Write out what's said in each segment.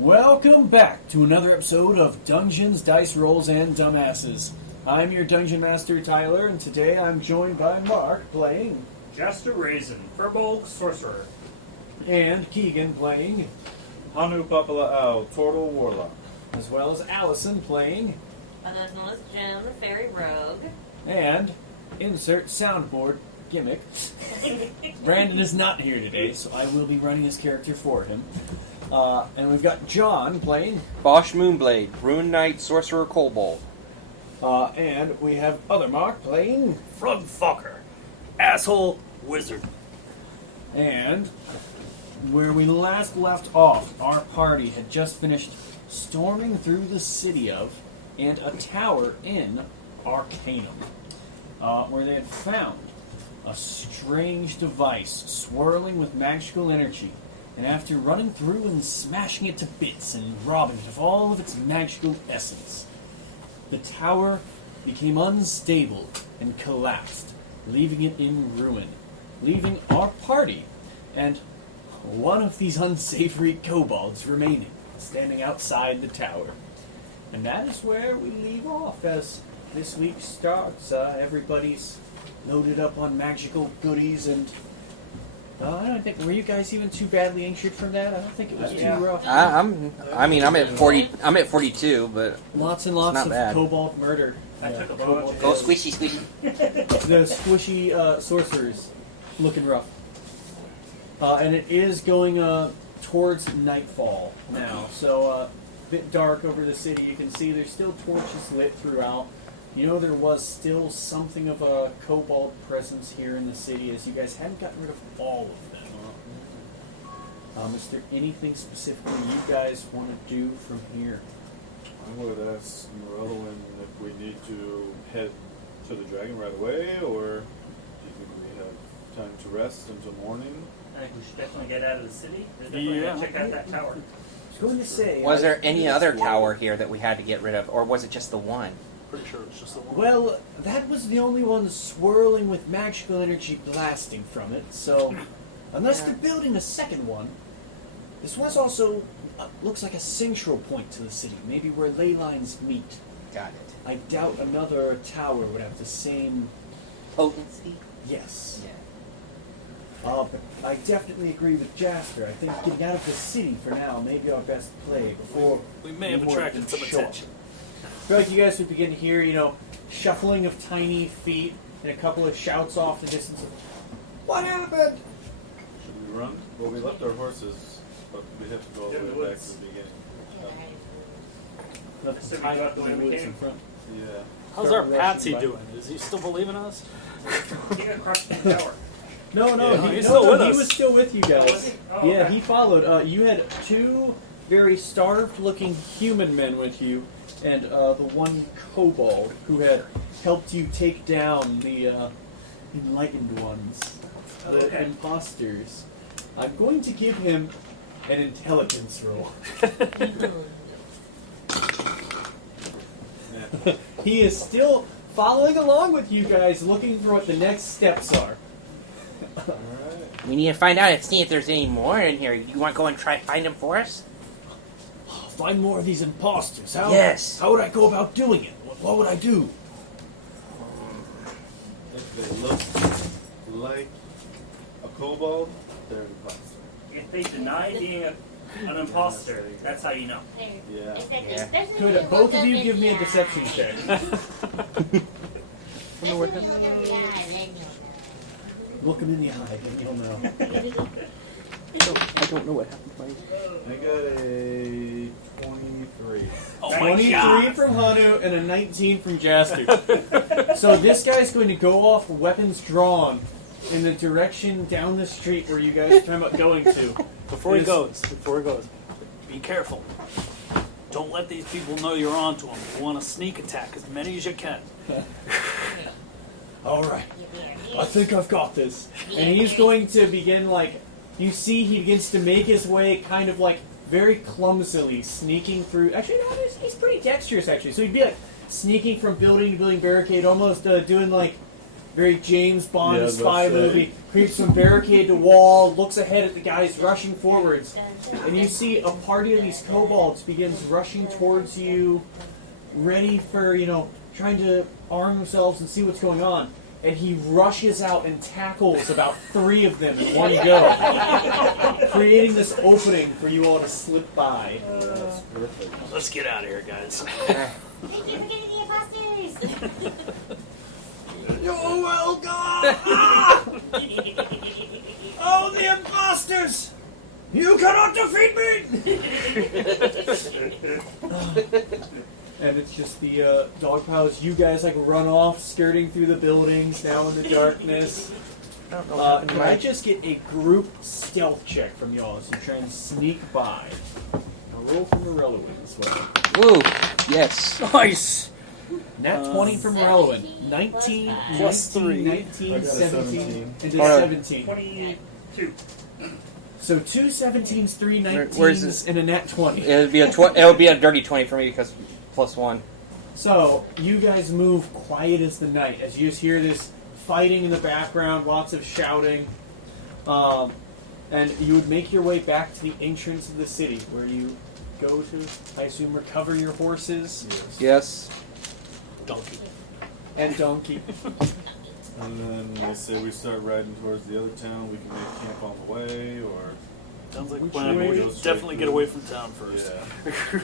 Welcome back to another episode of Dungeons, Dice Rolls, and Dumbasses. I'm your Dungeon Master, Tyler, and today I'm joined by Mark playing... Jester Raisin, Furbolg Sorcerer. And Keegan playing... Hanu Papala Owl, Total Warlock. As well as Allison playing... Otherwise known as Jim, Fairy Rogue. And... insert soundboard gimmick. Brandon is not here today, so I will be running his character for him. And we've got John playing... Bosch Moonblade, Rune Knight, Sorcerer Kobold. And we have other Mark playing... Frogfucker, Asshole Wizard. And where we last left off, our party had just finished storming through the city of and a tower in Arcanum, where they had found a strange device swirling with magical energy. And after running through and smashing it to bits and robbing it of all of its magical essence, the tower became unstable and collapsed, leaving it in ruin, leaving our party and one of these unsavory kobolds remaining, standing outside the tower. And that is where we leave off as this week starts. Everybody's loaded up on magical goodies, and I don't think, were you guys even too badly injured from that? I don't think it was too rough. I'm at 40. I'm at 42, but Lots and lots not of bad. kobold murder. I took a kobold bunch. Go squishy, squishy. The squishy sorcerers looking rough. And it is going towards nightfall now, so a bit dark over the city. You can see there's still torches lit throughout. You know there was still something of a kobold presence here in the city, as you guys hadn't gotten rid of all of them. Is there anything specifically you guys want to do from here? I would ask Morello if we need to head to the dragon right away, or do you think we have time to rest until morning? I think we should definitely get out of the city. There's definitely gotta check out that tower. I was going to say... Was there any other tower here that we had to get rid of, or was it just the one? Pretty sure it's just the one. Well, that was the only one swirling with magical energy blasting from it, so unless they're building a second one, this one's also looks like a central point to the city, maybe where ley lines meet. Got it. I doubt another tower would have the same... Potency? Yes. Yeah. But I definitely agree with Jasper. I think getting out of the city for now may be our best play before... We may have more attracted than some show up. attention. I feel like you guys would begin to hear, shuffling of tiny feet and a couple of shouts off the distance of, "What happened?" Should we run? Well, we left our horses, but we have to go all the In the way back woods. to the beginning. Nothing So we tied got up the in way the we woods came. in front. Yeah. How's Start our rushing Patsy by. doing? Does he still believe in us? He got crushed in the tower. No, Yeah, he, he's no, still no, with he us. was still with you Oh, was guys. he? Oh, Yeah, okay. he followed. You had two very starved-looking human men with you, and the one kobold who had helped you take down the enlightened ones, the Okay. imposters. I'm going to give him an intelligence roll. Yeah. He is still following along with you guys, looking for what the next steps are. Alright. We need to find out see if there's any more in here. You want to go and try find them for us? Find more of these imposters. How, Yes. How would I go about doing it? What would I do? If they look like a kobold, they're an imposter. If they deny being an imposter, that's how you know. Yeah. Yeah. Could both of you give me a deception check? Look him in the eye, and you'll know. I don't know what happened. I got a 23. Oh my 23 god! from Hanu and a 19 from Jaster. So this guy's going to go off weapons drawn in the direction down the street where you guys are talking about going to. Before he Is- goes, be careful. Don't let these people know you're onto them. You want to sneak attack as many as you can. Alright, I think I've got this. And he's going to begin, you see he begins to make his way kind of very clumsily, sneaking through. Actually, no, he's pretty dexterous, actually. So he'd be sneaking from building to building barricade, almost doing very James Bond Yeah, I was about spy to say. movie. Creeps from barricade to wall, looks ahead at the guys rushing forwards, and you see a party of these kobolds begins rushing towards you, ready for, trying to arm themselves and see what's going on. And he rushes out and tackles about 3 of them in one go, creating this opening for you all to slip by. That's perfect. Let's get out of here, guys. Thank you for getting the imposters! You're welcome! Ah! Oh, the imposters! You cannot defeat me! And it's just the dog piles. You guys run off, skirting through the buildings now in the darkness. Can I just get a group stealth check from y'all as you try and sneak by? A roll from Morelloin as well. Woo! Yes. Nice. Nat 20 from Morelloin. 19 Plus 3. 19, I got a 17, 17. and a Alright. 17. 22. So 2 17s, 3 19s, Where's this? and a nat 20. It would be a dirty 20 for me because +1. So you guys move quiet as the night as you just hear this fighting in the background, lots of shouting, and you would make your way back to the entrance of the city where you go to, I assume, recover your horses Yes. Donkey. and donkey. And then they say we start riding towards the other town. We can make camp on the way, or Sounds like a Which plan. way? We'll Go straight definitely get through. away from town first. yeah.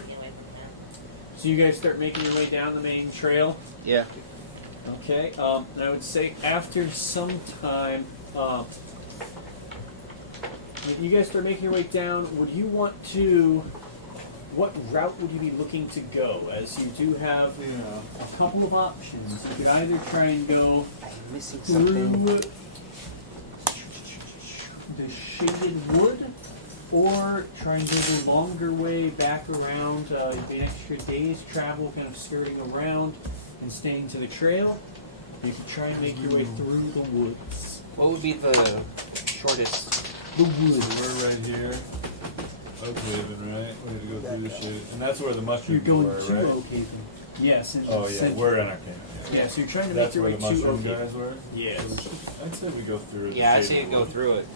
So you guys start making your way down the main trail. Yeah. Okay, and I would say after some time, you guys start making your way down. Would you want to? What route would you be looking to go? As you do have a couple of options. You could either try and go Missing through something. the shaded wood, or try and go the longer way back around. It'd be an extra day's travel, kind of skirting around and staying to the trail. You could try and make your way through the woods. What would be the shortest? The So woods. we're right here. Oakhaven, right? We had to go through the shade, and that's where the You're mushrooms going were, to right? Oakhaven. Yes. And Oh yeah, center. we're in Arcanum. Yeah, so you're trying to That's make your where way the to mushroom Oakhaven. guys were. Yes. I'd say we go through. Yeah, I the see shaded it go wood. through it.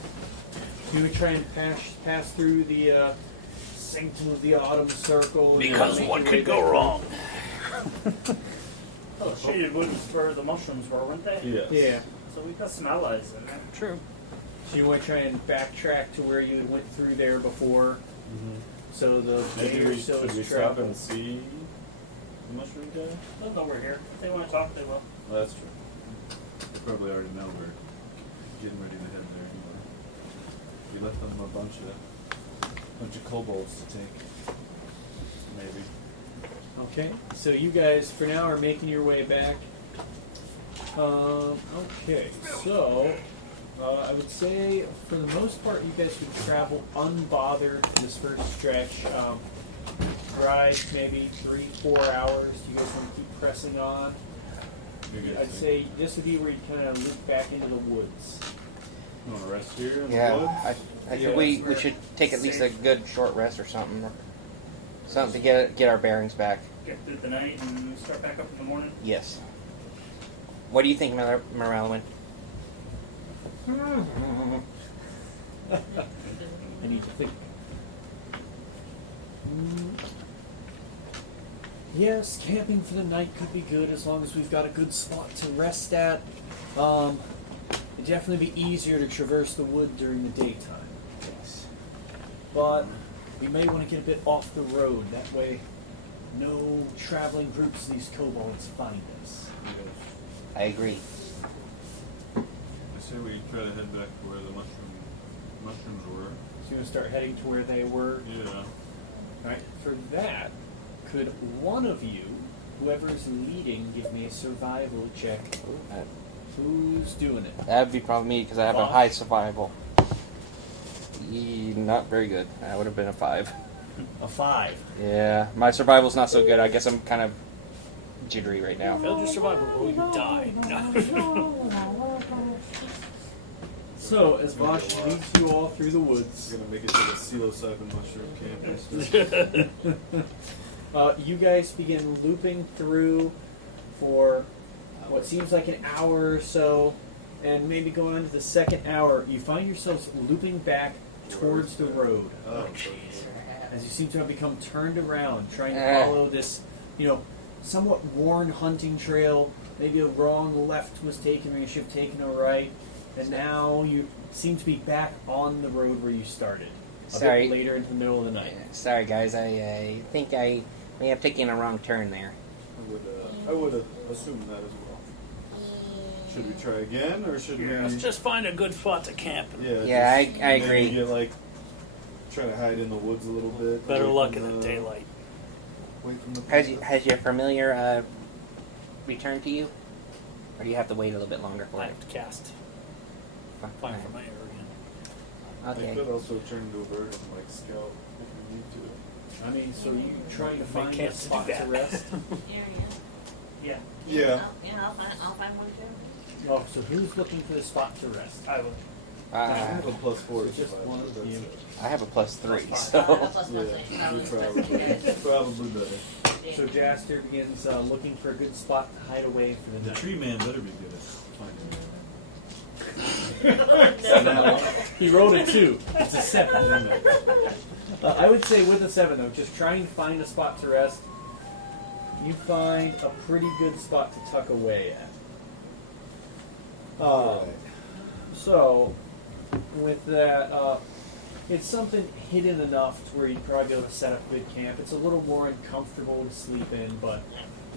You would try and pass through the Sanctum of the Autumn Circle. and Because make what your way could go back wrong? Oh, shaded wood was where the mushrooms were, weren't they? Yes. Yeah. So we got some allies in there. True. So you want to try and backtrack to where you went through there before. Mm-hmm. So the Maybe later we shows should we travel. stop and see the mushroom guy? They'll know we're here. If they want to talk, they will. Well, that's true. They probably already know we're getting ready to head there anyway. We left them a bunch of kobolds to take. Maybe. Okay, so you guys for now are making your way back. Okay, so I would say for the most part you guys would travel unbothered this first stretch. Drive maybe 3-4 hours. Do you guys want to keep pressing on? You guys I'd think? say this would be where you kind of loop back into the woods. You want to rest here in the Yeah. woods? I think Yeah. we should take at least a good short rest or something. Something to get our bearings back. Get through the night and start back up in the morning. Yes. What do you think, Morelloin? I need to think. Yes, camping for the night could be good as long as we've got a good spot to rest at. It'd definitely be easier to traverse the wood during the daytime. Yes. But we may want to get a bit off the road. That way, no traveling groups of these kobolds find us. I agree. I say we try to head back to where the mushrooms were. So you're going to start heading to where they were. Yeah. Alright, for that, could one of you, whoever's leading, give me a survival check? Who's doing it? That'd be probably me because I have a Boss? high survival. Not very good. That would have been a 5. A 5. Yeah, my survival's not so good. I guess I'm kind of jittery right now. Failed your survival roll, you die. So, as Vosh leads you all through the We're woods, gonna make it to the psilocybin mushroom camp. you guys begin looping through for what seems like an hour or so, and maybe going into the second hour, you find yourselves looping back towards the road. Oh, As you seem to have become turned around, trying to follow this, somewhat worn hunting trail. Maybe a wrong left was taken, or you should have taken a right, and now you seem to be back on the road where you started. A bit later into the middle of the night. Sorry, guys. I think I may have taken a wrong turn there. I would have assumed that as well. Should we try again, or should we? Let's just find a good spot to camp. Yeah, I agree. Get, try to hide in the woods a little bit. Better luck in the daylight. Wait from the Has your familiar returned to you? Or do you have to wait a little bit longer for I it? have to cast. Find familiar again. They Okay. could also turn into a bird and scout if we need to. I mean, so you trying to find a camp to spot do to that. rest? Yeah. Yeah. I'll find one too. Oh, so who's looking for the spot to rest? I will. I have a +4 So to just survive, one but of that's you. it. I have a +3, Plus so. Yeah, you're probably better. So Jaster begins looking for a good spot to hide away for the The night. tree man better be good at finding it. He rolled a 2. It's a 7. I would say with a 7 though, just trying to find a spot to rest. You find a pretty good spot to tuck away at. So, with that, it's something hidden enough to where you'd probably be able to set up a good camp. It's a little more uncomfortable to sleep in, but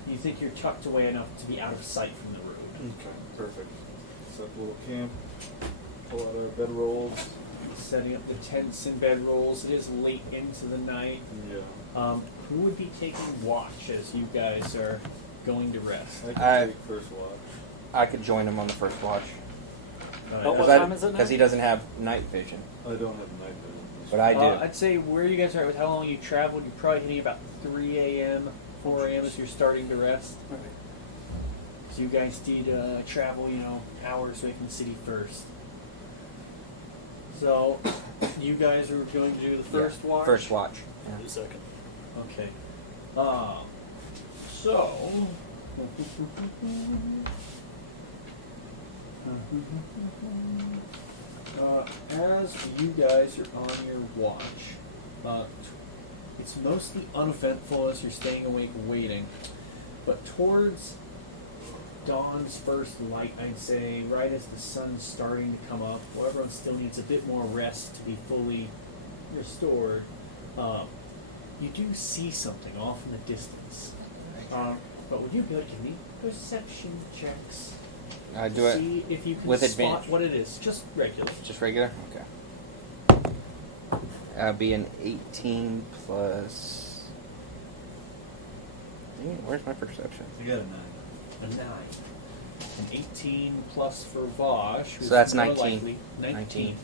you think you're tucked away enough to be out of sight from the road. Okay, perfect. Set up a little camp, pull out our bedrolls. Setting up the tents and bedrolls. It is late into the night. Yeah. Who would be taking watch as you guys are going to rest? I can take first watch. I could join him on the first watch. What time is it now? Because he doesn't have night vision. I don't have night vision. But I do. I'd say where you guys are at with how long you traveled, you're probably hitting about 3 a.m., 4 a.m. as you're starting to rest. So you guys did travel, hours away from the city first. So you guys are going to do the first watch? First watch. Wait a second. Okay. So... as you guys are on your watch, it's mostly uneventful as you're staying awake waiting, but towards dawn's first light, I'd say, right as the sun's starting to come up, while everyone still needs a bit more rest to be fully restored, you do see something off in the distance. But would you be able to give me perception checks? Do it See if you can with spot advantage. what it is. Just regular. just regular? Okay. Be an 18 plus. Dang, where's my perception? You got a 9. A 9. An 18 plus for Vosh. So that's more 19. likely. 19.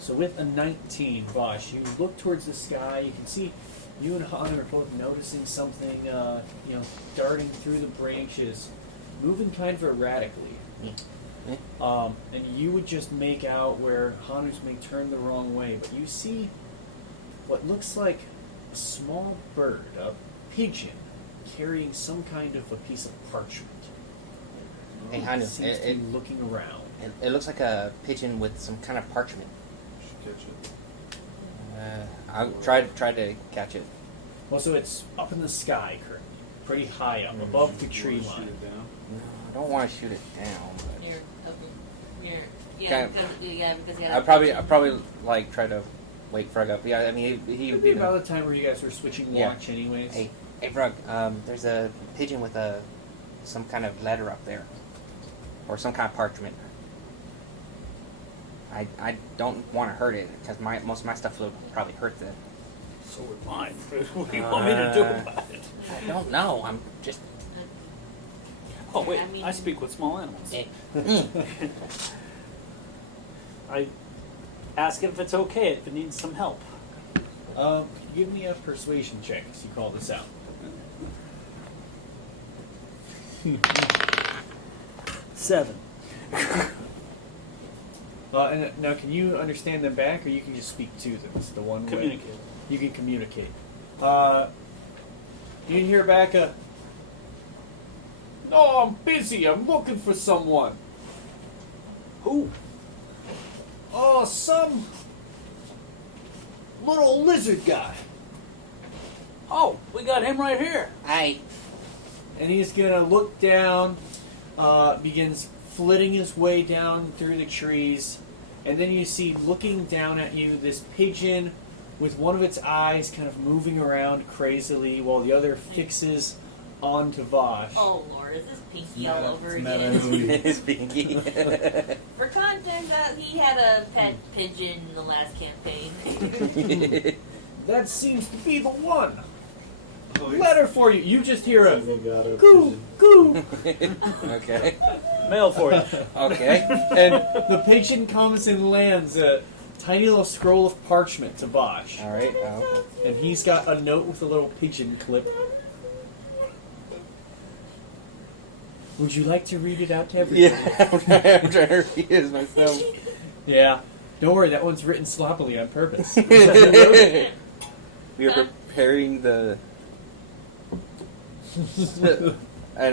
So with a 19, Vosh, you look towards the sky. You can see you and Hunter are both noticing something, darting through the branches, moving kind of erratically. And you would just make out where Hunter's may turn the wrong way, but you see what looks like a small bird, a pigeon, carrying some kind of a piece of parchment. Hey, Hanu, Seems to be looking around. it looks like a pigeon with some kind of parchment. Should catch it. I'll try to catch it. Well, so it's up in the sky currently, pretty high up, above the tree Shoot line. it down. No, I don't want to shoot it down. But Yeah, Okay. because I'd probably try to wake Frog up. Yeah, I mean he It'd would be be about the time where you guys were switching Yeah. watch anyways. Hey, Frog. There's a pigeon with some kind of letter up there, or some kind of parchment. I don't want to hurt it because most of my stuff will probably hurt the. So would mine. What do you want me to do about it? I don't know. I'm just. Oh, wait. I mean- I speak with small animals. Mm. I ask if it's okay, if it needs some help. Give me a persuasion check as you call this out. 7. And now, can you understand them back, or you can just speak to them? It's the one way. Communicate. You can communicate. You hear back a. No, I'm busy. I'm looking for someone. Who? Oh, some little lizard guy. Oh, we got him right here. Hi. And he's gonna look down, begins flitting his way down through the trees, and then you see looking down at you this pigeon with one of its eyes kind of moving around crazily while the other fixes onto Vosh. Oh Lord, is this Pinky Meta- all over it's meta again? movie. It's Pinky. For content, he had a pet pigeon in the last campaign. That seems to be the one. Oh, Letter for you. You just hear a you got a goo pigeon. goo. Okay. Mail for you. Okay. And the pigeon comes and lands a tiny little scroll of parchment to Bosch. All right. Oh. And he's got a note with a little pigeon clip. Would you like to read it out to everyone? Yeah, I'm trying to read it myself. Yeah. Don't worry, that one's written sloppily on purpose. We are preparing an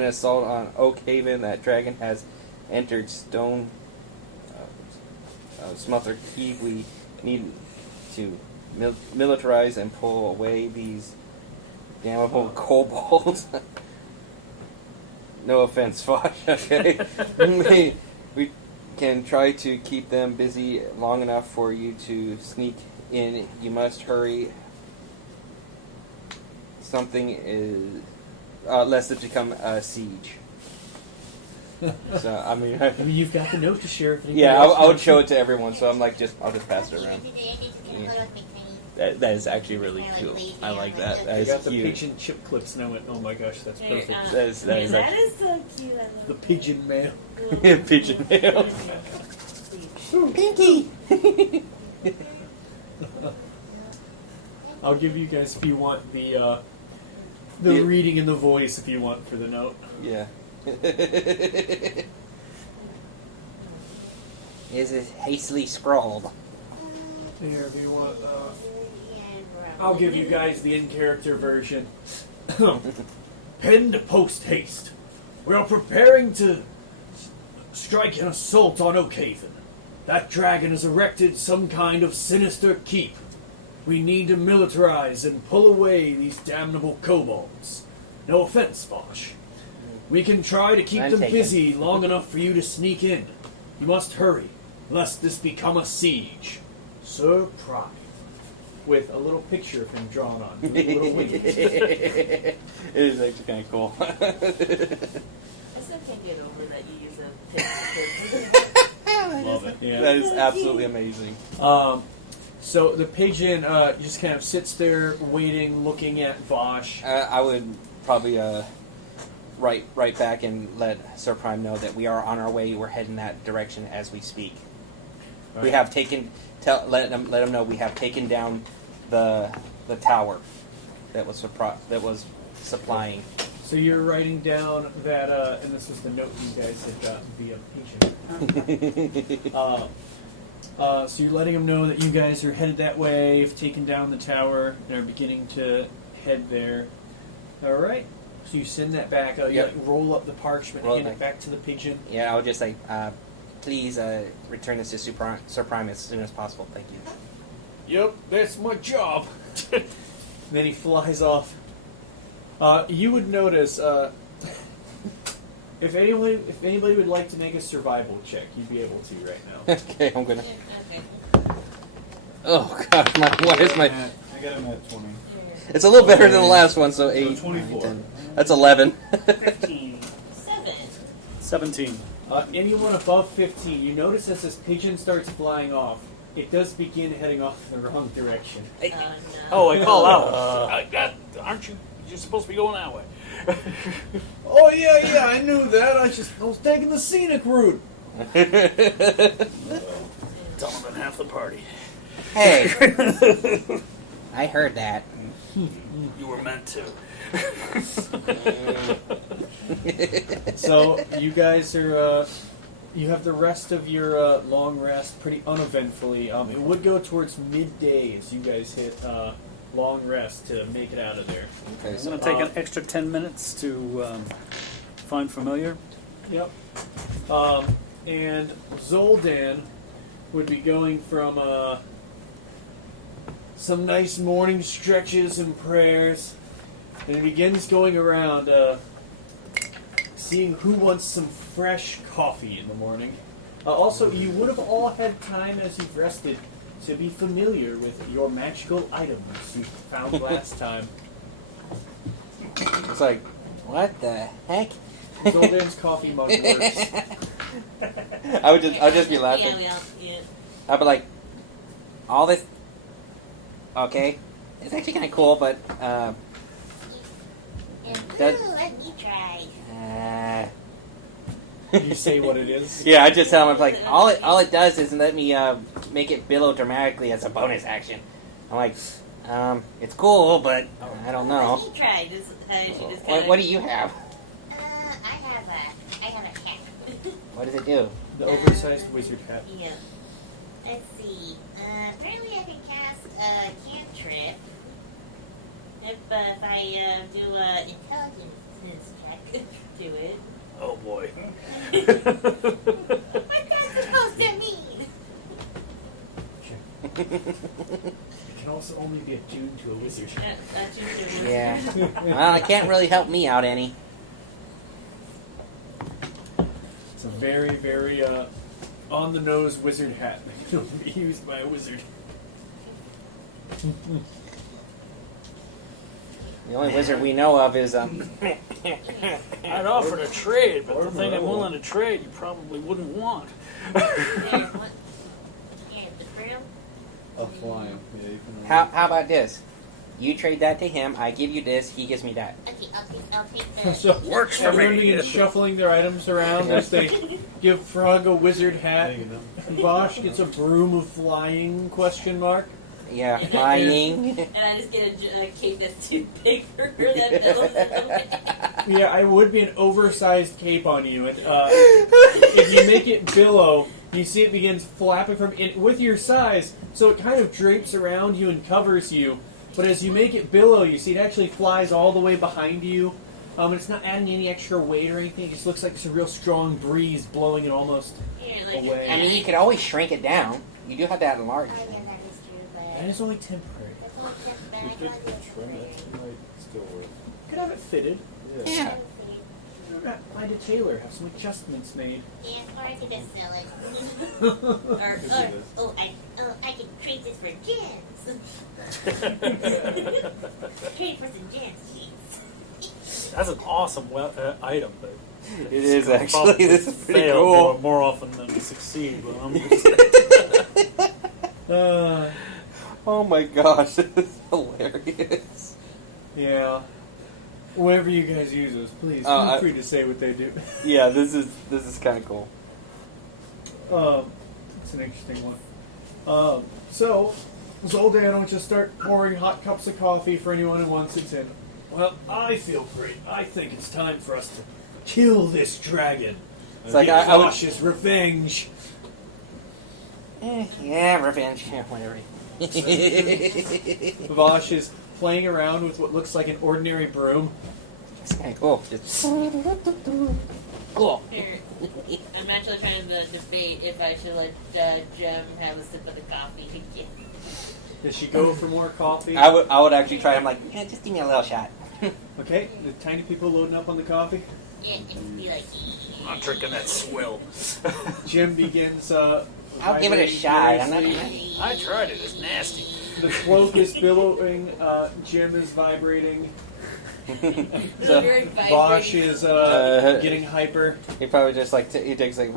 assault on Oak Haven. That dragon has entered Stone Smother Key. We need to militarize and pull away these damnable kobolds. No offense, Fosh. Okay, we can try to keep them busy long enough for you to sneak in. You must hurry. Something is lest it become a siege. So I mean, I mean, you've got the note to share. If yeah, I would show it to everyone. So I'm like, I'll just pass it around. Yeah. That is actually really cool. I like that. I That got is the cute. pigeon chip clips and I went, oh my gosh, that's perfect. That is that is actually so cute. I love The pigeon mail. pigeon mail. Pinky. I'll give you guys if you want the Yeah. reading and the voice if you want for the note. Yeah. Is it hastily scrawled? There, if you want. I'll give you guys the in-character version. Penned post haste. We are preparing to strike an assault on Oak Haven. That dragon has erected some kind of sinister keep. We need to militarize and pull away these damnable kobolds. No offense, Bosch. We can try to keep I'm them taken. busy long enough for you to sneak in. You must hurry, lest this become a siege. Sir Pride. With a little picture of him drawn on. With little wings. It is actually kind of cool. I still can't get over that you use a pigeon. Love it. Yeah. That is absolutely amazing. So the pigeon just kind of sits there waiting, looking at Vosh. I would probably write back and let Sir Prime know that we are on our way. We're heading that direction as we speak. We have taken. Let them know we have taken down the tower that was supplying. So you're writing down that, and this is the note you guys had got via pigeon. So you're letting them know that you guys are headed that way, have taken down the tower, and are beginning to head there. All right. So you send that back. You Yep. roll up the parchment, Roll it hand it back to the pigeon. Yeah, I would just say, please return this to Sir Prime as soon as possible. Thank you. Yep, that's my job. And then he flies off. You would notice if anybody would like to make a survival check, you'd be able to right now. Okay, I'm gonna. Okay. Oh God, why is my? I got him at 20. It's a little better than the last one, so 8. 24. 9, 10. That's 11. 15. 7. 17. Anyone above 15, you notice as this pigeon starts flying off, it does begin heading off in the wrong direction. No. Oh, I call out. Aren't you? You're supposed to be going that way. Oh yeah, I knew that. I was taking the scenic route. Tell them in half the party. Hey, I heard that. You were meant to. So you guys are, you have the rest of your long rest pretty uneventfully. It would go towards midday as you guys hit long rest to make it out of there. Okay, I'm so going to take an extra 10 minutes to find familiar. Yep. And Zoldan would be going from some nice morning stretches and prayers, and he begins going around seeing who wants some fresh coffee in the morning. Also, you would have all had time as you've rested to be familiar with your magical items you found last time. It's like, what the heck? Zoldan's coffee mug works. I would just be laughing. Yeah, we all, yeah. I'd be like, all this. Okay, it's actually kind of cool, but And, That- let me try. You say what it is. yeah, I just tell him, I'm like, all it does is let me make it billow dramatically as a bonus action. I'm like, it's cool, but I don't know. Let me try. This, she just What do you have? I have a cat. What does it do? The oversized wizard hat. Yeah. Let's see. Apparently I can cast a cantrip if I do an intelligence check to it. Oh boy. What's that supposed to mean? It can also only be attuned to a wizard. That's just a Yeah. Well, it can't really help me out any. It's a very, very on-the-nose wizard hat that can only be used by a wizard. The only wizard we know of is I'd offer to trade, but the thing I'm willing to trade you probably wouldn't want. There's one. Yeah, the trail. I'll fly him. Yeah, you can. how about this? You trade that to him, I give you this, he gives me that. Okay, I'll take the. So Works for everyone me. begins shuffling their items around as they give Frog a wizard hat. Hanging up. Bosch gets a broom of flying, question mark. Yeah, flying. And I just get a cape that's too big for her that billows. Yeah, I would be an oversized cape on you, and if you make it billow, you see it begins flapping from it with your size, so it kind of drapes around you and covers you. But as you make it billow, you see it actually flies all the way behind you. It's not adding any extra weight or anything. It just looks like it's a real strong breeze blowing it almost Here, like, away. I mean, you could always shrink it down. You do have that enlarged. Oh yeah, that is true, but That is only temporary. that's only just bad. We I could thought it was trim it. temporary. It might still work. You could have it fitted. Yeah. Find a tailor, have some adjustments made. Yeah, or I could just sell it. I can trade this for gems. Trade for some gems. That's an awesome item, but It is gonna actually. probably This is pretty fail cool. more often than succeed. But I'm just Oh my gosh, this is hilarious. Yeah. Whatever you guys use those, please feel free to say what they do. Yeah, this is kind of cool. It's an interesting one. So, Zoldan will just start pouring hot cups of coffee for anyone who wants it in. Well, I feel great. I think it's time for us to kill this dragon. It's like Get I would. Vosh's revenge. Yeah, revenge. Yeah, whatever. Vosh is playing around with what looks like an ordinary broom. It's kind of cool. Just cool. Here, I'm actually trying to debate if I should let Jem have a sip of the coffee again. Does she go for more coffee? I would actually try. I'm like, yeah, just give me a little shot. Okay, the tiny people loading up on the coffee. Yeah, it'd be like. I'm drinking that swill. Jim begins. I'll give it a vibrating shot. I'm not furiously. I tried it. It's nasty. The cloak is billowing. Jim is vibrating. So, You're Bosch vibrating. is getting hyper. he probably just like he takes like.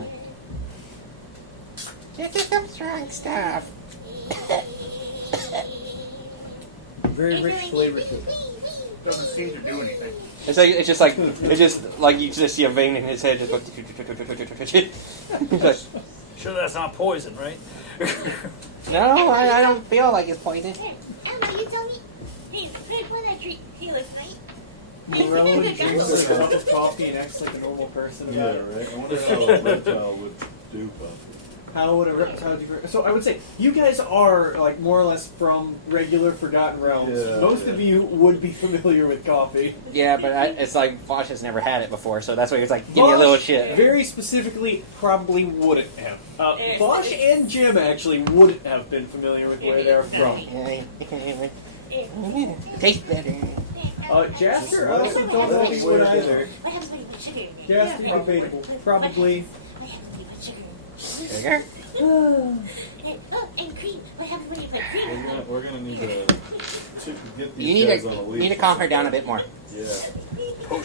Get some strong stuff. Very rich flavor to it. Doesn't seem to do anything. It's just like you just see a vein in his head just go. He's like, Sure, that's not poison, right? no, I don't feel like it's poison. Here, Emma, you tell me. Hey, what I drink? He looks nice. Morello drinks a cup of coffee and acts like a normal person Yeah, about it. right. I wonder how a reptile would do coffee. How would a reptile do? So I would say you guys are like more or less from regular Forgotten Realms. Yeah, Most yeah. of you would be familiar with coffee. Yeah, but it's like Vosh has never had it before, so that's why he's like, give me a little Vosh, shit. Very specifically, probably wouldn't have. Vosh and Jim actually wouldn't have been familiar with where they're from. Tastes better. Jasper, I also don't know if he would either. What happens when you put sugar in it? Jasper, debatable. Probably. What happens when you put sugar in it? Sugar? And cream. What happens when you put cream in it? We're gonna need to get You these guys on a need leash. to calm her down a bit more. Yeah.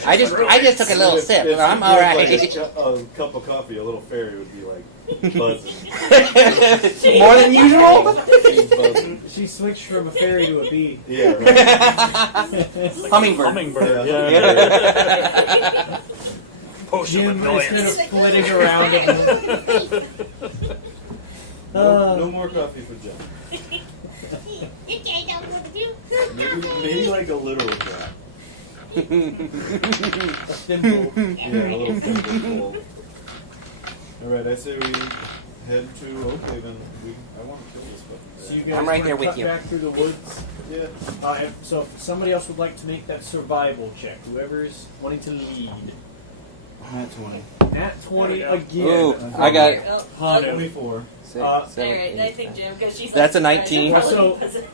I just took a little sip. If I'm you all give, right. like, a cup of coffee, a little fairy would be like buzzing. More than usual. She's buzzing. She switched from a fairy to a bee. Yeah. Right. Hummingbird. Hummingbird. Yeah. Yeah. Potion of Jim, instead of annoyance. flitting around him. No more coffee for Jen. You can't tell me what to do. Maybe like a literal drop. A thimble. Yeah, a little thimble full. Alright, I say we head to Oakhaven. I want to kill this fucking So you guy. guys I'm right wanna there with cut you. back through the woods. Yeah. So if somebody else would like to make that survival check, whoever's wanting to lead. Nat 20. Nat 20 There we again. Ooh, I got Hanu. 24. Uh, Alright, I think Jim, because she's That's a like, 19.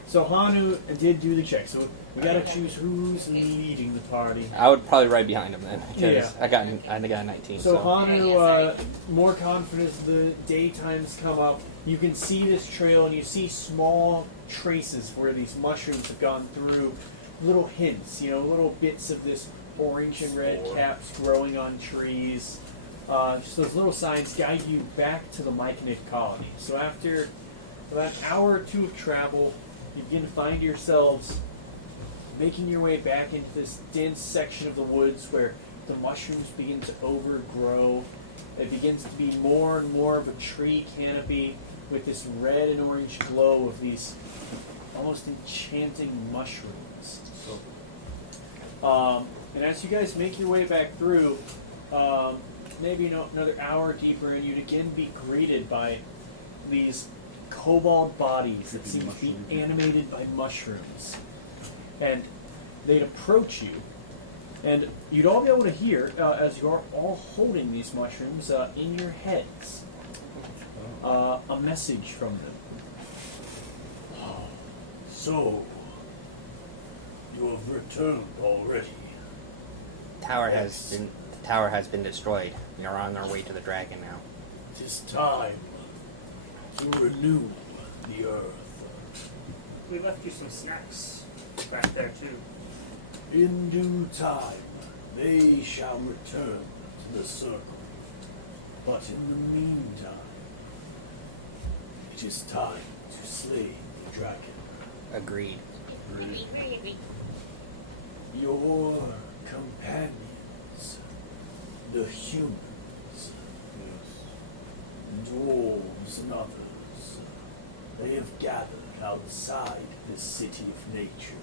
So Hanu did do the check. So we gotta choose who's leading the party. I would probably ride behind him then, because Yeah. I got a 19. So So Hanu, more confident as the daytimes come up, you can see this trail and you see small traces where these mushrooms have gone through. Little hints, little bits of this orange and red caps growing on trees. Just those little signs guide you back to the Myconid colony. So after about an hour or two of travel, you begin to find yourselves making your way back into this dense section of the woods where the mushrooms begin to overgrow. It begins to be more and more of a tree canopy with this red and orange glow of these almost enchanting mushrooms. And as you guys make your way back through, maybe another hour deeper, and you'd again be greeted by these cobalt bodies that seem to be animated by mushrooms. And they'd approach you, and you'd all be able to hear, as you are all holding these mushrooms in your heads, a message from them. So, you have returned already. the tower has been destroyed. We are on our way to the dragon now. It is time to renew the earth. We left you some snacks back there too. In due time, they shall return to the circle. But in the meantime, it is time to slay the dragon. Agreed. Your companions, the humans, dwarves and others, they have gathered outside this city of nature.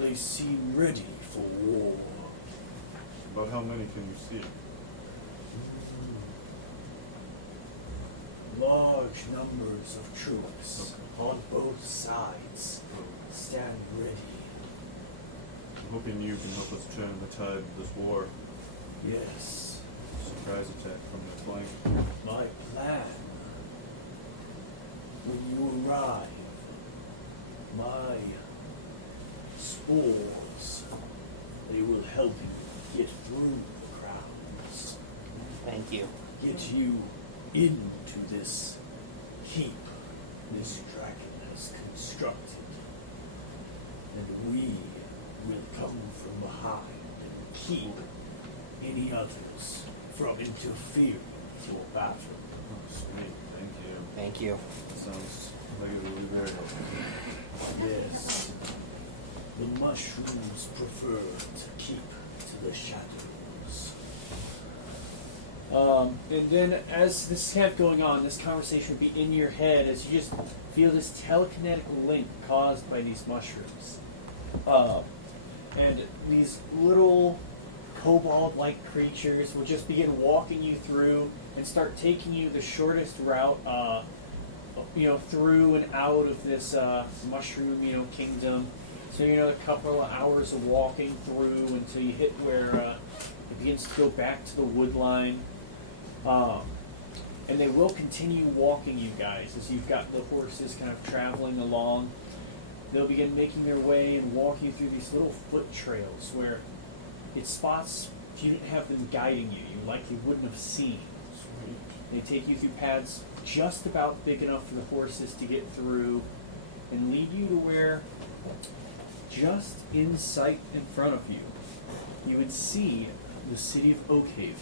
They seem ready for war. About how many can you see? Large numbers of troops on both sides stand ready. I'm hoping you can help us turn the tide of this war. Yes, Surprise attack from the flank. my plan. When you arrive, my spores, they will help you get through the crowds. Thank you. Get you into this keep this dragon has constructed. And we will come from behind and keep any others from interfering with your battle. Oh, sweet. Thank you. Thank you. That sounds like it will be very helpful. Yes, the mushrooms prefer to keep to the shadows. And then as this is kept going on, this conversation would be in your head as you just feel this telekinetic link caused by these mushrooms. And these little kobold-like creatures will just begin walking you through and start taking you the shortest route, through and out of this mushroom, kingdom. So, a couple of hours of walking through until you hit where it begins to go back to the wood line. And they will continue walking you guys as you've got the horses kind of traveling along. They'll begin making their way and walking through these little foot trails where it's spots, if you didn't have them guiding you, you likely wouldn't have seen. They take you through paths just about big enough for the horses to get through and lead you to where, just in sight in front of you, you would see the city of Oakhave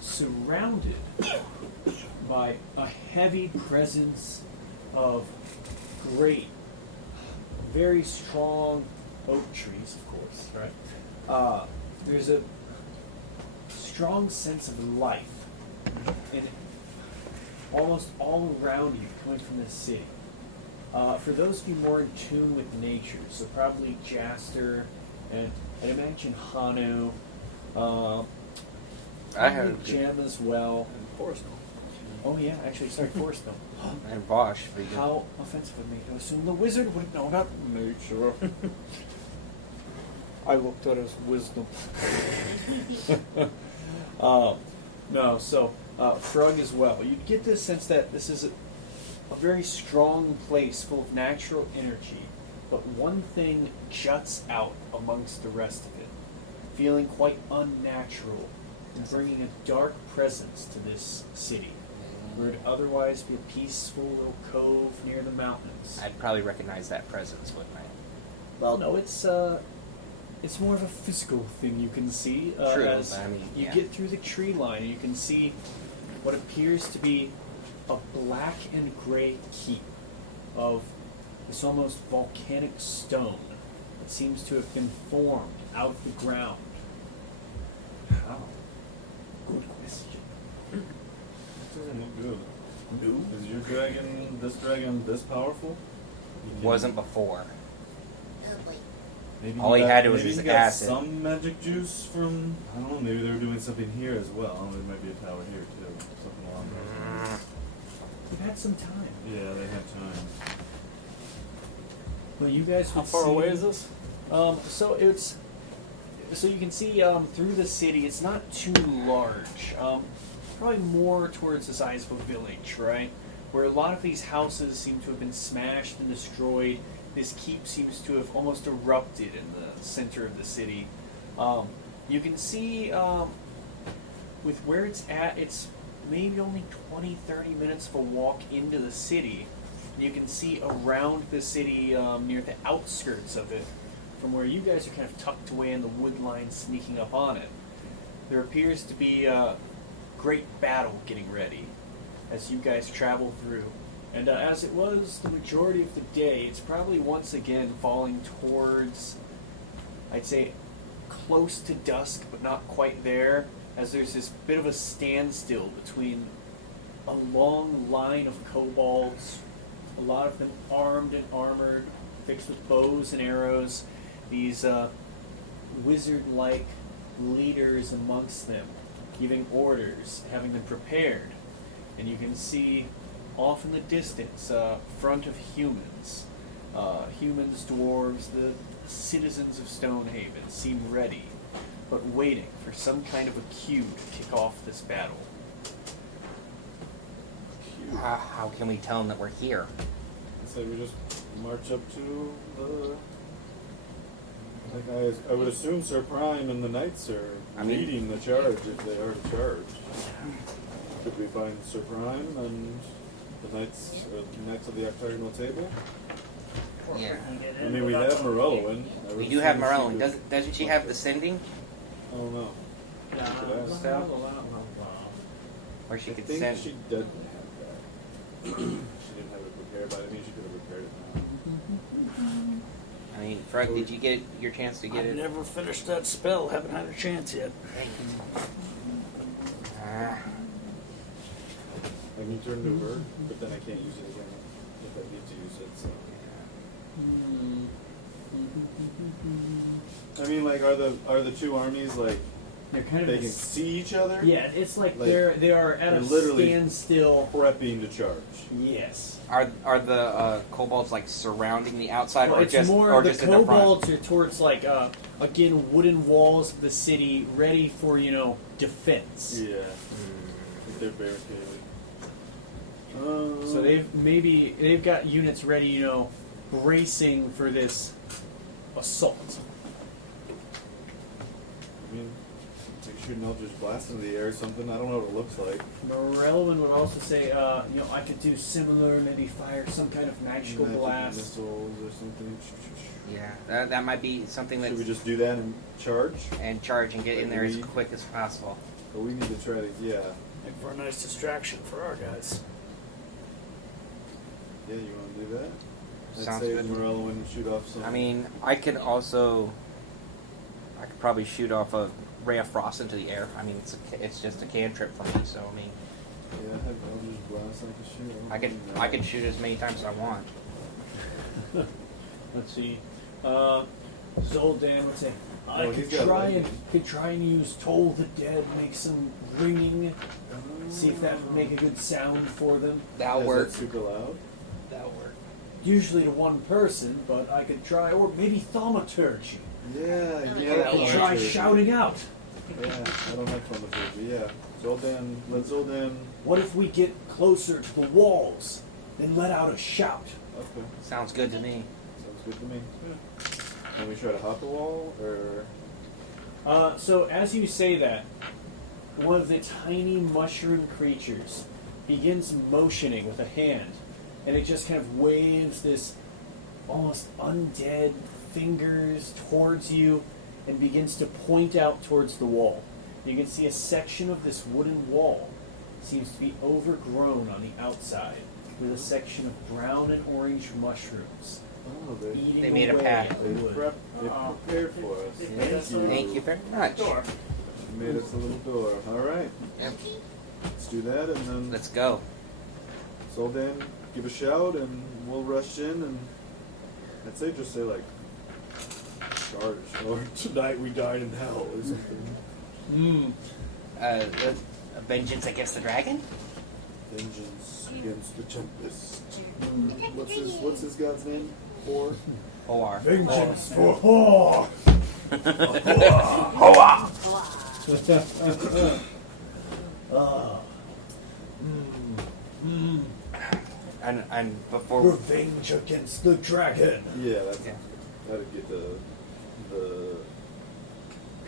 surrounded by a heavy presence of great, very strong oak trees, of course, right? There's a strong sense of life and almost all around you coming from this city. For those of you more in tune with nature, so probably Jaster, and I'd imagine Hanu, I have Jam as well. And Forest. Oh yeah, actually, sorry, Forest Mill. and Vosh. How offensive of me to assume the wizard would know about nature. I looked at his wisdom. No, so Frug as well. You get this sense that this is a very strong place full of natural energy, but one thing juts out amongst the rest of it, feeling quite unnatural and bringing a dark presence to this city, where it'd otherwise be a peaceful little cove near the mountains. I'd probably recognize that presence, wouldn't I? Well, no, it's more of a physical thing you can see. True, as but I mean, you yeah. get through the tree line, and you can see what appears to be a black and gray keep of this almost volcanic stone that seems to have been formed out of the ground. How? Good question. That doesn't look good. No. Is your dragon, this powerful? Wasn't before. Oh boy. Maybe All he had was maybe his he got acid. some magic juice from, I don't know, maybe they were doing something here as well. I don't know, there might be a tower here too. Something along those lines. We've had some time. Yeah, they have time. Well, you guys How would far see- away is this? So you can see through the city. It's not too large. Probably more towards the size of a village, right? Where a lot of these houses seem to have been smashed and destroyed. This keep seems to have almost erupted in the center of the city. You can see with where it's at, it's maybe only 20, 30 minutes of a walk into the city. You can see around the city near the outskirts of it, from where you guys are kind of tucked away in the wood line sneaking up on it. There appears to be a great battle getting ready as you guys travel through. And as it was the majority of the day, it's probably once again falling towards, I'd say, close to dusk, but not quite there, as there's this bit of a standstill between a long line of kobolds, a lot of them armed and armored, fixed with bows and arrows, these wizard-like leaders amongst them, giving orders, having them prepared. And you can see off in the distance, front of humans, dwarves, the citizens of Stonehaven seem ready, but waiting for some kind of a cue to kick off this battle. How can we tell them that we're here? I'd say we just march up to the. I would assume Sir Prime and the Knights are leading the charge if they are to charge. Could we find Sir Prime and the Knights of the Arcanum table? Yeah. I mean, we have Morello. We do have Morello. Doesn't she have the sending? I don't know. Or she I could think send. she didn't have that. She didn't have it prepared, but I think she could have prepared it now. I mean, Frog, did you get your chance to get I've it? never finished that spell. Haven't had a chance yet. Ah, I can turn to her, but then I can't use it again if I need to use it. So. I mean, like, are the two armies like They're kind of They can see each other. yeah. It's like Like, they are at they're a literally- standstill. Prepping to charge. Yes. Are the kobolds like surrounding the outside, Well, or it's just more or the just in the front? kobolds are towards like again wooden walls of the city, ready for defense. Yeah. They're barricaded. So they've got units ready, bracing for this assault. I mean, make sure they'll just blast into the air or something. I don't know what it looks like. Morelwin would also say, I could do similar, maybe fire some kind of magical Magic blast. missiles or something. Yeah, that might be something Should that's we just do that and charge? and charge and get in Like there as we- quick as possible. But we need to try to, yeah. Make for a nice distraction for our guys. Yeah, you want to do that? I'd Sounds say good. Morello and shoot off some. I mean, I could probably shoot off a ray of frost into the air. I mean, it's just a cantrip for me, so I mean, Yeah, I'll just blast like a shoot. I could shoot as many times as I want. Let's see. Zoldan would say, I Oh, could he's got try and use Toll the Dead, make some ringing, see if that would make a good sound for them. That'll Is work. that super loud? That'll work. Usually to one person, but I could try, or maybe thaumaturgy. Yeah, I yeah. I that could works. try shouting out. Yeah, I don't have thaumaturgy. Yeah, let Zoldan. What if we get closer to the walls, then let out a shout? Okay, Sounds good to me. sounds good to me. Can we try to hop the wall, or So as you say that, one of the tiny mushroom creatures begins motioning with a hand, and it just kind of waves this almost undead fingers towards you and begins to point out towards the wall. You can see a section of this wooden wall seems to be overgrown on the outside with a section of brown and orange mushrooms oh, eating They made a away path. at the they wood. prepared for us. Thank you very much. Door. They made us a little door. All right, Yep. let's do that, and then Let's go. Zoldan give a shout, and we'll rush in, and I'd say just say like charge, or tonight we died in hell, or something. Mm. Vengeance against the dragon? Vengeance against the tempest. What's his god's name? Or OR. Vengeance for whore! And before Revenge against the dragon! yeah, that's Yeah. that'd get the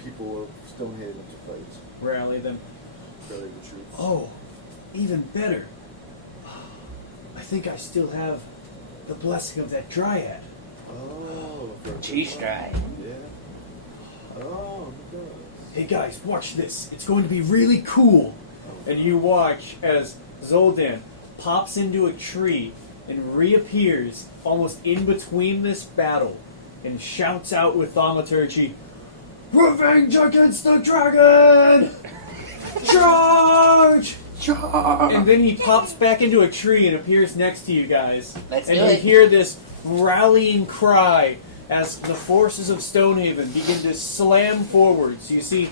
people of Stonehaven to fight. Rally them. Rally the troops. Oh, even better. I think I still have the blessing of that dryad. Oh, G-Stride. Yeah. Oh, he does. Hey guys, watch this. It's going to be really cool. And you watch as Zoldan pops into a tree and reappears almost in between this battle and shouts out with thaumaturgy, "Revenge against the dragon! Charge!" And then he pops back into a tree and appears next to you guys. Let's and do you it. hear this rallying cry as the forces of Stonehaven begin to slam forwards. You see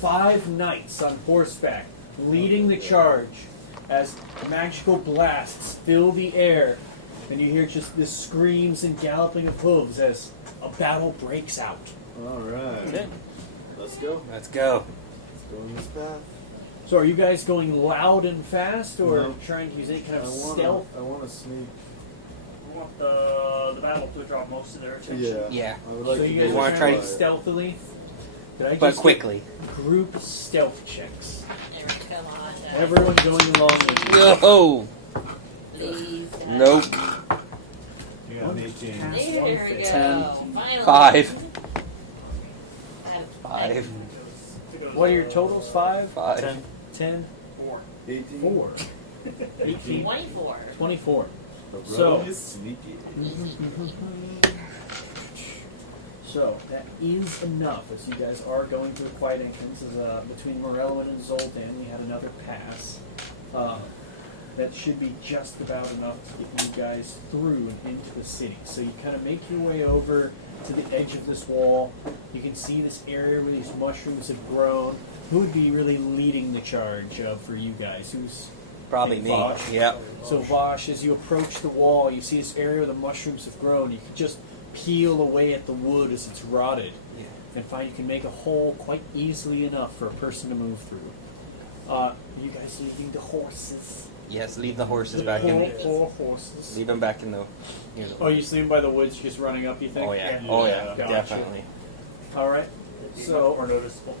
5 knights on horseback leading the charge as magical blasts fill the air. And you hear just the screams and galloping of hooves as a battle breaks out. All right. Okay. Let's go. Let's go. Let's go in this path. So are you guys going loud and fast, or No. trying to use any kind of stealth? I want to sneak. We want the battle to draw most of their attention. Yeah. Yeah. I would So like to you do guys wanna are this try trying to to by- stealthily? Did I But just quickly. get group stealth checks? Eric, come on. Everyone going along with you. No. Please. Nope. You got an 18. There we go. 10, Finally. 5. I- 5. What are your totals? 5? 5. 10. 10? 4. 18. 4. 18? 24. 24. The So- road is sneaky. So, that is enough as you guys are going through a quiet entrance. As, between Morello and Zoltan, we had another pass. that should be just about enough to get you guys through and into the city. So you kind of make your way over to the edge of this wall. You can see this area where these mushrooms have grown. Who would be really leading the charge for you guys? Who's Probably me. Vosh? Yep. So Vosh, as you approach the wall, you see this area where the mushrooms have grown. You can just peel away at the wood as it's rotted, and find you can make a hole quite easily enough for a person to move through. You guys leaving the horses? Yes, leave the horses back in. Four horses. Leave them back in the. Near the Oh, you see them by the woods just running up, you think? Oh yeah. Oh yeah. Gotcha. Definitely. All right. So, more noticeable.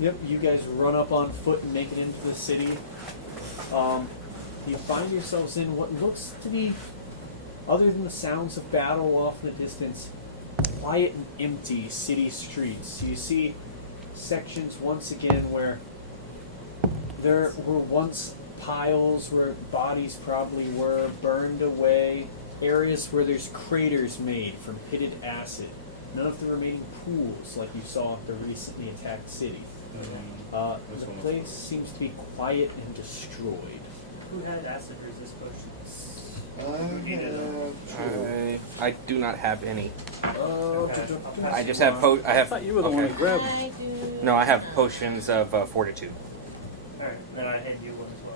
yep, you guys run up on foot and make it into the city. You find yourselves in what looks to be, other than the sounds of battle off in the distance, quiet and empty city streets. So you see sections once again where there were once piles where bodies probably were burned away, areas where there's craters made from pitted acid, none of the remaining pools like you saw at the recently attacked city. The place seems to be quiet and destroyed. Who had acid resist potions? I do not have any. Okay. I just have I I have. thought you were the one who grabbed. I do. No, I have potions of fortitude. Alright, then I hand you one as well.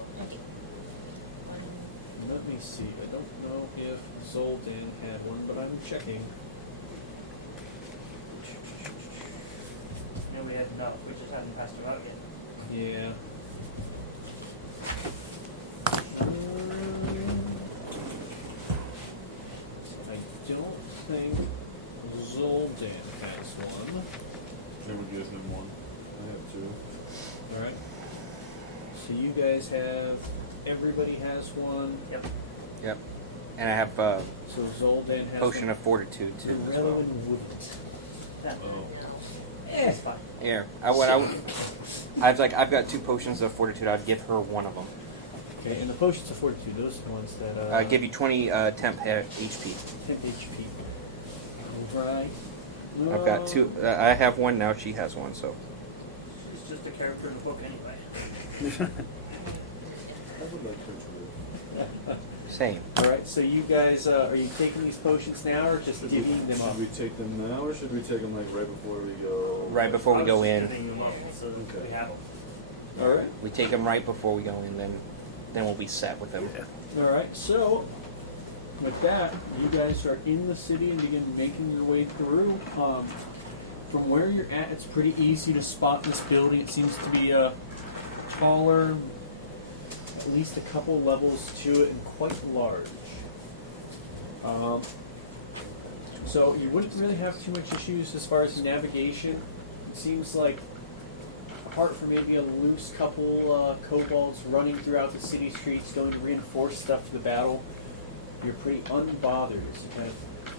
Let me see. I don't know if Zoldan had one, but I'm checking. And we had enough, we just haven't passed them out yet. Yeah. I don't think Zoldan has one. They would give him one. I have two. Alright. So you guys have. Everybody has one. Yep. Yep. And I have So Zoldan has potion one. of fortitude too. as well. Relevant wouldn't. That Oh. It's fine. Here, I've got 2 potions of fortitude. I'd give her one of them. Okay, and the potions of fortitude, those are the ones that Give you 20 temp HP. 10 HP. Alright. I've got 2. I have one now. She has one. So It's just a character in the book anyway. I would like to same. Alright, so you guys, are you taking these potions now or just divvying them up? Should we take them now, or should we take them like right before we go? Right before we go in. So Okay. we have them. All right. We take them right before we go in. Then we'll be set with them. Alright, so with that, you guys are in the city and begin making your way through. From where you're at, it's pretty easy to spot this building. It seems to be taller, at least a couple levels to it, and quite large. So you wouldn't really have too much issues as far as navigation. It seems like, apart from maybe a loose couple kobolds running throughout the city streets going to reinforce stuff for the battle, you're pretty unbothered. So kind of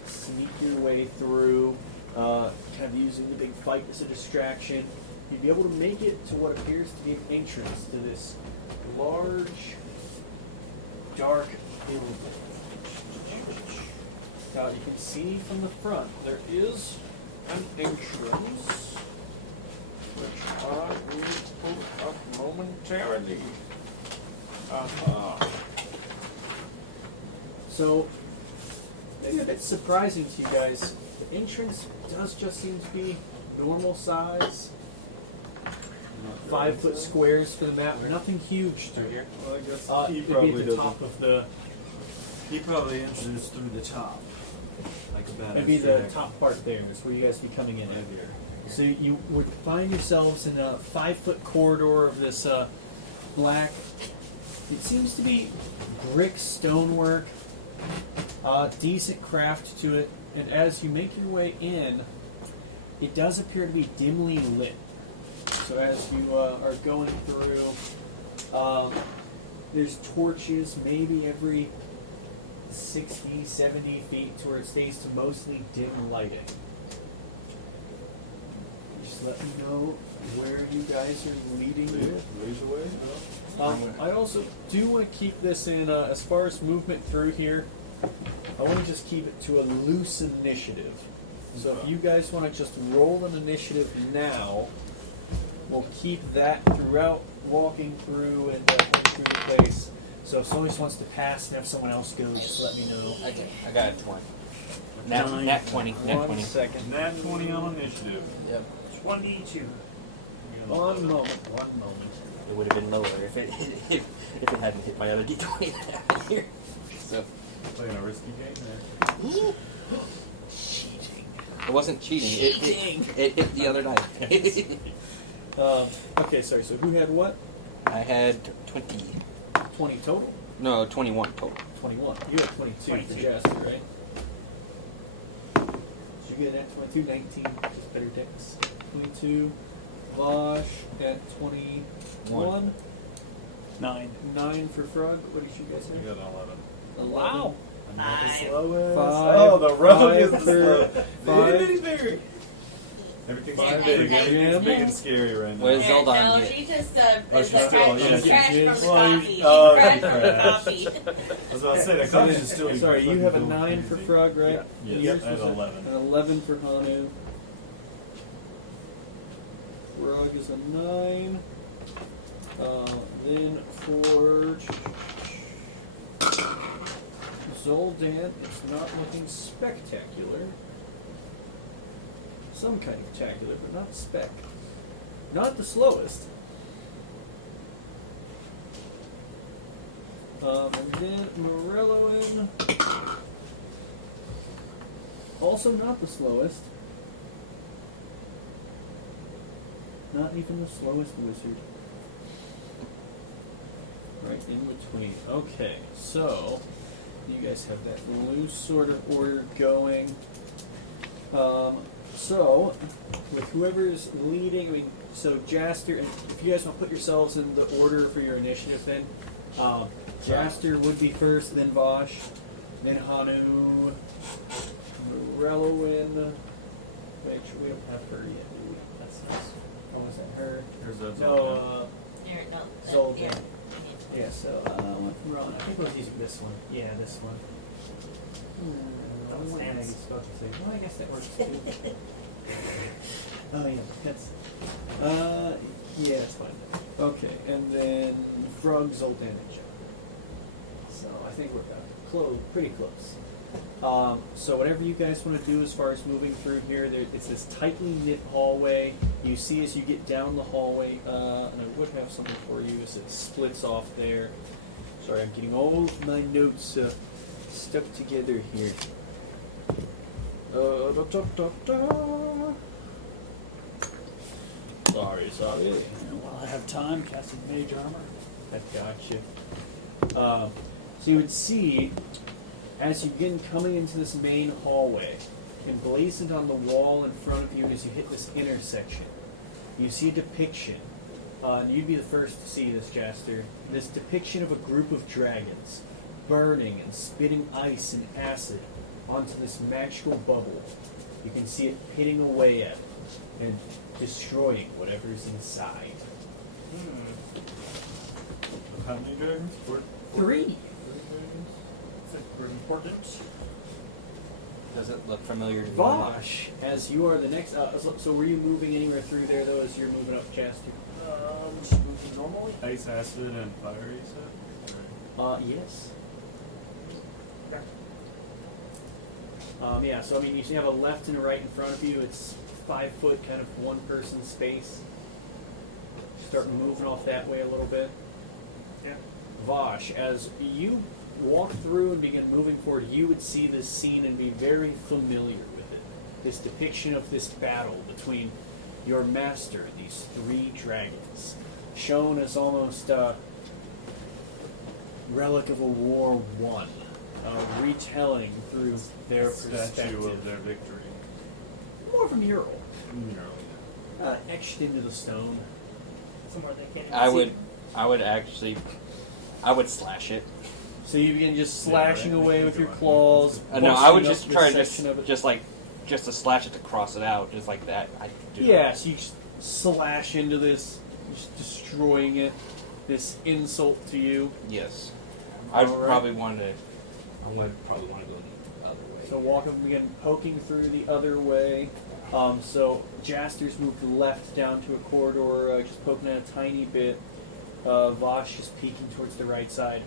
sneak your way through, kind of using the big fight as a distraction. You'd be able to make it to what appears to be an entrance to this large, dark building. Now you can see from the front there is an entrance, which I will pull up momentarily. So, maybe a bit surprising to you guys, the entrance does just seem to be normal size. 5 foot squares for the map, nothing huge through here. Well, I guess It'd he be probably at the doesn't. top of the. He probably enters through the top, like a badass. It'd be the dragon. top part there. Is where you guys would be coming in at. Right here. So you would find yourselves in a 5 foot corridor of this black. It seems to be brick stonework, decent craft to it, and as you make your way in, it does appear to be dimly lit. So as you are going through, there's torches maybe every 60, 70 feet to where it stays to mostly dim lighting. Just let me know where you guys are leading me. Raise away. I also do want to keep this in, as far as movement through here, I want to just keep it to a loose initiative. So if you guys want to just roll an initiative now, we'll keep that throughout walking through and through the place. So if someone just wants to pass and have someone else go, just let me know. Okay, I got a 20. Nat 20. Nat 20. 1 second. Nat 20 on initiative. Yep. 22. 1 moment. 1 moment. It would have been lower if it if it hadn't hit my other d20 here. So Playing a risky game there. Cheating. it wasn't cheating. It hit the other dice. Okay, sorry. So who had what? I had 20. 20 total? No, 21 total. 21. You had 22 for 22. Jasper, right? So you get at 22, 19, just better decks. 22. Vosh at 21. 9. 9 for Frog. What did you guys You have? got an 11. 11. Wow. I'm not the 5. slowest. 5. Oh, the rogue is the 5 slowest. for 5. Everything's Five too big. big. Everything's big and scary right now. What is Zelda No, on she just Oh, is she's like still- she's yeah, crashed she- from the well, you- coffee. She oh, crashed you from the crashed. coffee. I was about to say, that coffee is still. Sorry, you have a 9 for Frog. Frog, right? Yeah. And Yes, yours I have was 11. An 11 for Hanu. Frog is a 9. Then for Zoldan, it's not looking spectacular. Some kind of spectacular, but not spec. Not the slowest. And then Morelloin, also not the slowest. Not even the slowest wizard. Right in between. Okay, so you guys have that loose sort of order going. So with whoever's leading, I mean, so Jaster, and if you guys want to put yourselves in the order for your initiative, then Jaster would be first, then Vosh, then Hanu, Morelloin. Make sure we don't have her yet, do we? That's nice. Oh, is that her? Here's that No, Here, no, Zoldan. here. yeah, so, what's wrong? I think we're using this one. Yeah, this one. That was What am I Nancy. supposed to say? Well, I guess that works too. Oh, yeah, that's, yeah, that's fine. Okay, and then Frog, Zoltan, and Joe. So I think we're pretty close. So whatever you guys want to do as far as moving through here, it's this tightly knit hallway. You see as you get down the hallway, and I would have something for you as it splits off there. Sorry, I'm getting all of my notes stuck together here. Sorry. While I have time, casting mage armor. That gotcha. So you would see, as you begin coming into this main hallway, emblazoned on the wall in front of you as you hit this intersection, you see a depiction. And you'd be the first to see this, Jaster. This depiction of a group of dragons, burning and spitting ice and acid onto this magical bubble. You can see it pitting away at it and destroying whatever's inside. How many dragons? 3. That's pretty important. Does it look familiar to me? Vosh, as you are the next. So were you moving anywhere through there though? As you're moving up, Jaster? Just moving normally. Ice, acid, and fire, you said? Yes. Okay. Yeah. So I mean, you have a left and a right in front of you. It's 5 foot, kind of one person space. Start moving off that way a little bit. Yeah. Vosh, as you walk through and begin moving forward, you would see this scene and be very familiar with it. This depiction of this battle between your master and these 3 dragons, shown as almost a relic of a war won, retelling through their Statue perspective. of their victory. More of a mural, Mural. etched into the stone. Somewhere they can't even I see. would slash it. So you begin just slashing Yeah, right. away with your claws. No, I would busting up just this try to section of it. just to slash it to cross it out, just like that. I do. Yeah, so you just slash into this, just destroying it. This insult to you. Yes. I'd Alright. probably want to. I would probably want to go the other way. So walk up again, poking through the other way. So Jaster's moved left down to a corridor, just poking out a tiny bit. Vosh is peeking towards the right side.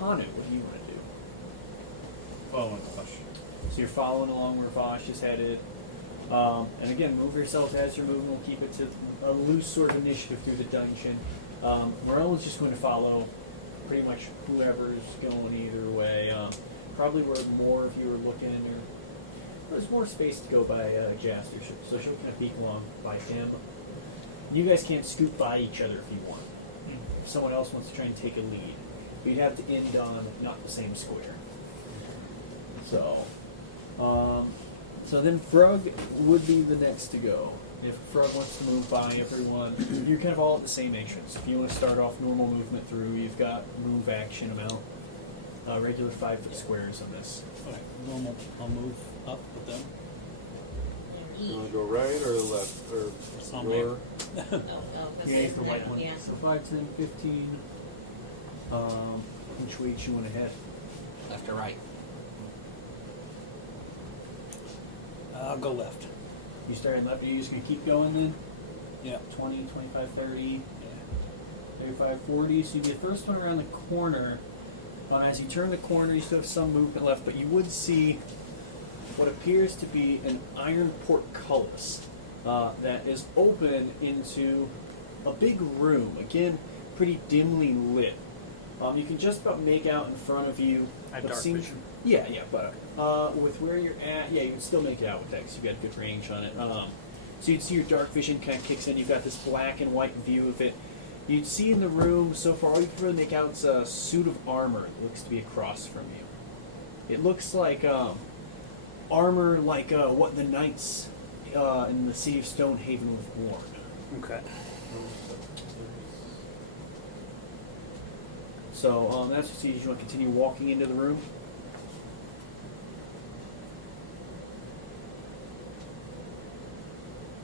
Hanu, what do you want to do? Following Hush. So you're following along where Vosh is headed. And again, move yourselves as you're moving. We'll keep it to a loose sort of initiative through the dungeon. Morel is just going to follow pretty much whoever's going either way. Probably where more of you are looking, or there's more space to go by Jaster, so she'll kind of peek along by him. You guys can't scoot by each other if you want. If someone else wants to try and take a lead, you'd have to end on not the same square. So then Frog would be the next to go. If Frog wants to move by everyone, you're kind of all at the same entrance. If you want to start off normal movement through, you've got move action amount, regular 5-foot squares on this. Alright, normal. I'll move up with them. You want to go right or left or Somewhere. your? You aim for white one. Yeah. So 5, 10, 15. Which way do you want to head? Left or right? I'll go left. You starting left, are you just going to keep going then? Yeah. 20, 25, 30, 35, 40. So you get the first one around the corner. As you turn the corner, you still have some movement left, but you would see what appears to be an iron portcullis that is open into a big room. Again, pretty dimly lit. You can just about make out in front of you. I have what dark seems- vision. Yeah, but with where you're at, yeah, you can still make it out with that because you've got good range on it. So you'd see your dark vision kind of kicks in. You've got this black and white view of it. You'd see in the room so far, all you can really make out is a suit of armor that looks to be across from you. It looks like armor like what the knights in the city of Stonehaven would have worn. Okay. So that's what you see. You want to continue walking into the room?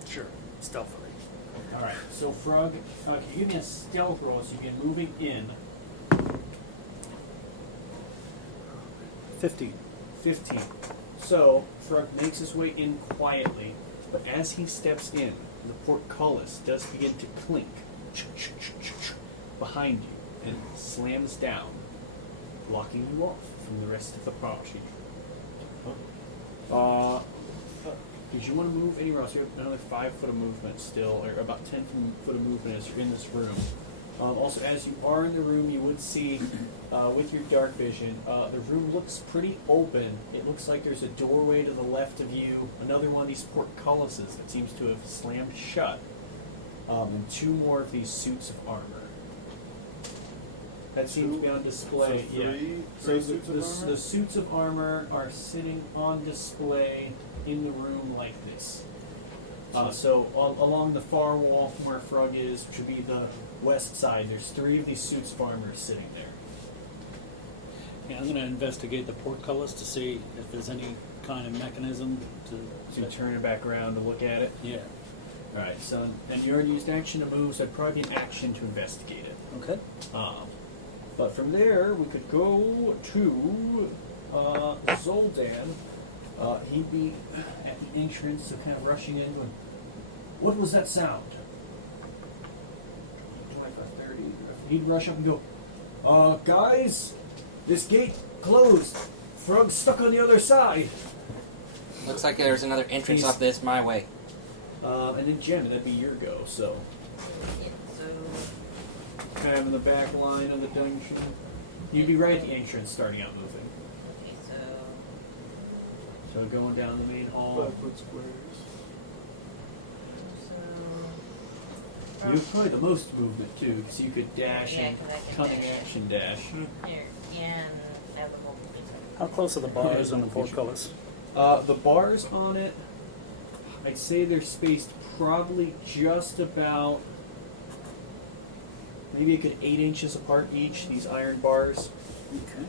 Sure. Stealthily. All right. So Frog, can you give me a stealth roll so you can moving in? 15. 15. So Frog makes his way in quietly, but as he steps in, the portcullis does begin to clink behind you and slams down, blocking you off from the rest of the party. Did you want to move anywhere else? You have another 5 foot of movement still, or about 10 foot of movement as you're in this room. Also, as you are in the room, you would see, with your dark vision, the room looks pretty open. It looks like there's a doorway to the left of you, another one of these portcullises that seems to have slammed shut, and 2 more of these suits of armor. That seems to be on display. So three suits of armor? The suits of armor are sitting on display in the room like this. So along the far wall from where Frog is, which would be the west side, there's 3 of these suits of armor sitting there. Yeah, I'm going to investigate the portcullis to see if there's any kind of mechanism So you turn it back around to look at it. Yeah. Alright, so then you already used action to move, so it'd probably be an action to investigate it. Okay. But from there, we could go to Zoldan. He'd be at the entrance, so kind of rushing in, going, "What was that sound?" 25, 30. He'd rush up and go, "Guys, this gate closed. Frog's stuck on the other side." Looks like there's another entrance He's- off this my way. And then Jem, that'd be your go, so Yeah, so, kind of in the back line of the dungeon. You'd be right at the entrance starting out moving. okay, So going down the main hall. 5 foot squares. so. You have probably the most movement too, because you could dash Yeah, and 'cause I can cunning dash. action dash. Here, and have the whole How close are the bars on the portcullis? The bars on it, I'd say they're spaced probably just about maybe a good 8 inches apart each. These iron bars. Okay.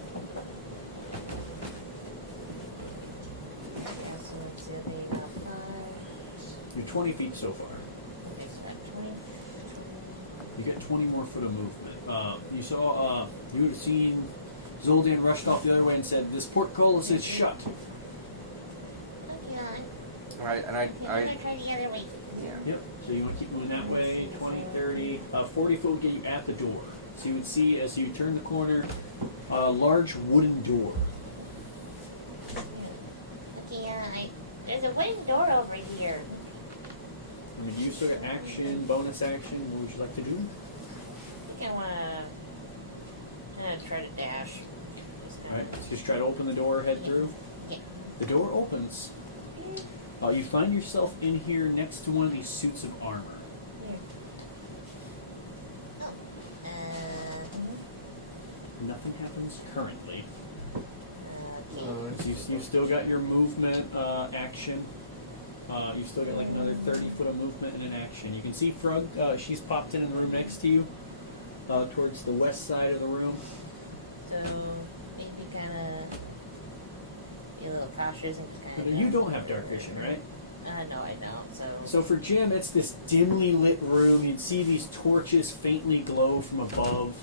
You're 20 feet so far. You get 20 more foot of movement. You saw, you would have seen Zoldan rushed off the other way and said, "This portcullis is shut." Okay, Alright, and I'm gonna try the other way. yeah. Yep. So you want to keep moving that way, 20, 30, 40 foot would get you at the door. So you would see as you turn the corner, a large wooden door. Yeah, there's a wooden door over here. I'm going to use sort of action, bonus action. What would you like to do? I think I'm gonna try to dash. Alright, just try to open the door, head through. Yeah. The door opens. You find yourself in here next to one of these suits of armor. Nothing happens currently. You've still got your movement action. You've still got like another 30 foot of movement and an action. You can see Frog, she's popped in the room next to you, towards the west side of the room. So maybe kind of be a little cautious and kind of. You don't have dark vision, right? No, I don't. So for Jim, it's this dimly lit room. You'd see these torches faintly glow from above.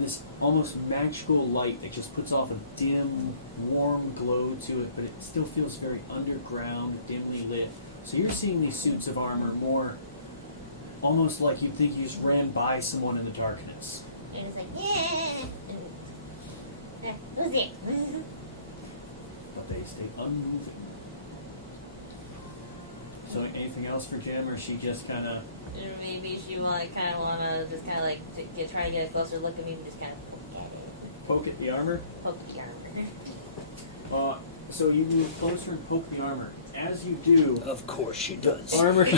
This almost magical light that just puts off a dim, warm glow to it, but it still feels very underground, dimly lit. So you're seeing these suits of armor more almost like you'd think you just ran by someone in the darkness. And it's like, yeah. Who's it? But they stay unmoving. So anything else for Jim, or she just kind of... Maybe she kind of want to just kind of like try to get a closer look at me and just kind of poke at it. Poke at the armor? Poke at the armor. So you move closer and poke the armor. As you do, Of course she does. armor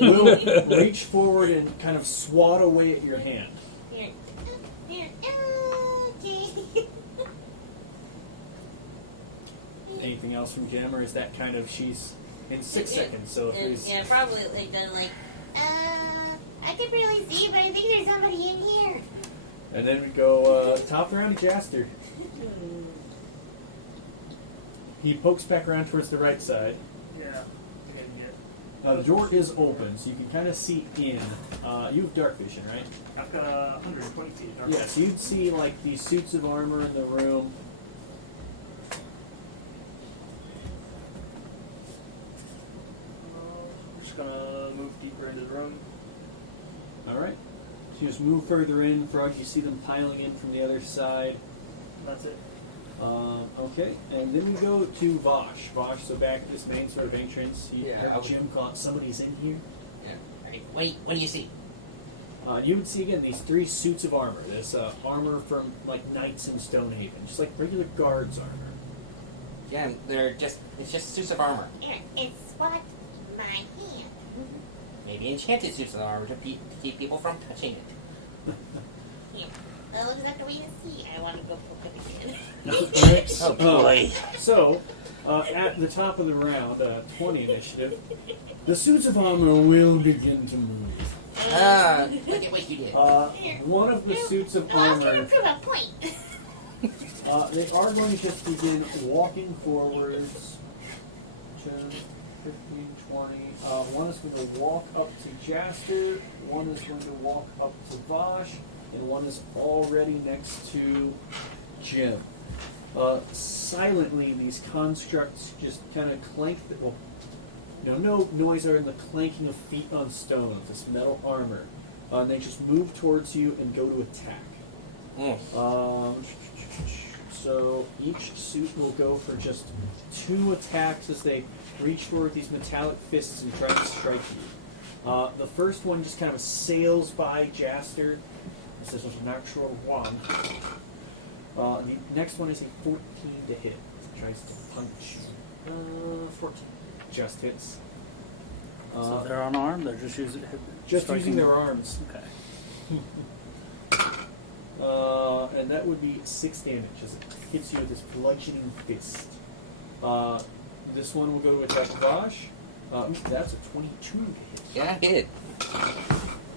will reach forward and kind of swat away at your hand. Here. Okay. Anything else from Jim, or is that kind of she's in 6 seconds? So if there's Yeah, probably like done like. I can barely see, but I think there's somebody in here. and then we go top around to Jaster. He pokes back around towards the right side. Yeah. The door is open, so you can kind of see in. You have dark vision, right? I've got 120 feet. Yeah, so you'd see like these suits of armor in the room. I'm just gonna move deeper into the room. Alright. So you just move further in, Frog, you see them piling in from the other side. That's it. Okay, and then we go to Vosh. Vosh, so back at this main sort of entrance, you Yeah, I have would- Jim call it, somebody's in here. Yeah. Right. What do you see? You would see again these 3 suits of armor. This armor from like knights in Stonehaven, just like regular guards armor. Yeah, it's just suits of armor. Here, it's what my hand. Maybe enchanted suits of armor to keep people from touching it. Here. Well, we'll just have to wait and see. I want to go poke it again. Alright, Oh boy. So, at the top of the round, 20 initiative, the suits of armor will begin to move. Look at what you did. One of the suits of Oh, I was going armor, to prove a point. they are going to just begin walking forwards. 10, 15, 20. One is going to walk up to Jaster, one is going to walk up to Vosh, and one is already next to Jim. Silently, these constructs just kind of clank. No noise other than the clanking of feet on stone, this metal armor. And they just move towards you and go to attack. So each suit will go for just 2 attacks as they reach forward with these metallic fists and try to strike you. The first one just kind of sails by Jaster. This is a natural 1. The next one is a 14 to hit. It tries to punch. 14. Just hits. So they're unarmed. They're just using Using their arms. Okay. And that would be 6 damage as it hits you with this bludgeoning fist. This one will go to attack Vosh. That's a 22 to hit. Yeah, hit it.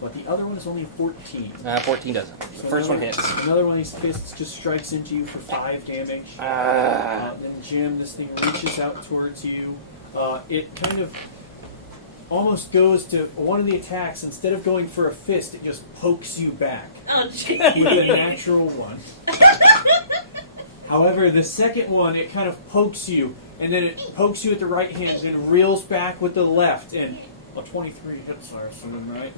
But the other one is only 14. 14 doesn't. The first one hits. Another one of these fists just strikes into you for 5 damage. Ah. Then Jim, this thing reaches out towards you. It kind of almost goes to one of the attacks. Instead of going for a fist, it just pokes you back Oh, with a natural 1. However, the second one, it kind of pokes you, and then it pokes you with the right hand, and then reels back with the left, and a 23 hits I assume, right?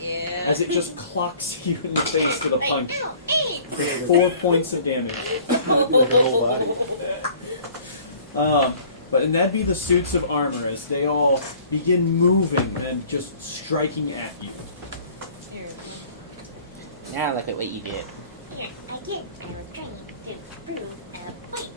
Yeah. As it just clocks you in the face with a punch. Ow, hey. For 4 points of damage. Like a whole body. And that'd be the suits of armor as they all begin moving and just striking at you. Now look at what you did. Here, I did. I was trying to prove a point.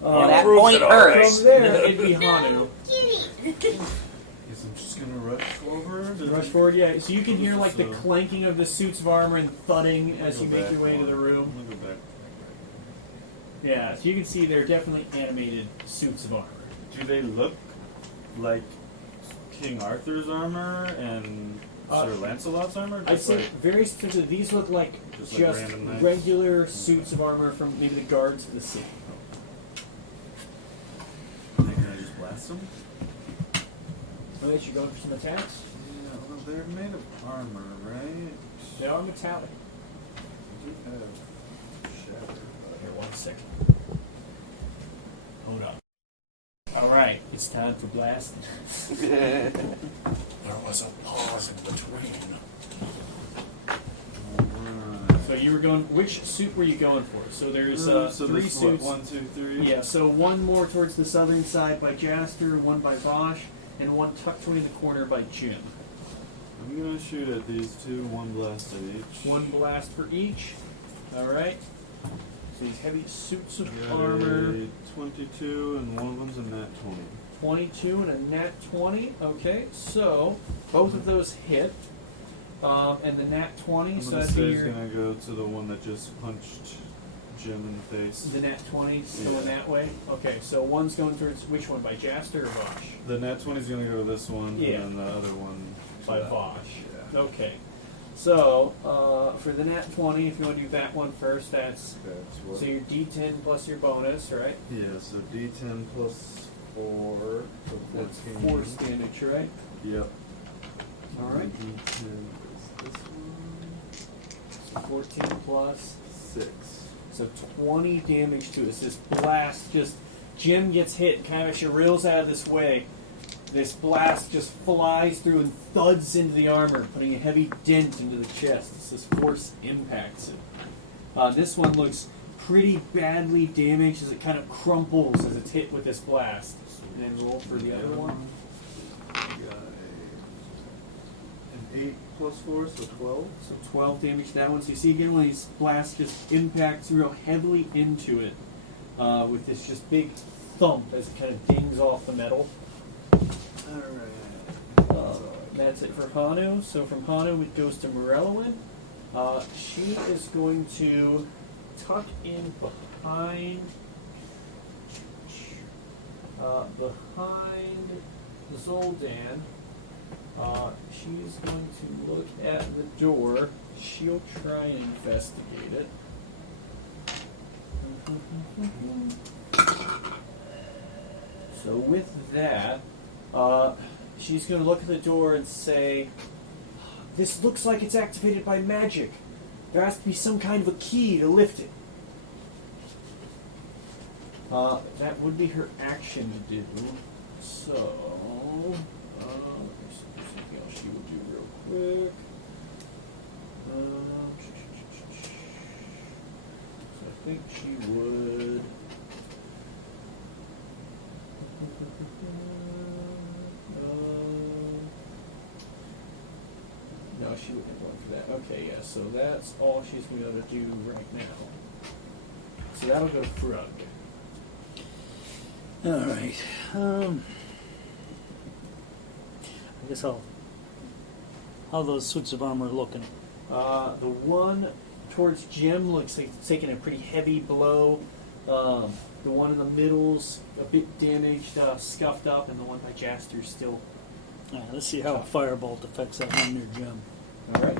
That Prove point it already. hurts. From there, it'd be Hanu. No kidding. Guess I'm just gonna rush forward. and- Rush forward, yeah. So you can hear like the So- clanking of the suits of armor and thudding as Go you make back your way to one. the I'm room. gonna go back. Yeah, so you can see they're definitely animated suits of armor. Do they look like King Arthur's armor and Sir Lancelot's armor? I'd Just say like, very specific. These look like Just just, like random knights? regular suits of armor from maybe the guards of the city. are they gonna just blast them? Oh, that you going for some attacks? Yeah, well, they're made of armor, right? They are metallic. They do have shatter. Here, 1 second. Hold up. Alright, it's time for blasting. There was a pause in between. Alright. So you were going, which suit were you going for? So there's So 3 this suits. What, 1, 2, 3? Yeah, so one more towards the southern side by Jaster, one by Vosh, and one tucked away in the corner by Jim. I'm gonna shoot at these two, one blast at each. One blast for each. Alright. So these heavy suits of Got armor. a 22, and one of them's a nat 20. 22 and a nat 20. Okay, so both of those hit. And the nat 20, I'm so gonna that'd say be it's your. gonna go to the one that just punched Jim in the face. The nat 20 's going Yeah. that way? Okay, so one's going towards which one? By Jaster or Vosh? The nat 20 is gonna go to this one, Yeah. and then the other one to By that one. Vosh. Yeah. Okay. So, for the nat 20, if you want to do that one first, that's. That's what. So your D10 plus your bonus, right? Yeah, so D10 plus 4, so 14. That's force damage, right? Yep. Alright. D10 is this one. So 14 plus. 6. So 20 damage to us. This blast just. Jim gets hit, kind of as she reels out of this way. This blast just flies through and thuds into the armor, putting a heavy dent into the chest as this force impacts it. This one looks pretty badly damaged as it kind of crumples as it's hit with this blast. And then roll for the other one. Got an 8 plus 4, so 12. So 12 damage to that one. So you see again when these blasts just impacts real heavily into it with this just big thump as it kind of dings off the metal. Alright. That's it for Hanu. So from Hanu it goes to Morellowin. She is going to tuck in behind Zoldan. She's going to look at the door. She'll try and investigate it. So with that, she's going to look at the door and say, "This looks like it's activated by magic. There has to be some kind of a key to lift it." That would be her action to do. So, there's something else she will do real quick. So I think she would. No, she wouldn't have gone for that. Okay, yeah, so that's all she's going to be able to do right now. So that'll go to Frug. All right. I guess how those suits of armor looking? The one towards Jim looks like it's taking a pretty heavy blow. The one in the middle's a bit damaged, scuffed up, and the one by Jaster's still. All right, let's see how Firebolt affects that one near Jim. All right.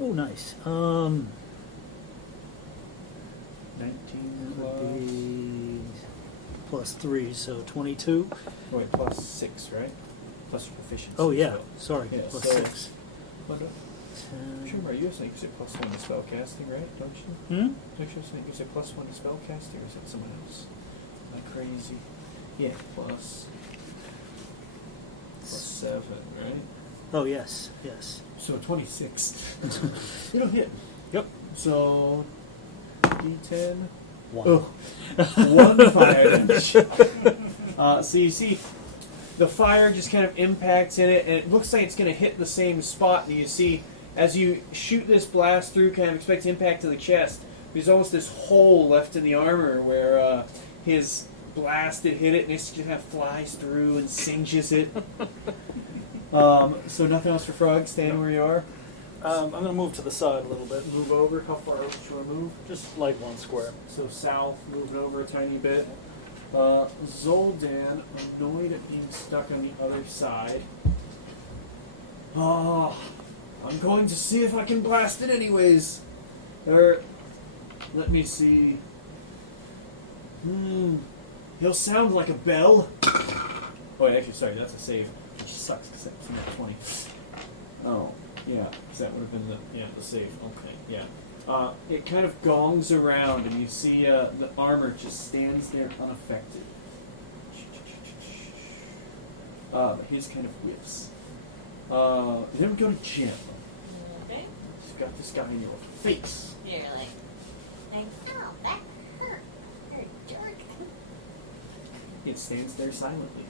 Oh, nice. 19 That plus. would be plus 3, so 22. Wait, plus 6, right? Plus your proficiency. Oh, yeah. So. Sorry, Yeah, plus so- 6. What? 10. Sure, you have something you say plus 1 to spellcasting, right? Don't you? Hmm? Don't you have something you say plus 1 to spellcasting, or is that someone else? Am I crazy? Yeah, plus. 7, right? Oh, yes, yes. So 26. It'll hit. Yep. So D10. 1. Oh, 1 fire damage. So you see the fire just kind of impacts in it, and it looks like it's going to hit the same spot. And you see, as you shoot this blast through, kind of expect impact to the chest. There's almost this hole left in the armor where his blast had hit it, and it just kind of flies through and singes it. So nothing else for Frog. Stand where you are. I'm going to move to the side a little bit. Move over. How far out should we move? Just like 1 square. So south, moving over a tiny bit. Zoldan, annoyed at being stuck on the other side. I'm going to see if I can blast it anyways. Let me see. He'll sound like a bell. Oh, wait, actually, sorry, that's a save. Which sucks because that's not 20. Oh, yeah, because that would have been the save. Okay, yeah. It kind of gongs around, and you see the armor just stands there unaffected. But his kind of whiffs. Then we go to Jim. Okay. He's got this guy in your face. You're like, ow, that hurt. You're a jerk. It stands there silently.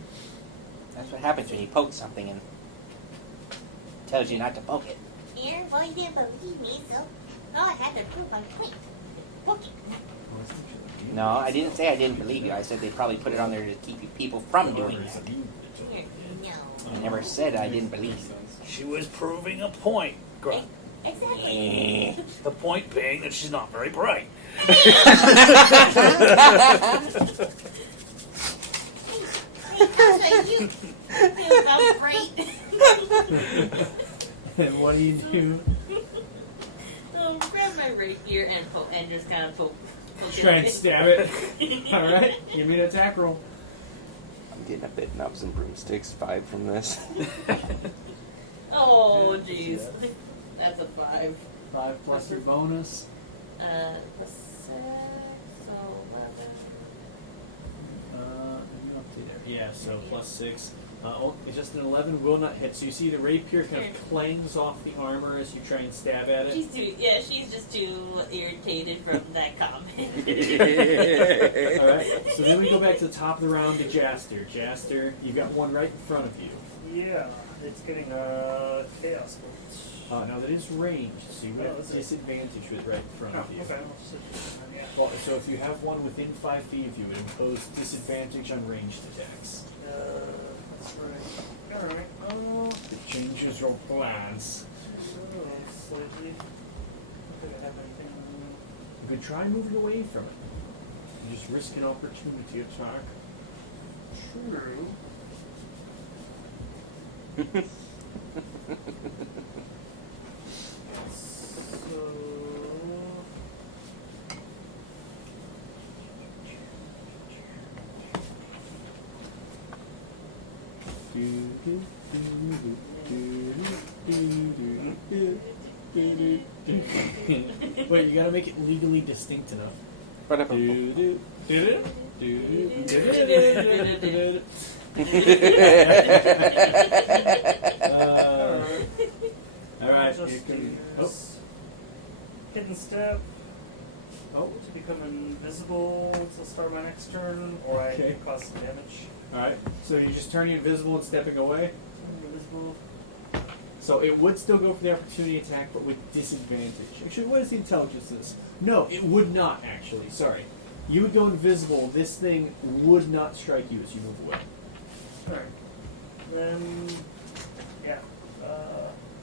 That's what happens when you poke something and tells you not to poke it. Here, well, you didn't believe me, so all I had to prove my point. Book it. No, I didn't say I didn't believe you. I said they probably put it on there to keep you people from doing that. Here, no. I never said I didn't believe you. She was proving a point, Grunt. Exactly. The point being that she's not very bright. Hey, how's that you feel about great? And what do you do? Grab my rapier and just kind of poke Try and stab it. Alright, give me an attack roll. I'm getting a bit nubs and broomsticks 5 from this. Oh, jeez. That's a 5. 5 plus your bonus. Plus 6, so 11. You update it. Yeah, so plus 6. It's just an 11 will not hit. So you see the rapier kind of clangs off the armor as you try and stab at it. She's just too irritated from that comment. Alright, so then we go back to the top of the round to Jaster. Jaster, you've got one right in front of you. Yeah, it's getting chaos. Now that is ranged, so you have disadvantage with right in front of you. Okay. Well, so if you have one within 5 feet of you, it imposes disadvantage on ranged attacks. That's right. Alright. It changes your plans. Slightly. Could I have anything? You could try moving away from it. You just risk an opportunity attack. True. Wait, you gotta make it legally distinct enough. Alright, Hidden step. Oh, To become invisible to start my next turn, or Okay. I cause some damage. alright. So you're just turning invisible and stepping away? Invisible. So it would still go for the opportunity attack, but with disadvantage. Actually, what is the intelligence of this? No, it would not, actually. Sorry. You would go invisible. This thing would not strike you as you move away. Alright. Then, yeah.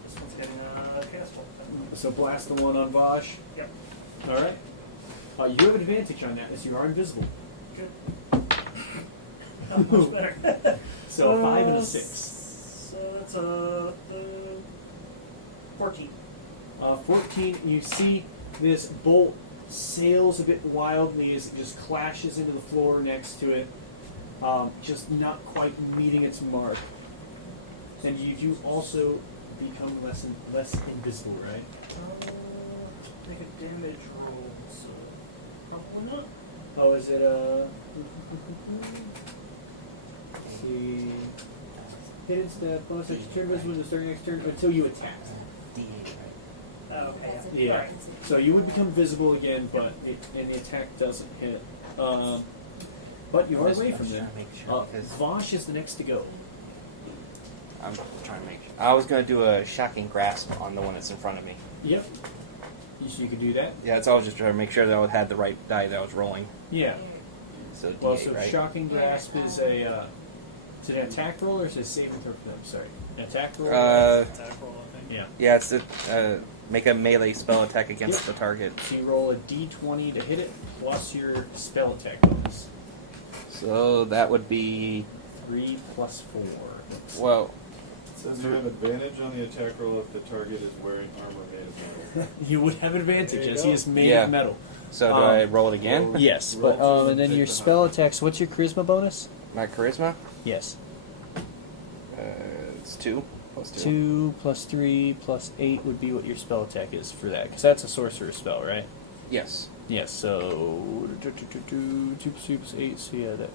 This one's getting a chaos bolt. So blast the one on Vosh. Yep. Alright. You have advantage on that as you are invisible. Good. Not much better. So a 5 and a 6. So that's a 14. 14, you see this bolt sails a bit wildly as it just clashes into the floor next to it, just not quite meeting its mark. And you also become less invisible, right? Make a damage roll, so probably not. Oh, is it let's see. hit instead. Bonus action turn visible in the starting next turn until you attack. Oh, okay. Yeah. So you would become visible again, but and the attack doesn't hit. But you are away from there. Vosh is the next to go. I'm trying to make sure. I was going to do a shocking grasp on the one that's in front of me. Yep. So you can do that. Yeah, it's always just trying to make sure that I had the right die that I was rolling. Yeah. So Well, D8, so right? shocking grasp is a. Is it an attack roll or is it a saving throw? No, I'm sorry. An attack roll. Attack roll, I think. Yeah. Yeah, it's to make a melee spell attack against the target. So you roll a d20 to hit it plus your spell attack bonus. So that would be 3 plus 4. well. It says you have advantage on the attack roll if the target is wearing armor made of metal. You would have advantage There you as go. he is made Yeah. of metal. So do I roll it again? Yes, Roll but to and then take your the spell high. attacks. What's your charisma bonus? My charisma? Yes. It's 2 plus 2. 2 plus 3 plus 8 would be what your spell attack is for that, because that's a sorcerer spell, right? Yes. Yes. So 2 plus 3 plus 8. So yeah, that.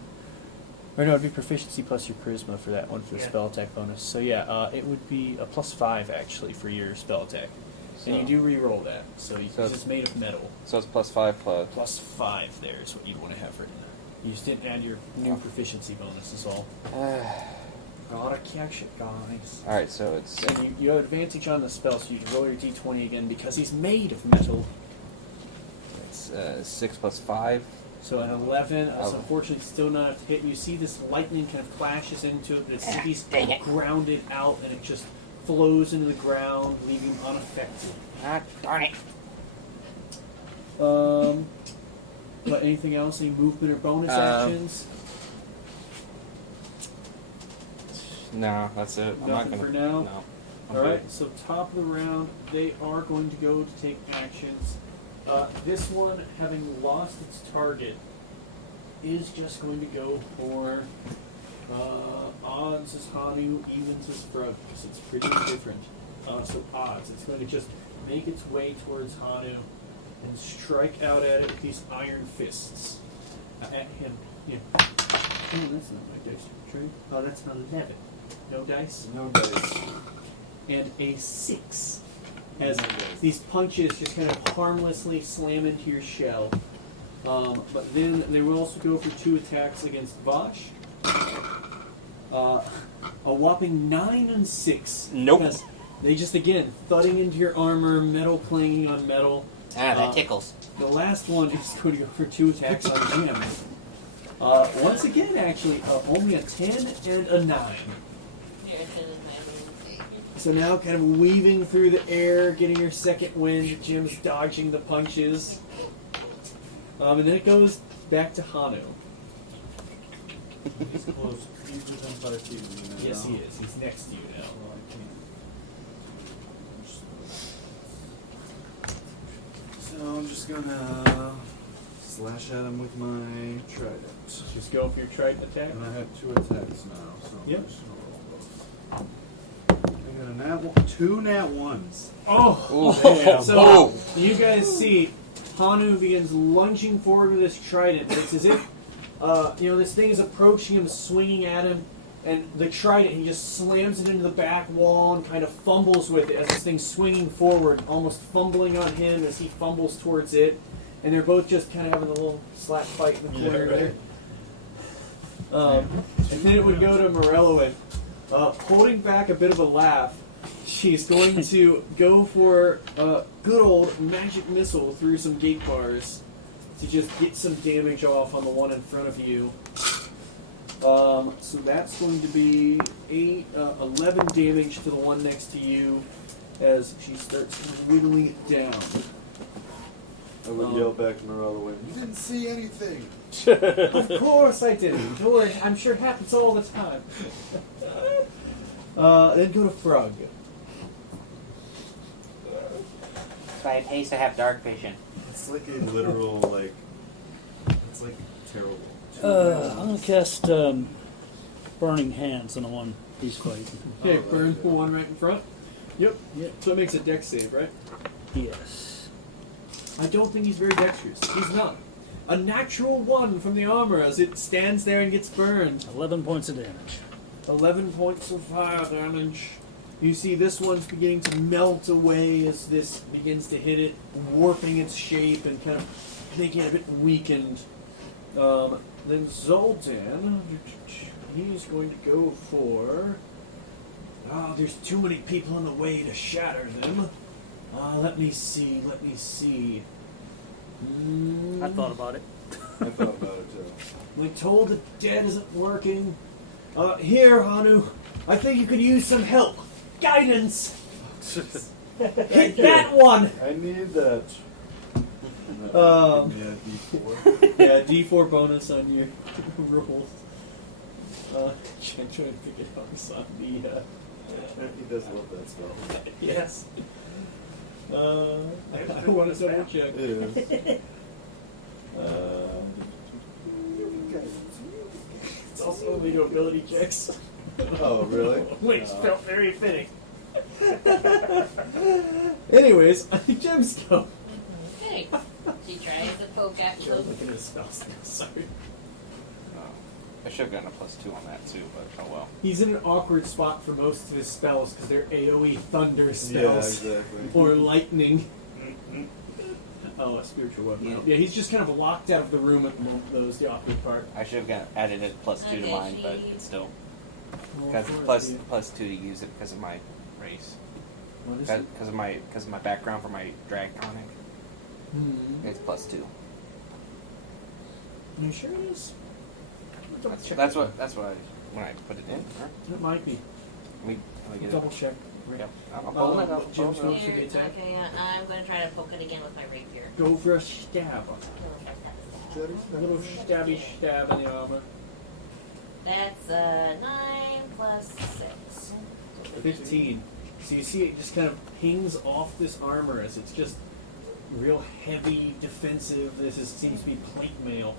Or no, it'd be proficiency plus your charisma for that one for the Yeah. spell attack bonus. So yeah, it would be a plus 5 actually for your spell attack, and you So- do re-roll that. So you So it's just made of metal. So it's plus 5 plus. Plus 5 there is what you'd want to have written there. You just didn't add your new proficiency bonus is all. Gotta catch it, guys. Alright, so it's. And you have advantage on the spell, so you can roll your d20 again because he's made of metal. It's 6 plus 5. So an 11, Oh. unfortunately still not enough to hit. You see this lightning kind of flashes into it, but it's he's dang it. grounded out and it just flows into the ground, leaving him unaffected. Ah, darn it. But anything else? Any movement or bonus actions? No, that's it. I'm not Nothing gonna. for now? No. I'm All right, good. so top of the round, they are going to go to take actions. This one, having lost its target, is just going to go for odds as Hanu, evens as Frog, because it's pretty different. So odds. It's going to just make its way towards Hanu and strike out at it with these iron fists. At him. Yeah. Oh, that's not my dice. True. Oh, that's an 11. No dice? No dice. And a 6. As No dice. these punches just kind of harmlessly slam into your shell. But then they will also go for 2 attacks against Vosh. A whopping 9 and 6. Nope. Because they just, again, thudding into your armor, metal clanging on metal. Ah, that tickles. The last one is going to go for 2 attacks on him. Once again, actually, only a 10 and a 9. So now kind of weaving through the air, getting your second wind, Jim's dodging the punches. And then it goes back to Hanu. He's close. He's within 5 feet of me now. Yes, he is. He's next to you now. Well, I can't. So I'm just gonna slash at him with my trident. Just go for your trident attack. And I have 2 attacks now, so Yep. I'm just gonna roll both. I got a 2 nat 1s. Oh! Damn. So you guys see Hanu begins lunging forward with his trident. It's as if this thing is approaching him, swinging at him, and the trident, he just slams it into the back wall and kind of fumbles with it as this thing's swinging forward, almost fumbling on him as he fumbles towards it. And they're both just kind of having a little slap fight in the corner there. And then it would go to Morello, holding back a bit of a laugh. She's going to go for a good old magic missile through some gate bars to just get some damage off on the one in front of you. So that's going to be 11 damage to the one next to you as she starts whittling it down. I would yell back to Morello, you didn't see anything! Of course I didn't. Don't worry, I'm sure it happens all the time. Then go to Frog. That's why it pays to have dark vision. It's like a literal, it's like terrible. I'm gonna cast Burning Hands on the one he's fighting. Okay, Oh, burn right, the one right in front. Yep. Yep. So it makes a dex save, right? Yes. I don't think he's very dexterous. He's not. A natural 1 from the armor as it stands there and gets burned. 11 points of damage. 11 points of fire damage. You see this one's beginning to melt away as this begins to hit it, warping its shape and kind of making it a bit weakened. Then Zoltan, he's going to go for... there's too many people in the way to shatter them. Let me see. I thought about it. I thought about it too. We told the dead isn't working. Here, Hanu, I think you could use some help. Guidance! Hit that one! I need that. Um, Give me a D4. Yeah, D4 bonus on your rolls. I'm trying to pick it up on the, He does love that spell. yes. I want to double check. It is. It's also only to ability checks. Oh, really? Which felt very fitting. Anyways, I think Gem's go. Okay. She tries to poke at Sure, him. look at his spells now, sorry. I should have gotten a +2 on that too, but oh well. He's in an awkward spot for most of his spells because they're AoE thunder Yeah, spells. exactly. Or lightning. Oh, a spiritual weapon. Yeah. Yeah, he's just kind of locked out of the room at the moment. That was the awkward part. I should have added a +2 to Okay, mine, but she- it's still Roll because for it, plus yeah. +2 to use it because of my race, What is it? because of my background for my draconic. Hmm. It's +2. You sure it is? Double check. That's what when I put it in. It might be. Let me get Double it. check. Yep. I'm Oh, pulling it up. Jim's pulling it going up. to the attack. Okay, I'm going to try to poke it again with my rapier. Go for a stab. A little stabby stab in the armor. That's 9 plus 6. 15. So you see it just kind of pings off this armor as it's just real heavy, defensive. Seems to be plate mail.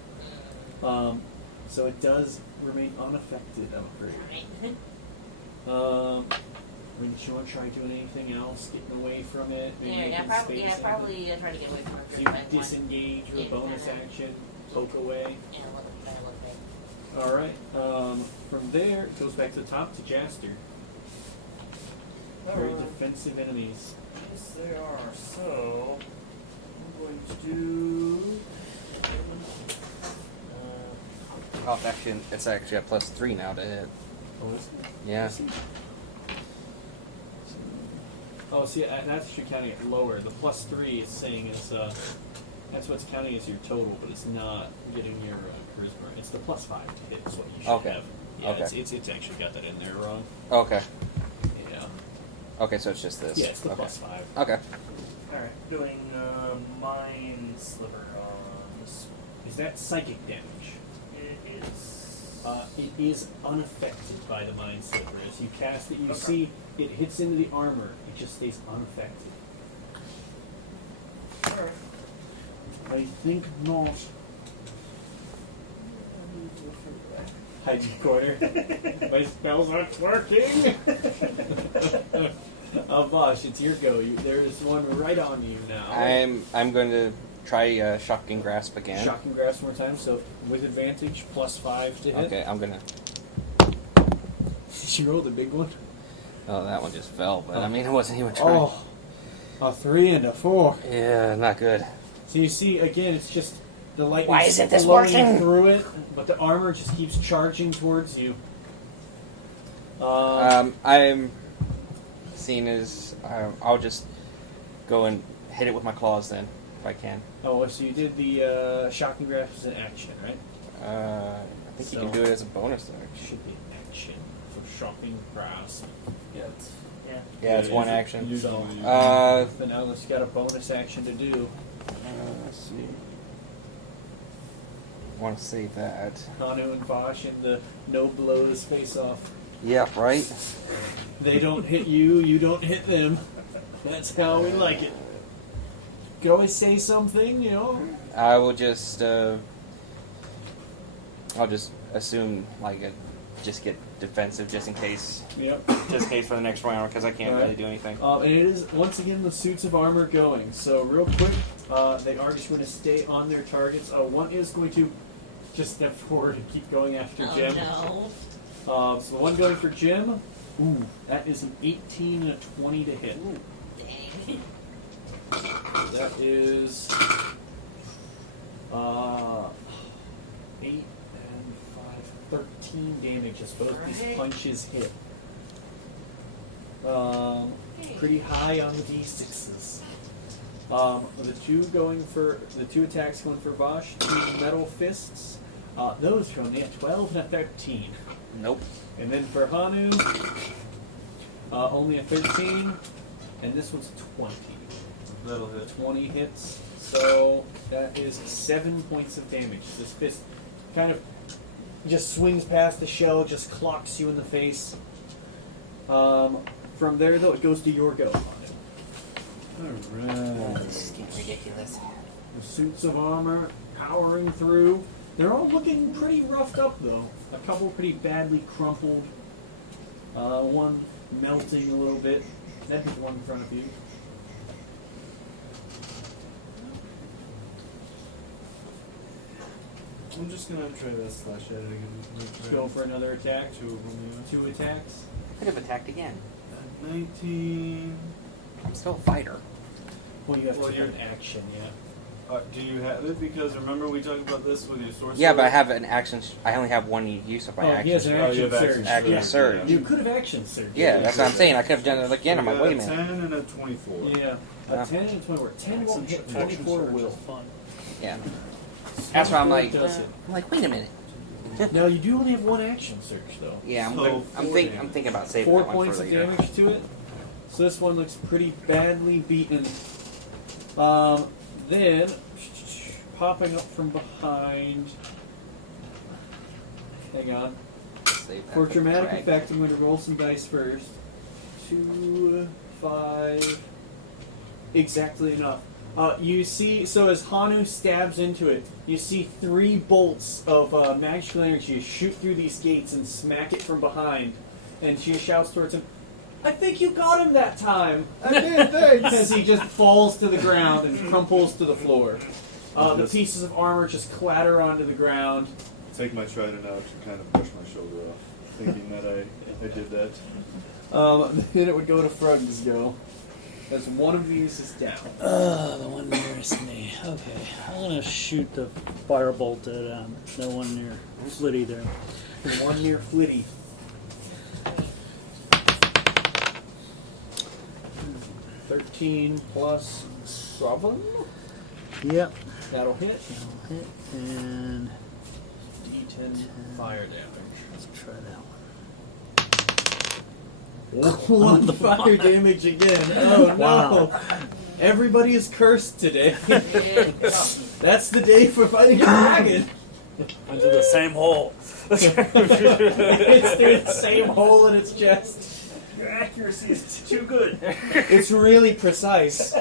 So it does remain unaffected, I'm afraid. Alright. I mean, do you want to try doing anything else? Getting away from it? Maybe Yeah, making probably space out of it? try to get away from it. So you disengage with a bonus action, poke away. Yeah, try to look big. Alright. From there, it goes back to the top to Jaster. Very defensive enemies. Yes, they are. So, I'm going to do. Oh, it's actually a +3 now to hit. Oh, is it? Yeah. Oh, see, that's actually counting it lower. The +3 is saying is that's what's counting as your total, but it's not getting your charisma. It's the +5 to hit. Is what you should Okay. have. Yeah, Okay. it's actually got that in there wrong. Okay. Yeah. Okay, so it's just this. Yeah, it's the okay. +5. Okay. Alright, doing Mind Sliver on this. Is that psychic damage? It is. It is unaffected by the Mind Sliver. As you cast it, you Okay. see it hits into the armor. It just stays unaffected. Alright. I think not. Hide in the corner. My spells aren't working. Oh, Bosh, it's your go. There's one right on you now. I'm going to try shocking grasp again. Shocking grasp one more time. So with advantage, +5 to hit. Okay, I'm gonna. She rolled a big one. Oh, that one just fell, but Oh. I mean, it wasn't even trying. Oh, a 3 and a 4. Yeah, not good. So you see again, it's just the lightning Why isn't this flowing working? through it, but the armor just keeps charging towards you. I'm seeing as I'll just go and hit it with my claws then, if I can. Oh, so you did the shocking grasp as an action, right? I think you So- can do it as a bonus though. It should be action for shocking grasp. Yeah, it's. Yeah. Yeah, it's one action. So, but now it's got a bonus action to do. Let's see. I want to save that. Hanu and Vosh in the no blows face off. Yeah, right. They don't hit you, you don't hit them. That's how we like it. You can always say something, you know. I will just. I'll just assume just get defensive just in case. Yep. Just in case for the next round because I can't really do anything. And it is once again the suits of armor going. So real quick, they are just going to stay on their targets. One is going to just step forward and keep going after Oh Jem. no. So the one going for Jim, ooh, that is an 18 and a 20 to hit. Dang. That is 8 and 5, 13 damage as both these Alright. punches hit. Pretty high on the d6s. The two attacks going for Vosh, 2 metal fists. Those from me at 12 and a 13. Nope. And then for Hanu, only a 13, and this one's 20. That'll hit. 20 hits, so that is 7 points of damage. This fist kind of just swings past the shell, just clocks you in the face. From there, though, it goes to your go on it. Alright. This is getting ridiculous. The suits of armor powering through. They're all looking pretty roughed up, though. A couple pretty badly crumpled. One melting a little bit. That'd be the one in front of you. I'm just gonna try that slash at it again. Let's go for another attack. 2 of them, 2 attacks. I could have attacked again. 19. I'm still a fighter. Well, you have Well, to have you're- an action, yeah. Do you have it? Because remember we talked about this with your sorcerer? Yeah, but I have an action. I only have one use of my Oh, action. he has an Oh, you action have surge. action Yeah. surge. You could have action surge. Yeah, that's what I'm saying. I could have done it again. I'm like, wait a minute. 10 and a 24. Yeah. A 10 and 24. 10 won't hit, 24 will. Fun. Yeah. That's why I'm like, Does it. wait a minute. Now, you do only have one action surge, though. Yeah, So, I'm 4 thinking about saving 4 that one points for of later. damage to it. So this one looks pretty badly beaten. Then, popping up from behind. Hang on. Save that For the dramatic drag. effect, I'm going to roll some dice first. 2, 5. Exactly enough. You see, so as Hanu stabs into it, you see 3 bolts of magical energy shoot through these gates and smack it from behind. And she shouts towards him, "I think you got him that time!" I did, thanks! As he just falls to the ground and crumples to the floor. The pieces of armor just clatter onto the ground. Take my trident out and kind of brush my shoulder off, thinking that I did that. Then it would go to Frug's go. As one of these is down. The one nearest me. Okay, I'm gonna shoot the firebolt at the one near Flitty there. The one near Flitty. $13 plus 7. Yep. That'll hit. Hit and D10 fire damage. let's try that One fire damage again. Oh no! Wow. Everybody is cursed today. Yeah. That's the day for fighting a dragon. into the same hole. It's through the same hole in its chest. Your accuracy is too good. It's really precise.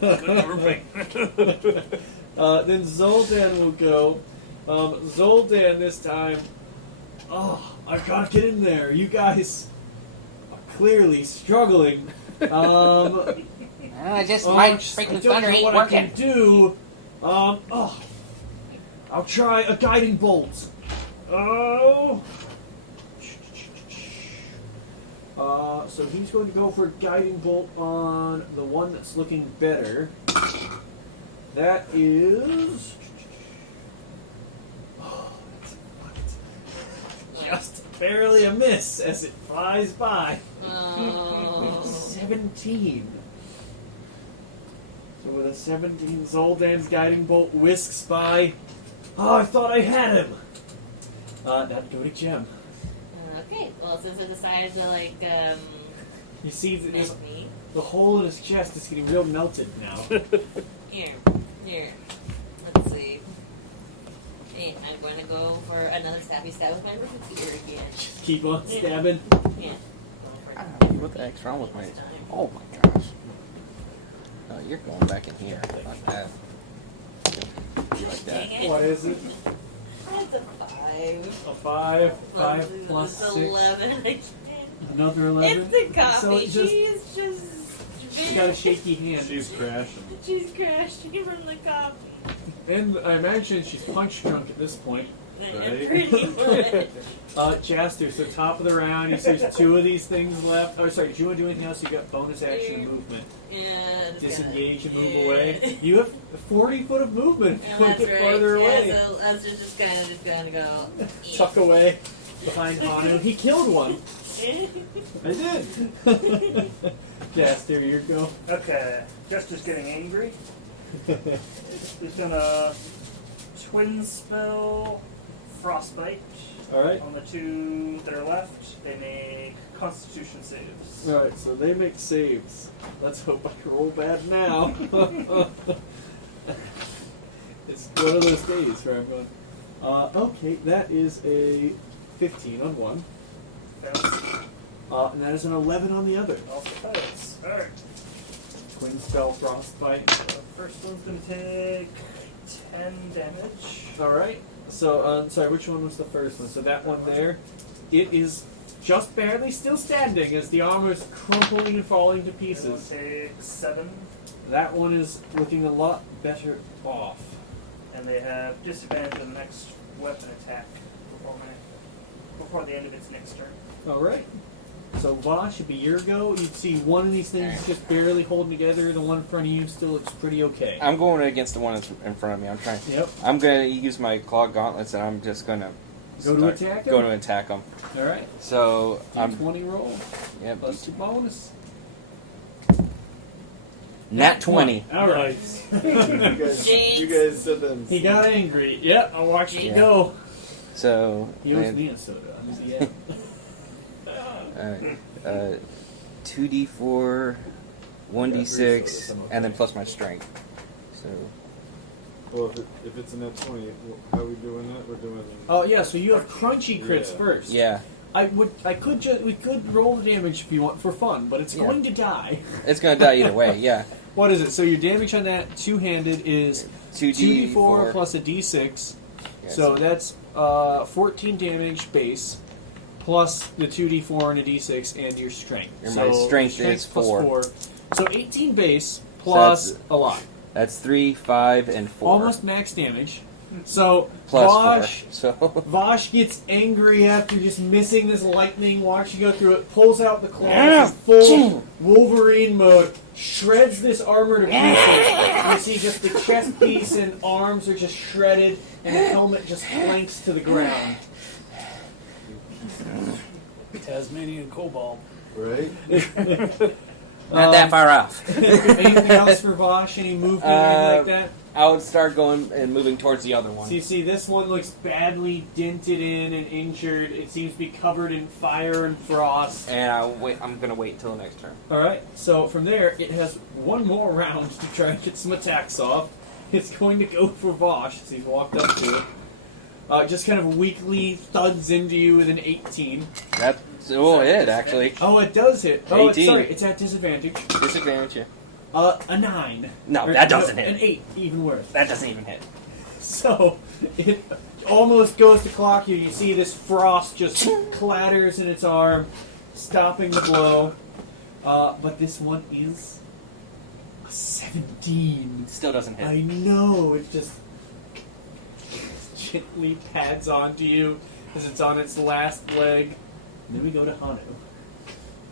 Good grouping. Then Zoldan will go. Zoldan this time. Oh, I've got to get in there. You guys are clearly struggling. I just I my freaking don't thunder know ain't what working. I can do. I'll try a guiding bolt. Oh. So he's going to go for a guiding bolt on the one that's looking better. That is. Just barely a miss as it flies by. Oh. 17. So with a 17, Zoldan's guiding bolt whisks by. Oh, I thought I had him. That'd go to Gem. Okay, well, since I decided to, You see, there's make me. the hole in his chest is getting real melted now. Here. Let's see. And I'm going to go for another stabby stab with my rapier again. Keep on stabbing. Yeah. What the heck's wrong with my? Oh my gosh! Oh, you're going back in here like that. You like that? Dang it. What is it? That's a 5. A 5. 5 plus It's 6. 11 again. Another 11. It's the coffee. So it just, She's just. she's got a shaky hand. She's crashing. She's crashing from the coffee. And I imagine she's punch drunk at this point. Right. Pretty much. Jaster, so top of the round, you see there's 2 of these things left. Oh, sorry, do you want to do anything else? You got bonus action and movement. Yeah. Disengage and move away. You have 40 foot of movement if you want That's to get right. farther away. Yeah, so that's just gonna go. Tuck away behind Hanu. He killed one. I did. Jaster, your go. Okay, Jester's getting angry. He's gonna twin spell Frostbite. Alright. On the 2 that are left, they make Constitution saves. Alright, so they make saves. Let's hope I roll bad now. It's one of those days where I'm going, okay, that is a 15 on one. Fails. And that is an 11 on the other. Also fails. Alright. Twin spell frostbite. The first one's gonna take 10 damage. Alright. So, sorry, which one was the first one? So that one there, it is just barely still standing as the armor is crumpling and falling to This pieces. one takes 7, That one is looking a lot better off. and they have disadvantage on the next weapon attack before the end of its next turn. Alright. So Vosh, should be your go. You'd see one of these things just barely holding together. The one in front of you still looks pretty okay. I'm going against the one that's in front of me. I'm trying. Yep. I'm gonna use my claw gauntlets, and I'm just gonna Go to attack him? Go to attack them. Alright. So I'm. D20 roll. Yep. Plus your bonus. Nat 20. Alright. you guys said them. He got angry. Yep, I watched you Yeah. go. So. He owes me a soda. Yeah. 2d4, 1d6, and then plus my strength. So. Well, if it's a net 20, how are we doing that? We're doing. Oh yeah, so you have crunchy crits Yeah. first. Yeah. We could roll the damage if you want for fun, but it's Yeah. going to die. It's gonna die either way. Yeah. What is it? So your damage on that two-handed is 2d4 plus a d6. Yeah, So that's 14 damage base, plus the 2d4 and a d6 and your strength. And so my strength is plus 4. So 18 base plus that's- a lot. That's 3, 5, and 4. Almost max damage. So Plus Vosh, 4. So. Vosh gets angry after just missing this lightning. Watch you go through it, pulls out the claws, Yeah. in full Wolverine mode, shreds this armor to pieces. You see just the chest piece and arms are just shredded, and the helmet just clanks to the ground. Tasmanian Cobalt. Right? Not that far off. Anything else for Vosh? Any movement or anything like that? I would start going and moving towards the other one. So you see this one looks badly dented in and injured. It seems to be covered in fire and frost. And I'm going to wait till the next turn. Alright, so from there, it has one more round to try and get some attacks off. It's going to go for Vosh, as he's walked up to it. Just kind of weakly thuds into you with an 18. That will hit, actually. Oh, it does hit. Oh, 18. sorry, it's at disadvantage. Disadvantage, yeah. A 9. No, that doesn't hit. An 8, even worse. That doesn't even hit. So, it almost goes to clock you. You see this frost just clatters in its arm, stopping the blow. But this one is a 17. Still doesn't hit. I know, it just gently pads onto you as it's on its last leg. And then we go to Hanu.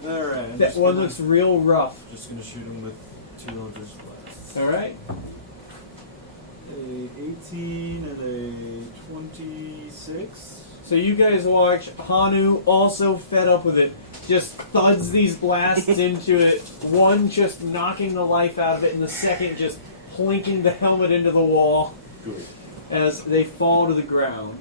Alright. That one looks real rough. Just gonna shoot him with 2 Eldritch Blasts. Alright. A 18 and a 26. So you guys watch Hanu, also fed up with it, just thuds these blasts into it. One just knocking the life out of it, and the second just plinking the helmet into the wall Good. as they fall to the ground.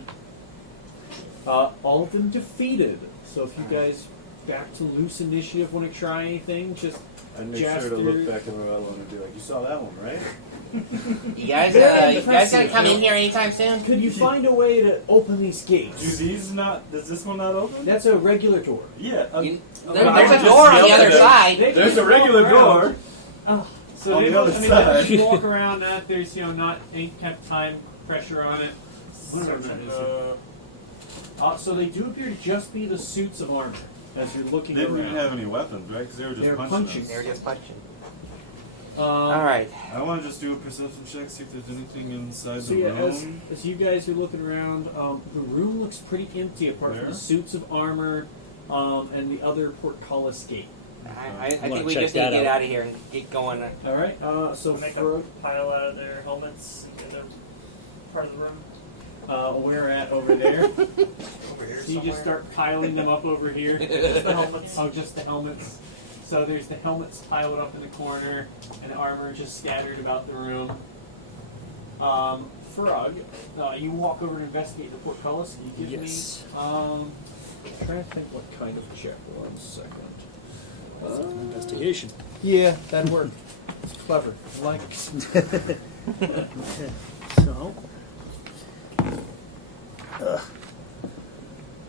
All of them defeated. So if you guys back to loose initiative want to try anything, just I'd make sure to look back in the other one and be like, you saw that one, right? You guys, Very you guys gonna impressive. come in here anytime soon? could you find a way to open these Do gates? these not? Does this one not open? That's a regular door. Yeah. There's I a just door on the yelled other at them. side. They There's just a regular walk around. door. Oh, so On they the don't, other I mean, side. they just walk around that. There's not any kind of time pressure on it. Whatever that is. So they do appear to just be the suits of armor as you're looking They didn't around. even have any weapons, right? Because they were just They were punching. punching. us. They were just punching. All right. I want to just do a perception check, see if there's anything inside So the yeah, room. as you guys are looking around, the room looks pretty empty apart from Where? the suits of armor and the other portcullis gate. I wanna think we check just need to that get out. out of here and get going. All right. So Make for a pile out of their helmets in the other part of the room. we're at over there. Over here So you just somewhere. start piling them up over here. Just the helmets. Oh, just the helmets. So there's the helmets piled up in the corner, and the armor just scattered about the room. Frog, you walk over to investigate the portcullis. You give Yes. me. I'm trying to think what kind of check. 1 second. Investigation. Yeah, that worked. It's clever. I like it. So,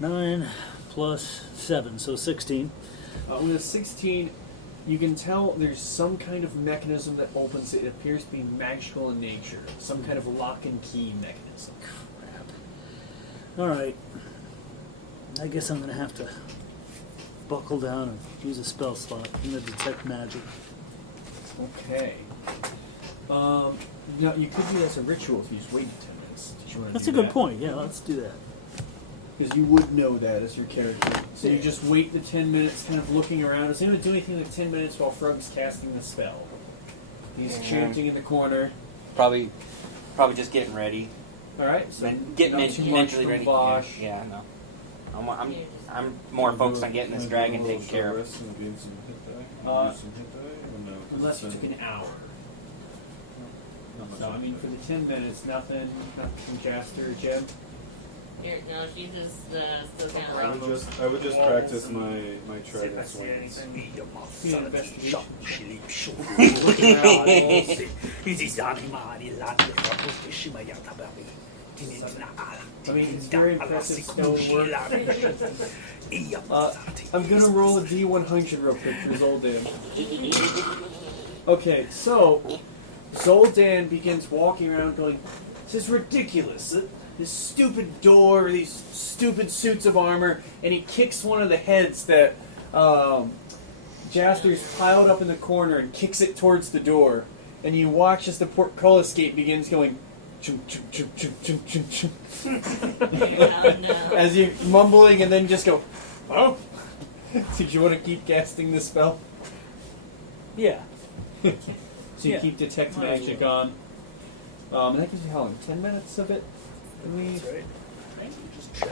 9 plus 7, so 16. With a 16, you can tell there's some kind of mechanism that opens it. It appears to be magical in nature. Some kind of lock and key mechanism. Crap. Alright. I guess I'm going to have to buckle down and use a spell slot. I'm going to detect magic. Okay. Now, you could do that as a ritual if you just waited 10 minutes. Did you want to That's do a good that? point. Yeah, let's do that. Because you would know that as your character. So you just wait the 10 minutes, kind of looking around. Does anyone do anything like 10 minutes while Frog's casting the spell? He's chanting in the corner. Probably just getting ready. Alright, so Get not too much mentally from ready. Vosh. Yeah, no. I'm more focused on getting this dragon taken care of. Rest and gain some hit die? Uh, Use some hit die? Or no? Unless you took an hour. Not much So, I mean, for the 10 minutes, nothing from Jaster or Jeb. Here, no, she just still kind of I like. would just Walls practice and my See if I trident see swings. anything. Be an investigation. I mean, it's very impressive stonework. I'm gonna roll a D100 real quick for Zoldan. Okay, so Zoldan begins walking around going, "This is ridiculous. This stupid door, these stupid suits of armor," and he kicks one of the heads that Jaster's piled up in the corner and kicks it towards the door. And you watch as the portcullis gate begins going chum chum chum chum chum chum chum. Oh, no. As you're mumbling and then just go, "Oh." Did you want to keep casting the spell? Yeah. So you Yeah. keep detect Might as magic well. on. And that gives you how long? 10 minutes of it? I mean, That's right. Just check.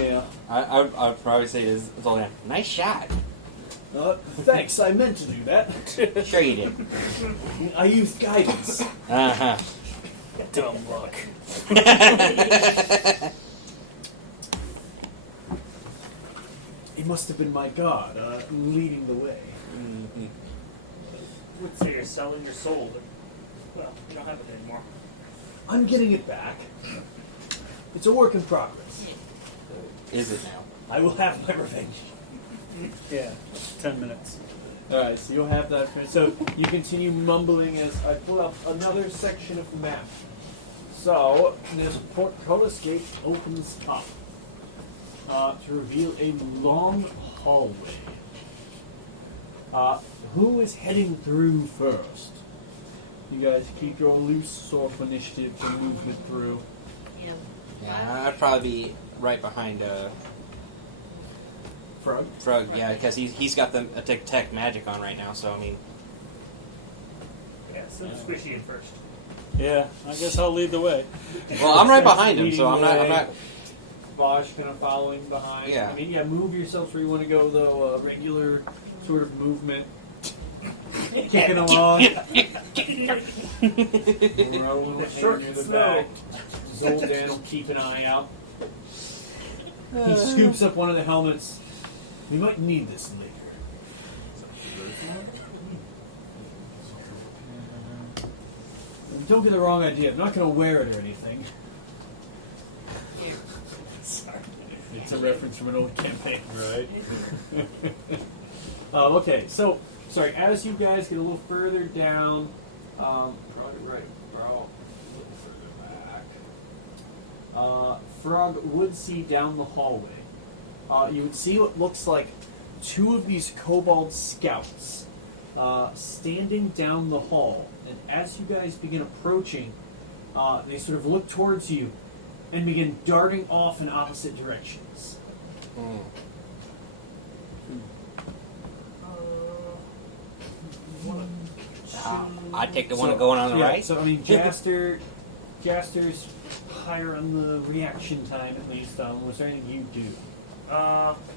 yeah. I would probably say is Zoldan, nice shot. Thanks, I meant to do that. Sure you did. I used guidance. Uh-huh. Dumb luck. It must have been my god leading the way. I would say you're selling your soul, but well, you don't have it anymore. I'm getting it back. It's a work in progress. Is it now? I will have my revenge. Yeah. 10 minutes. Alright, so you'll have that finished. So you continue mumbling as I pull up another section of the map. So this portcullis gate opens up to reveal a long hallway. Who is heading through first? You guys keep your loose sort of initiative for movement through. Yeah. Yeah, I'd probably be right behind Frog? Frog, yeah, because he's got the detect magic on right now, so I mean, Yeah, so squishy at first. Yeah, I guess I'll lead the way. well, I'm right behind him, so I'm not. Vosh kind of following behind. Yeah. I mean, yeah, move yourselves where you want to go, though. Regular sort of movement. Kicking along. Rolling the Short hand and to the slow. back. Zoldan will keep an eye out. He scoops up one of the helmets. We might need this later. Don't get the wrong idea. I'm not going to wear it or anything. Here. Sorry. It's a reference from an old campaign. Right. Okay, so, sorry, as you guys get a little further down, probably right, bro, a little further back, Frog would see down the hallway. You would see what looks like two of these kobold scouts standing down the hall. And as you guys begin approaching, they sort of look towards you and begin darting off in opposite directions. I take the one going on the right. So I mean, Jaster's higher on the reaction time at least. Was there anything you do?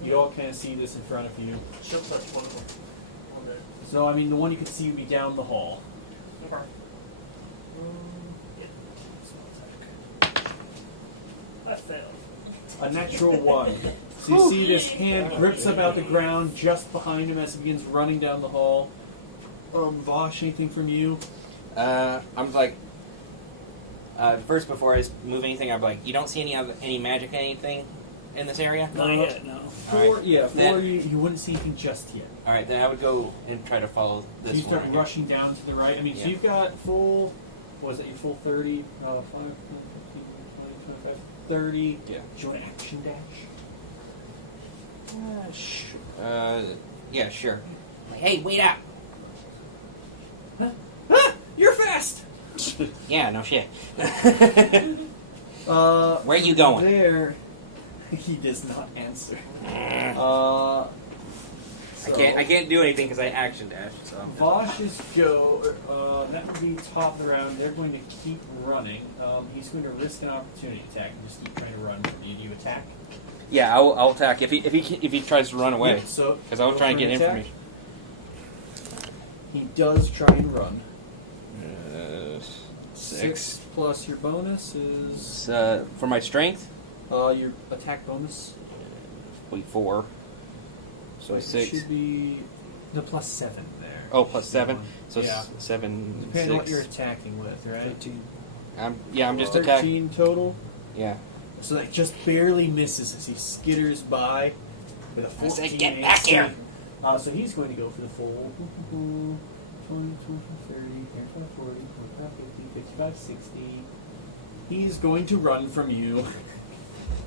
You all kind of see this in front of you. She'll touch one of them. Okay. So I mean, the one you could see would be down the hall. Okay. I failed. A natural one. So you see this hand grips up out the ground just behind him as he begins running down the hall. Vosh, anything from you? I'm like, first before I move anything, I'm like, you don't see any magic, anything in this area? Not yet, no. You wouldn't see anything just yet. All right, then I would go and try to follow this. So you start one. rushing down to the right. I mean, so Yeah. you've got full. Was it your full 30? 5, 10, 15, 20, 25, 30. Yeah. Do you want an action dash? Yeah, sure. Like, hey, wait up! You're fast. Yeah, no shit. Where are you going? There. He does not answer. I can't do anything because I action dash. So Vosh's go. That would be top of the round. They're going to keep running. He's going to risk an opportunity attack and just keep trying to run. Do you attack? yeah, I'll attack if he tries to run away Yeah, so because I was go trying for to an get attack. information. He does try and run. 6 plus your bonus is for my strength. your attack bonus. Wait, 4. So it 6. should be the plus 7 there. Oh, plus 7. So Yeah. 7. Depending on what 6. you're attacking with, right? 13. I'm just attacking. 13 total. Yeah. So that just barely misses as he skitters by with a 14 I say, "Get back AC. here!" So he's going to go for the full 20, 30, 35, 40, 45, 50, 55, 60. He's going to run from you.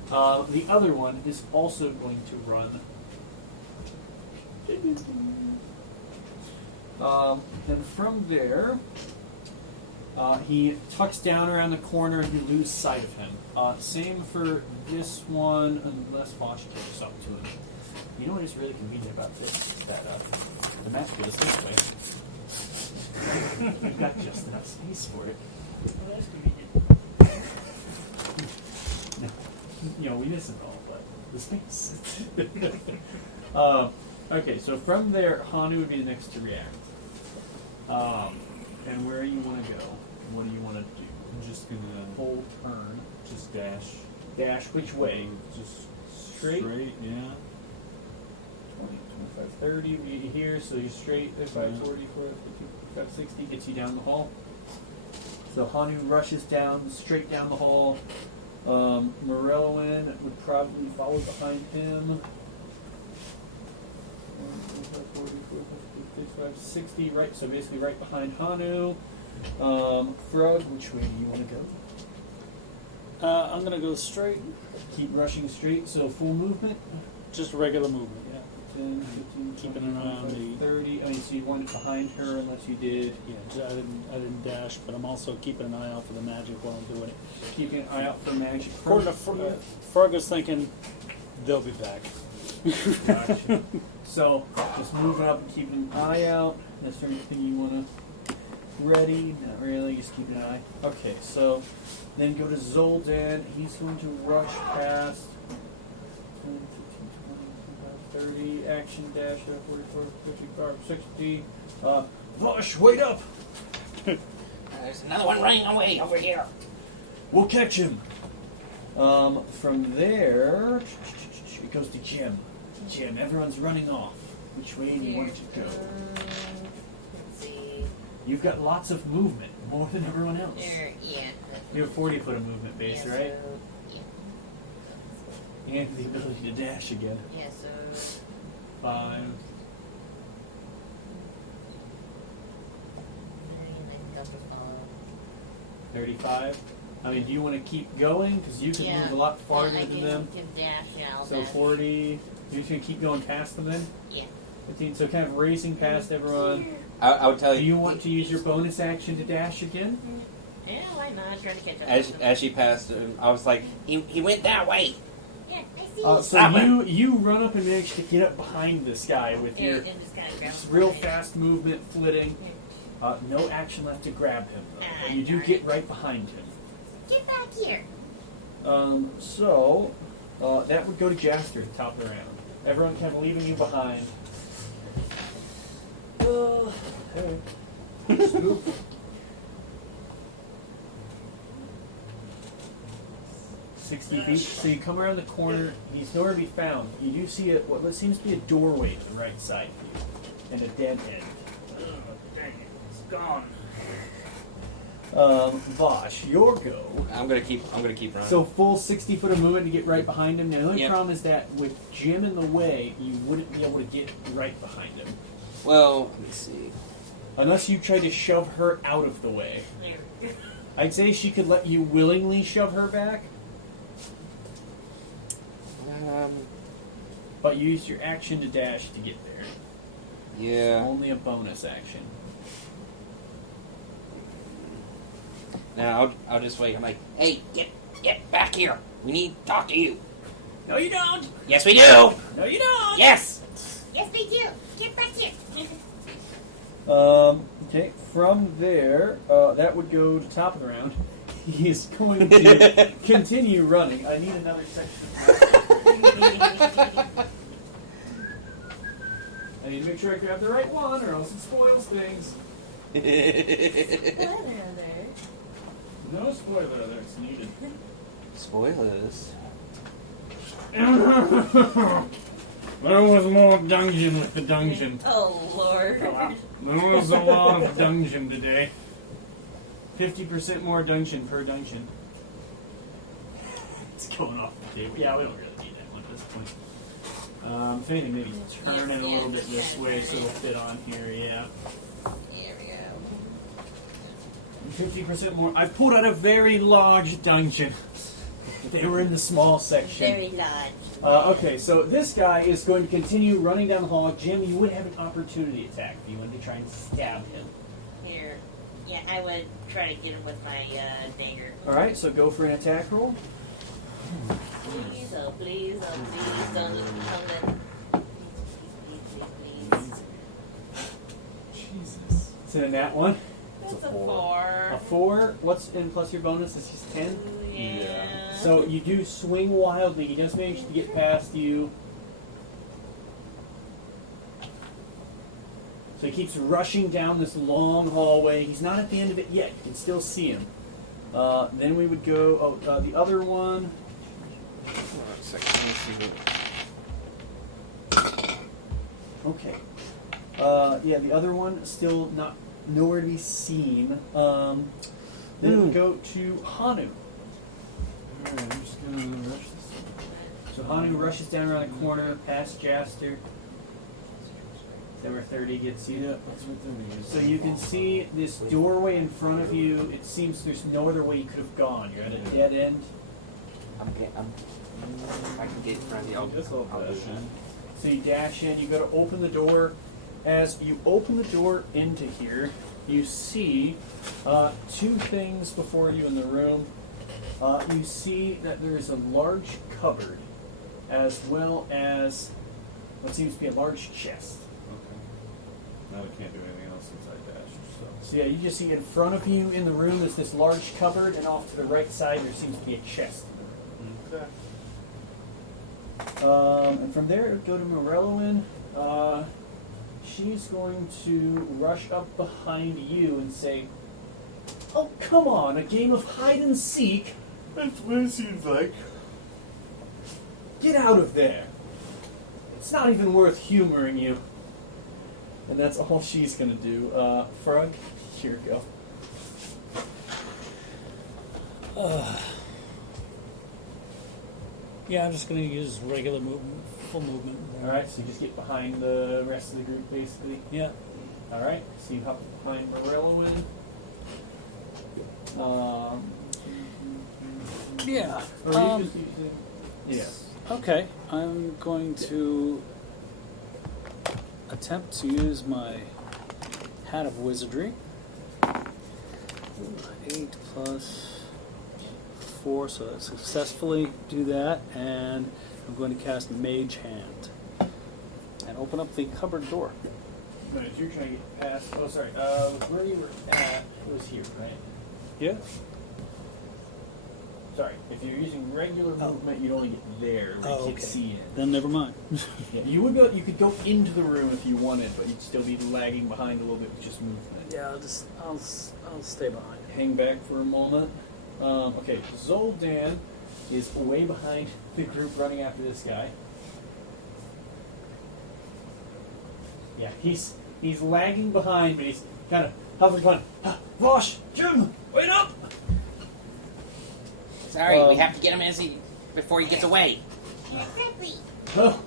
The other one is also going to run. And from there, he tucks down around the corner and you lose sight of him. Same for this one, unless Vosh catches up to him. You know what is really convenient about this? Is that the map goes this way. You've got just enough space for it. Well, that's convenient. You know, we miss it all, but the space. Okay, so from there, Hanu would be the next to react. And where you want to go? What do you want to do? I'm just gonna Whole turn. just dash. Dash which way? Just Straight? Straight, yeah. 20, 25, 30. We here, so you're straight. 35, 40, 45, 60 gets you down the hall. So Hanu rushes down, straight down the hall. Morelloin would probably follow behind him. 25, 40, 45, 60, right, so basically right behind Hanu. Frog, which way do you want to go? I'm going to go straight. Keep rushing straight, so full movement. Just regular movement, yeah. 10, 15, Keeping 20, an eye on 25, the- 30. I mean, so you wanted behind her unless you did. Yeah, I didn't dash, but I'm also keeping an eye out for the magic while I'm doing it. Keeping an eye out for magic. According to Fargo's thinking, they'll be back. Gotcha. So, just moving up and keeping an eye out. Is there anything you want to ready? Not really, just keeping an eye. Okay, so then go to Zoldan. He's going to rush past 10, 15, 20, 25, 30. Action dash, 44, 55, 60. Vosh, wait up! There's another one running away over here. We'll catch him. From there, it goes to Jim. Jim, everyone's running off. Which way do you want to go? Let's see. You've got lots of movement, more than everyone else. Yeah. You have 40 foot of movement base, Yeah, right? So, And the ability to dash again. yeah, so 5. 9, I think I'll follow. 35. I mean, do you want to keep going? Because you can move a lot farther I than can them. Dash, yeah, I'll So dash. 40. You're just going to keep going past them then? Yeah. 15, so kind of racing past everyone. I would tell Do you, you want to use your bonus action to dash again? Yeah, why not? Trying to catch up. as she passed, I was like, he went that way. Yeah, I see. So Stop it. you run up and manage to get up behind this guy with Yeah, your and just kind of grab him. real fast movement, flitting. No action left to grab him, though. But you do get right behind him. Get back here. So that would go to Jaster at the top of the round. Everyone kind of leaving you behind. Hey. Scoop. 60 feet. So you come around the corner. He's nowhere to be found. You do see what seems to be a doorway to the right side of you, and a dead end. Oh, dang it. It's gone. Vosh, your go. I'm gonna keep running. So full 60 foot of movement to get right behind him. Now, the only Yep. problem is that with Jim in the way, you wouldn't be able to get right behind him. well, let me see. Unless you try to shove her out of the way. There. I'd say she could let you willingly shove her back, but use your action to dash to get there. Yeah. Only a bonus action. Now I'll just wait. I'm like, hey, get back here. We need to talk to you. No, you don't! Yes, we do. No, you don't! Yes. Yes, we do. Get back here. Okay, from there, that would go to top of the round. He is going to continue running. I need another section. I need to make sure I grab the right one, or else it spoils things. No spoiler alerts needed. Spoilers. There was more dungeon with the dungeon. Oh, Lord. There was a lot of dungeon today. 50% more dungeon per dungeon. It's going off the table. Yeah, we don't really need that one at this point. If anything, maybe turn it a little bit this way so it'll fit on here, yeah. There we go. 50% more. I pulled out a very large dungeon. They were in the small section. Very large. Okay, so this guy is going to continue running down the hall. Jim, you would have an opportunity attack if you wanted to try and stab him. Here. Yeah, I would try to get him with my dagger. Alright, so go for an attack roll. Please, oh please, don't let. Please. Jesus. It's in a nat one. That's a 4. A 4. What's in plus your bonus? It's just 10. Yeah. So you do swing wildly. He does manage to get past you. So he keeps rushing down this long hallway. He's not at the end of it yet. You can still see him. Then we would go. The other one. Okay. Yeah, the other one still nowhere to be seen. Then we go to Hanu. Alright, I'm just gonna rush this. So Hanu rushes down around the corner, past Jaster. Is that where 30 gets you? Yeah, that's what that is. So you can see this doorway in front of you. It seems there's no other way you could have gone. You're at a dead end. I can get in front of you. I guess I'll I'll do dash that. in. So you dash in. You go to open the door. As you open the door into here, you see two things before you in the room. You see that there is a large cupboard, as well as what seems to be a large chest. Okay. Now we can't do anything else since I dashed, so. So yeah, you just see in front of you in the room is this large cupboard, and off to the right side there seems to be a chest. Okay. And from there, go to Morellowin. She's going to rush up behind you and say, "Oh, come on, a game of hide and seek? That's what it seems like. Get out of there. It's not even worth humoring you." And that's all she's going to do. Frog, here you go. Yeah, I'm just going to use regular movement, full movement. Alright, so you just get behind the rest of the group, basically. Yeah. Alright, so you hop behind Morellowin. Yeah. Or are you just using... Yeah. Okay, I'm going to attempt to use my Hat of Wizardry. 8 plus 4, so I successfully do that, and I'm going to cast Mage Hand and open up the cupboard door. No, you're trying to get past. Oh, sorry. Where you were at, it was here, right? Yeah. Sorry. If you're using regular movement, you'd only get there. Where you Oh, can't okay. see in. Then never mind. Yeah, you would go. You could go into the room if you wanted, but you'd still be lagging behind a little bit with just movement. Yeah, I'll stay behind. Hang back for a moment. Okay, Zoldan is way behind the group running after this guy. Yeah, he's lagging behind, but he's kind of hovering behind. Vosh, Jim, wait up! Sorry, we have to get him before he gets away. Exactly. Oh,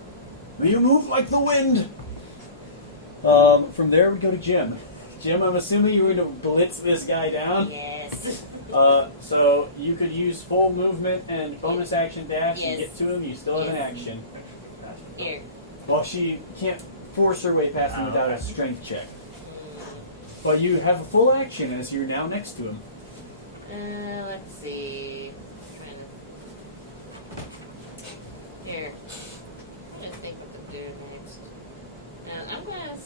may you move like the wind. From there we go to Jim. Jim, I'm assuming you're going to blitz this guy down. Yes. So you could use full movement and bonus action dash and Yes. get to him. You still have an Yes. action. Here. Well, she can't force her way past him without a strength check. But you have a full action as you're now next to him. Let's see. Here. Just think what to do next. I'm gonna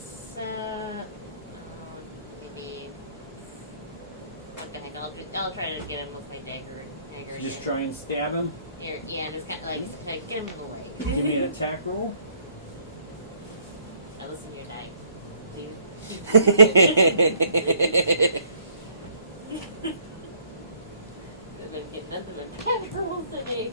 maybe. What the heck? I'll try to get him with my dagger. Just again. try and stab him. Here, yeah, just kind of like get him away. Give me an attack roll. I listen to your dag. Dude. And then get nothing but attack rolls to me.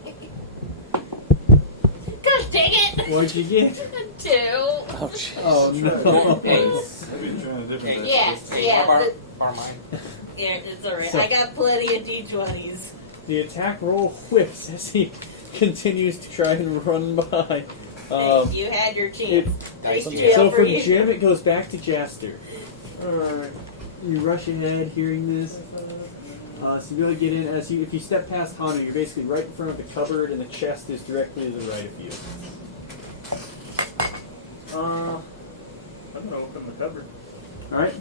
Gosh dang it! What'd you get? 2. Oh, jeez. Oh no! Maybe trying a different Okay. dice. Yeah, Borrow yeah. mine. Yeah, it's alright. So- I got plenty of D20s. The attack roll whiffs as he continues to try and run by. You had your chance. it- Great So deal So for from you. Jim, it goes back to Jaster. You rush ahead, hearing this. So you go to get in. If you step past Hana, you're basically right in front of the cupboard, and the chest is directly to the right of you. I'm gonna open the cupboard. All right.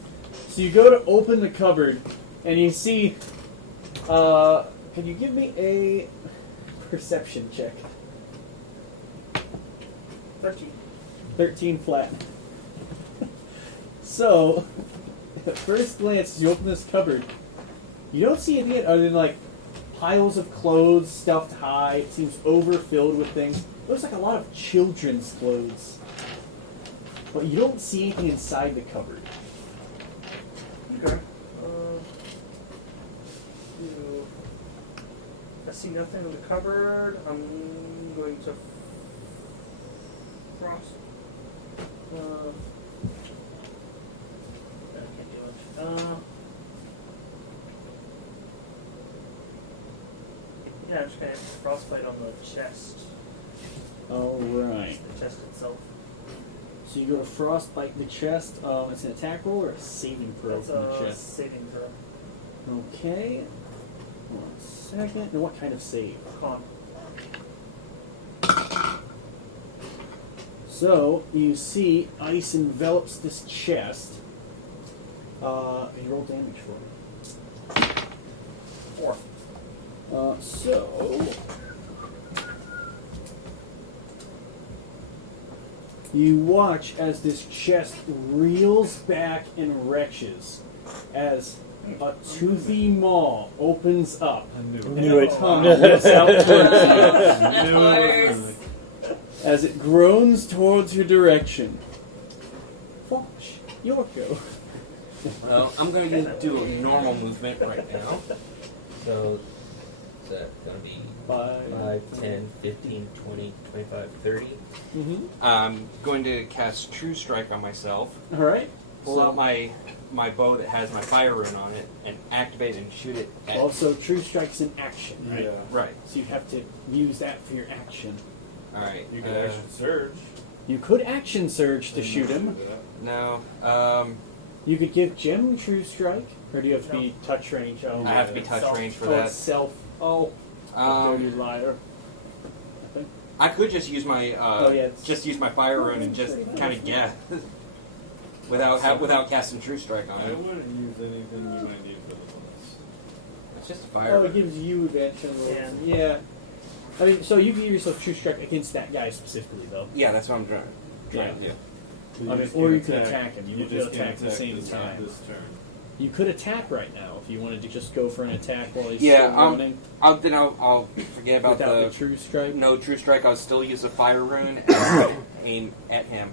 So you go to open the cupboard, and you see. Can you give me a perception check? 13. 13 flat. So, at first glance, as you open this cupboard, you don't see anything other than like piles of clothes stuffed high. It seems overfilled with things. It looks like a lot of children's clothes. But you don't see anything inside the cupboard. Okay. I see nothing in the cupboard. I'm going to frost. I can't do it. Yeah, I'm just gonna have frostbite on the chest. Alright. The chest itself. So you go to frostbite the chest. It's an attack roll or a saving throw That's from the a chest? saving throw. Okay. 1 second. And what kind of save? Con. So you see ice envelops this chest. You roll damage for it. 4. So you watch as this chest reels back and retches as a toothy maw opens up. I knew And it. a tongue looks out towards you. I knew Of it. course. As it groans towards your direction. Fosh, your go. Well, I'm going to do a normal movement right now. So, is that going to be 5, 10, 15, 20, 25, 30? Mm-hmm. I'm going to cast True Strike on myself. All right. Pull out my bow that has my fire rune on it and activate and shoot it at... Also, True Strike's an action, right? Yeah. Right. So you have to use that for your action. Alright. You could actually surge. You could action surge to shoot him. No. You could give Jim True Strike, or do you have to be touch range? Oh, I have to be touch range for oh, that. it's self. Oh, dirty liar. I could just use my Oh, yeah, it's- just use my fire rune and just kind of guess. without casting True Strike on I it. wouldn't use anything you might need for the bonus. It's just a fire. Oh, it gives you advantage on rolls. Yeah. Yeah. I mean, so you can give yourself True Strike against that guy specifically, though. Yeah, that's what I'm trying to do. I mean, or you could attack him. You would just attack can't at the same this, time. This turn. You could attack right now if you wanted to just go for an attack while he's Yeah, still running. I'll forget about Without the the True Strike. no True Strike. I'll still use a fire rune and aim at him.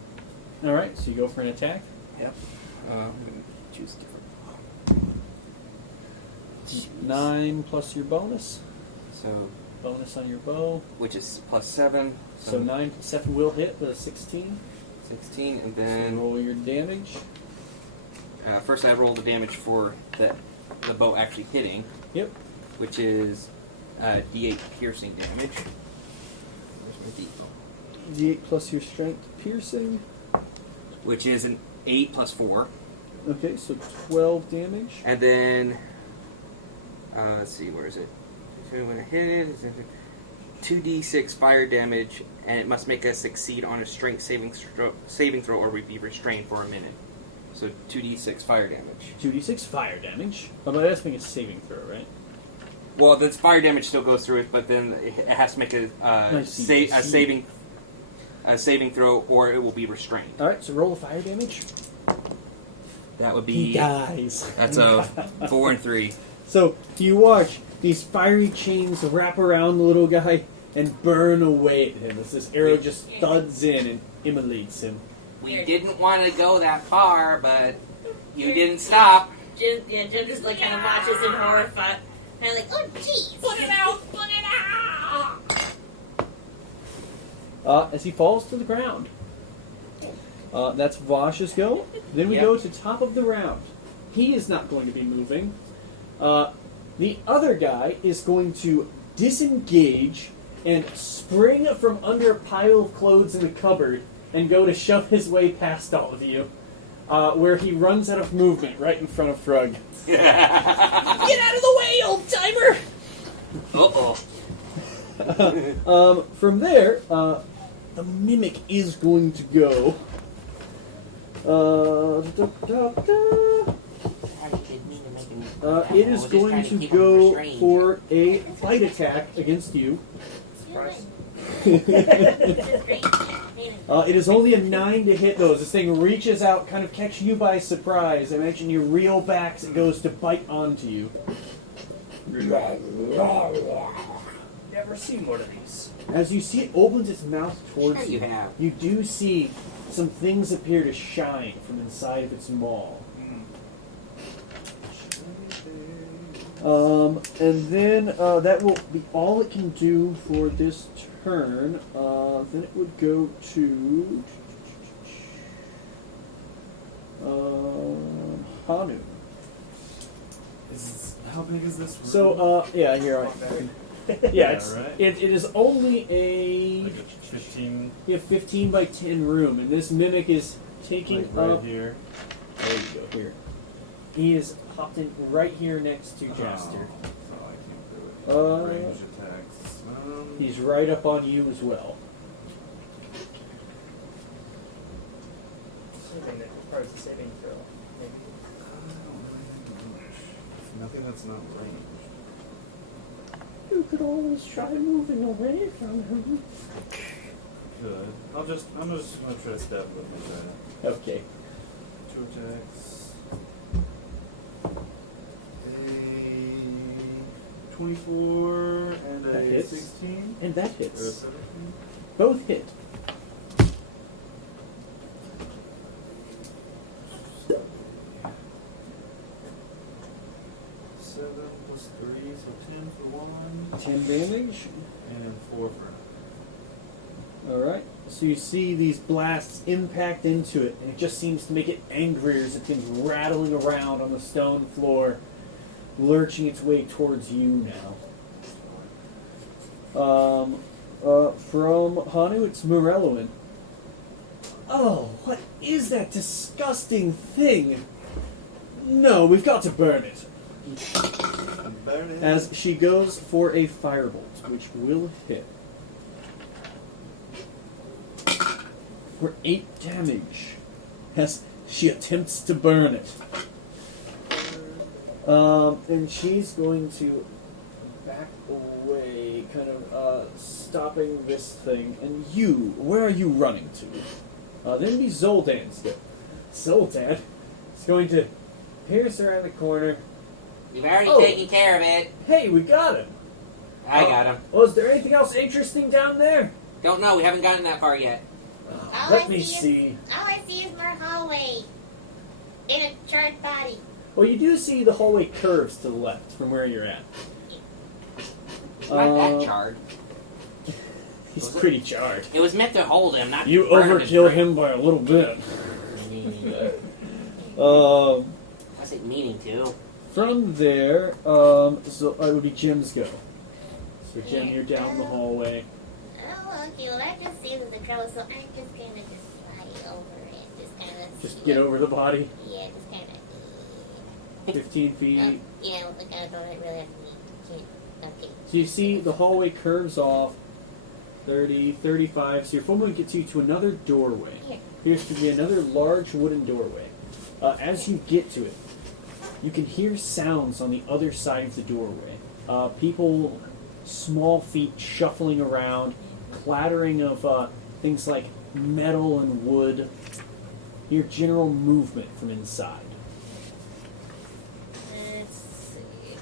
All right, so you go for an attack. Yep. I'm gonna choose different. 9 plus your bonus. So, Bonus on your bow. which is +7. So 9 plus 7 will hit with a 16. 16, and So then roll your damage. first I roll the damage for the bow actually hitting, Yep. which is D8 piercing damage. Where's my D8? D8 plus your strength piercing. Which is an 8 plus 4. Okay, so 12 damage. And then, let's see, where is it? So when I hit it, it's 2d6 fire damage, and it must make us succeed on a strength saving throw or be restrained for a minute. So 2d6 fire damage. 2d6 fire damage. Oh, but that's making a saving throw, right? Well, the fire damage still goes through it, but then it has to make I see. a saving throw, or it will be restrained. All right, so roll the fire damage. That would He be. dies. That's a 4 and 3. So you watch these fiery chains wrap around the little guy and burn away at him as this arrow just thuds in and immolates him. We didn't want to go that far, but you didn't stop. Jim just like kind of watches him horrified, kind of like, oh jeez, put it out, put it out. As he falls to the ground. That's Vosh's go. Then we Yep. go to top of the round. He is not going to be moving. The other guy is going to disengage and spring from under a pile of clothes in the cupboard and go to shove his way past all of you, where he runs out of movement right in front of Frug. Get out of the way, old timer! From there, the mimic is going to go. It is going to go for a fight attack against you. Surprise. It is only a 9 to hit those. This thing reaches out, kind of catching you by surprise. I imagine you reel back as it goes to bite onto you. Never seen one of these. As you see it opens its mouth towards Sure you have. you do see some things appear to shine from inside of its maw. And then that will be all it can do for this turn. Then it would go to Hanu. How big is this room? So, yeah, here I. Yeah, it's, right? it is only a Like a 15, 15 by 10 room, and this mimic is taking like right up. here. There you go. Here, he is hopped in right here next to Jaster. Oh, I can't do it. Uh, Range attacks. He's right up on you as well. Assuming that requires a saving throw. Maybe. Nothing that's not range. You could always try moving away from him. Good. I'm just gonna try to stab with my giant. Okay. 2 attacks. A 24 and That a hits. 16. And that Or a hits. 17. Both hit. Seven plus 3, so 10 for 1. 10 damage. And 4 for Alright. So you see these blasts impact into it, and it just seems to make it angrier as it comes rattling around on the stone floor, lurching its way towards you now. From Hanu, it's Morelloin. Oh, what is that disgusting thing? No, we've got to burn it. Burn it. As she goes for a firebolt, which will hit. For 8 damage. As She attempts to burn it. And she's going to back away, kind of stopping this thing. And you, where are you running to? Then be Zoldan's go. Zoldan is going to pierce around the corner. You've already Oh. taken care of it. Hey, we got him. I got him. Well, is there anything else interesting down there? Don't know. We haven't gotten that far yet. All Let I me see see. All I see is more hallway. In a charred body. Well, you do see the hallway curves to the left from where you're at. It's not that charred. He's pretty charred. It was meant to hold him, not You burn him and overkilled break. him by a little bit. What's it meaning to? From there, so it would be Jim's go. So Jim, you're down the hallway. Oh, okay. Well, I just see the trouble, so I'm just gonna just fly over it. Just kind of. Just get over the body. Yeah, just kind of. 15 feet. Yeah, well, I don't really have to. Can't. Okay. So you see the hallway curves off 30, 35. So your full movement gets you to another doorway. Here. Appears to be another large wooden doorway. As you get to it, you can hear sounds on the other side of the doorway. People, small feet shuffling around, clattering of things like metal and wood. Hear general movement from inside. Let's see.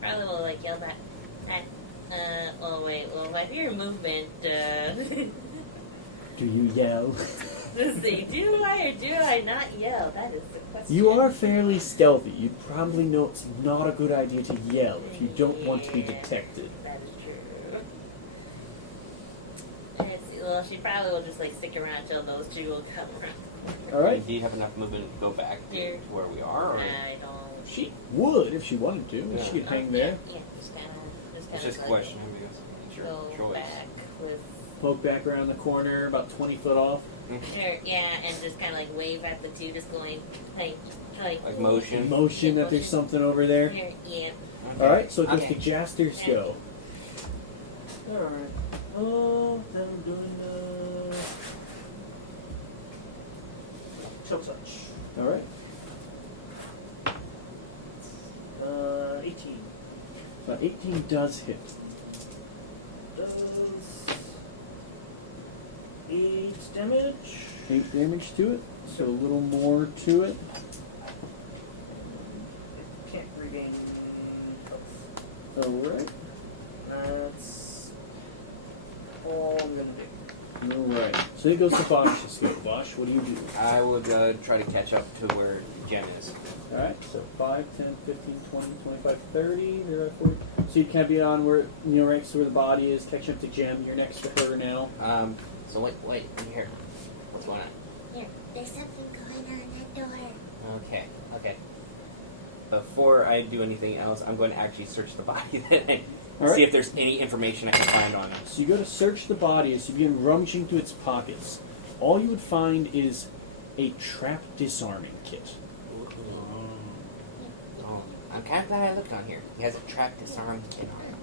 Probably will like yell that. Oh wait. Well, if I hear movement, Do you yell? let's see. Do I or do I not yell? That is the question. You are fairly stealthy. You probably know it's not a good idea to yell if you don't want to be detected. That is true. Let's see. Well, she probably will just like stick around till those two will come around. All right. Do you have enough movement to go back to Here. where we are? Or? I don't. She would if she wanted to. Yeah. She could hang there. Yeah, just kind of. It's just a question because it's your Go choice. back with. Poke back around the corner, about 20 foot off. Here, yeah, and just kind of like wave at the two, just going like Like motion. Motion that there's something over there. Here, yeah. Okay. All right, so it goes Okay. to Jaster's go. All right. Oh, then I'm doing Chill touch. All right. 18. 18 does hit. Does 8 damage. 8 damage to it, so a little more to it. Can't regain health. All right. That's all I'm gonna do. All right. So it goes to Bosch's go. Bosch, what do you do? I would try to catch up to where Jen is. All right. So 5, 10, 15, 20, 25, 30, 35, 40. So you kind of be on where right next to where the body is, catch up to Jem. You're next to her now. So wait, here. What's going on? Here, there's something going on that door. Okay. Before I do anything else, I'm going to actually search the body and All right. see if there's any information I can find on it. So you go to search the body as you begin rummaging through its pockets. All you would find is a trap disarming kit. Oh, I'm kind of glad I looked on here. He has a trap disarm kit on him.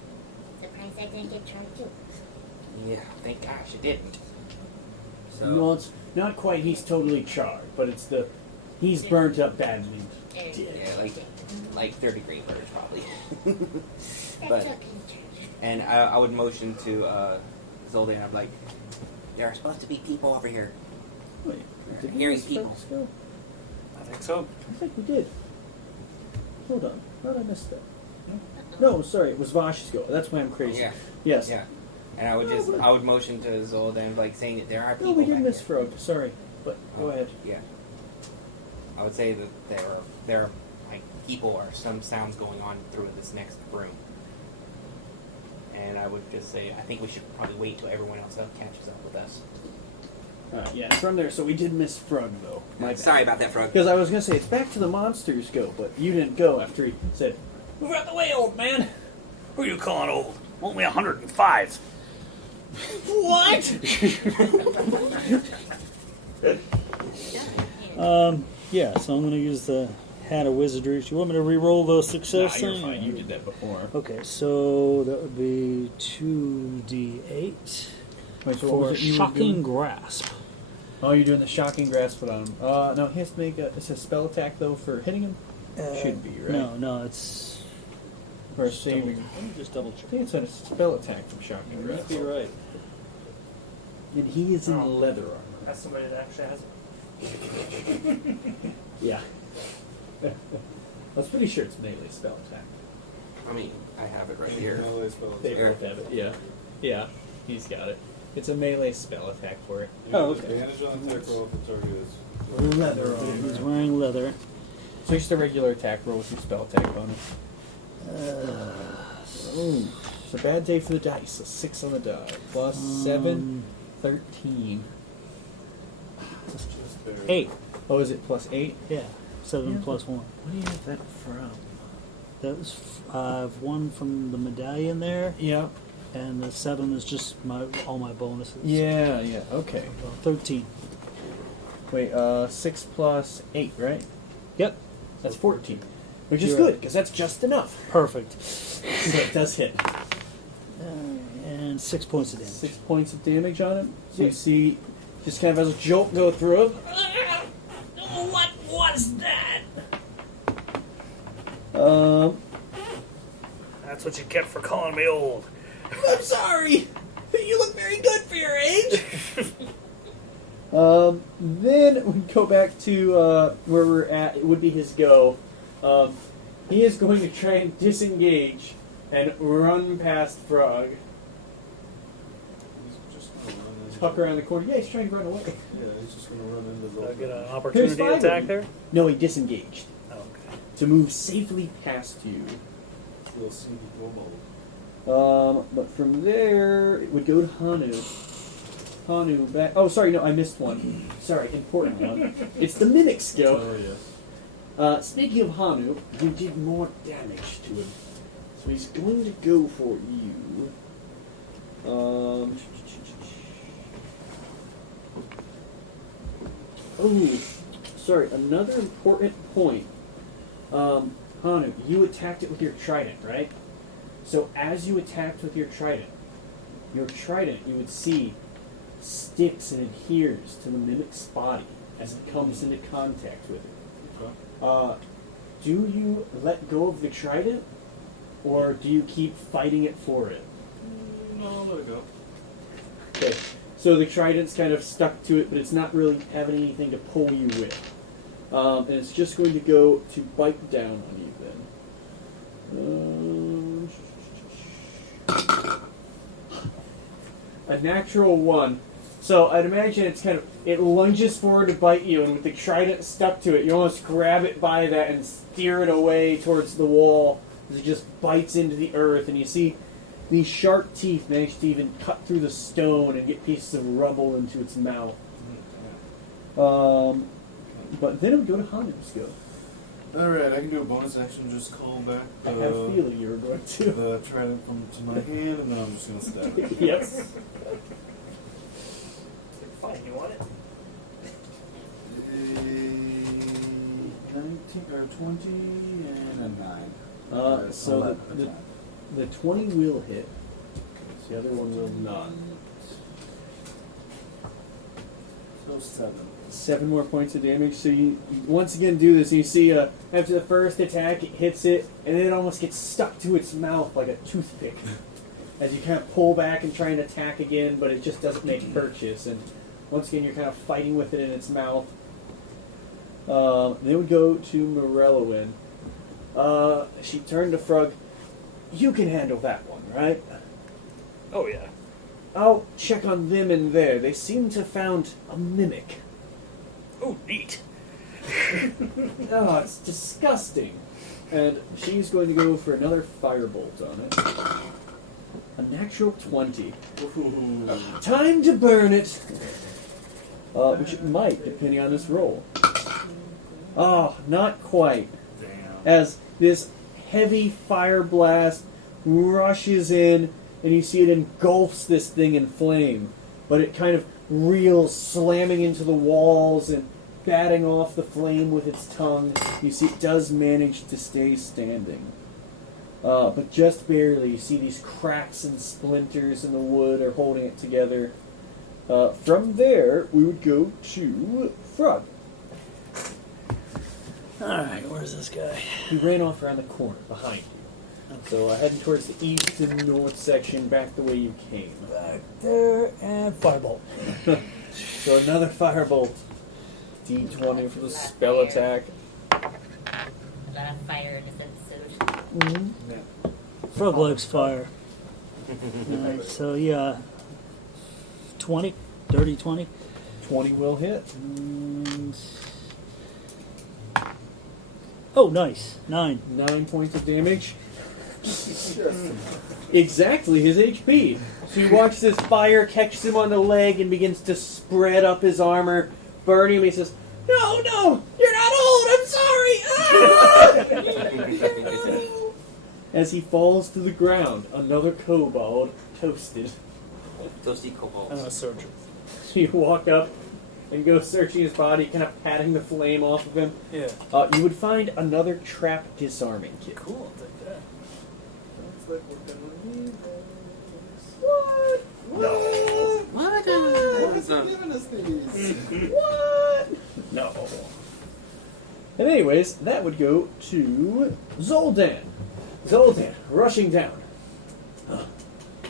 Surprised I didn't get charged too. Yeah, thank gosh it didn't. So Well, it's not quite he's totally charred, but it's he's burnt up badly. There's yeah, like 30 green birds probably. That's but okay, and I would motion to Zoldan. I'm like, there are supposed to be people over here. Wait, did we Hearing miss people. Frank's go? I think so. I think we did. Hold on. How did I miss that? No, sorry, it was Vash's go. That's why I'm crazy. Yeah, Yes. yeah. And I would motion to Zoldan, like saying that there are people. No, we did back miss here. Frog. Sorry, but go ahead. Yeah. I would say that there are like people or some sounds going on through this next room. And I would just say I think we should probably wait till everyone else catches up with us. Yeah, from there. So we did miss Frog though. My bad. Sorry about that, Frog. Because I was gonna say it's back to the monsters go, but you didn't go after he said, "Move out the way, old man." Who are you calling old? Only 105. What? Yeah, so I'm going to use the Hat of Wizardry. Do you want me to re-roll the success Nah, you're thing? fine. You did that before. Okay, so that would be 2d8 Wait, so what for was it you were Shocking doing? Grasp. Oh, you're doing the shocking grasp on him. No, he has to make it's a spell attack though for hitting him. Should be right. No, it's. Or Just double- saving. Let me just double I check. think it's a spell attack from shocking You grasp. might be right. And he is in Oh. leather armor. That's somebody that actually has Yeah. I was pretty sure it's melee spell attack. I mean, I have it right here. Melee spell They attack. both have it. Yeah. Yeah. He's got it. It's a melee spell attack for it. You Oh, get okay. Advantage on attack roll if the target is Leather He's armor. wearing leather. So just a regular attack roll with your spell attack bonus. It's a bad day for the dice. A 6 on the die. Plus 7, 13. just barely. 8. Oh, is it plus 8? Yeah. 7 Yeah, plus 1. What do you have that from? That was one from the medallion there, Yeah. and the 7 is just all my bonuses. Yeah, okay. 13. Wait, 6 plus 8, right? Yep. That's 14. Which is You're good, right. because that's just enough. Perfect. So it does hit. And 6 points of damage. 6 points of damage on him. So you Yep. see, just kind of as a jolt go through him. What was that? That's what you get for calling me old. I'm sorry. You look very good for your age. Then we go back to where we're at. It would be his go. He is going to try and disengage and run past Frog. He's just gonna run into Tuck around the corner. Yeah, he's trying to run away. Yeah, he's just gonna run into the. Did I get an There's opportunity 5 of attack them. there? No, he disengaged Okay. to move safely past you. little sneaky kobold. But from there, it would go to Hanu. Hanu back. Oh, sorry, no, I missed one. Sorry, important one. It's the Mimic's go. Oh yes. Speaking of Hanu, you did more damage to him. So he's going to go for you. Oh, sorry, another important point. Hanu, you attacked it with your trident, right? So as you attacked with your trident, you would see sticks and adheres to the mimic's body as it comes into contact with it. Okay. Do you let go of the trident, or do you keep fighting it for it? No, let it go. Okay, so the trident's kind of stuck to it, but it's not really having anything to pull you with. And it's just going to go to bite down on you then. A natural 1. So I'd imagine it's it lunges forward to bite you, and with the trident stuck to it, you almost grab it by that and steer it away towards the wall as it just bites into the earth, and you see these sharp teeth manage to even cut through the stone and get pieces of rubble into its mouth. But then it would go to Hanu's go. Alright, I can do a bonus action, just call back I have a feeling you were going to. the trident to my hand, and then I'm just gonna stab it. Yes. Fine, you want it? 19 or 20 and a 9. So 11 at time. the 20 will hit. The other one will not. So 7. 7 more points of damage. So you once again do this, and you see after the first attack, it hits it, and then it almost gets stuck to its mouth like a toothpick. As you kind of pull back and try and attack again, but it just doesn't make purchase. And once again, you're kind of fighting with it in its mouth. Then we go to Morellowin. She turned to Frog. You can handle that one, right? Oh, yeah. I'll check on them in there. They seem to have found a mimic. Oh, neat. Oh, it's disgusting. And she's going to go for another firebolt on it. A natural 20. Time to burn it! Which it might, depending on this roll. Oh, not quite. Damn. As this heavy fire blast rushes in, and you see it engulfs this thing in flame. But it kind of reels, slamming into the walls and batting off the flame with its tongue. You see it does manage to stay standing. But just barely. You see these cracks and splinters in the wood are holding it together. From there, we would go to Frog. Alright, where's this guy? He ran off around the corner behind you. So heading towards the east and north section, back the way you came. Back there, and firebolt. So another firebolt. D20 for the spell attack. A lot of fire in this episode. Frog likes fire. Alright, so yeah. 20? Dirty 20? 20 will hit. Oh, nice. 9. 9 points of damage. Exactly his HP. So you watch this fire catches him on the leg and begins to spread up his armor, burning him. He says, "No, no, you're not old. I'm sorry." Ah! As he falls to the ground, another kobold toasted. Toasty cobalt. I'm a surgeon. So you walk up and go searching his body, kind of patting the flame off of him. Yeah. You would find another trap disarming kit. Cool, I'll take that. Looks like we're gonna need What? What? What? Why is he giving us these? What? No. And anyways, that would go to Zoldan. Zoldan, rushing down.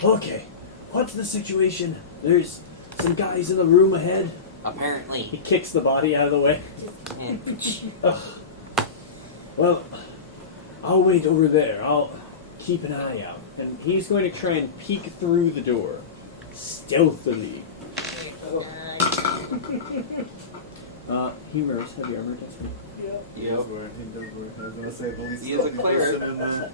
Okay, what's the situation? There's some guys in the room ahead. Apparently. He kicks the body out of the way. Yeah. Ugh. Well, I'll wait over there. I'll keep an eye out. And he's going to try and peek through the door. Stealthily. Humorous, heavy armor, doesn't He does work. He does work. I was gonna say the least He is a cleric. in the room.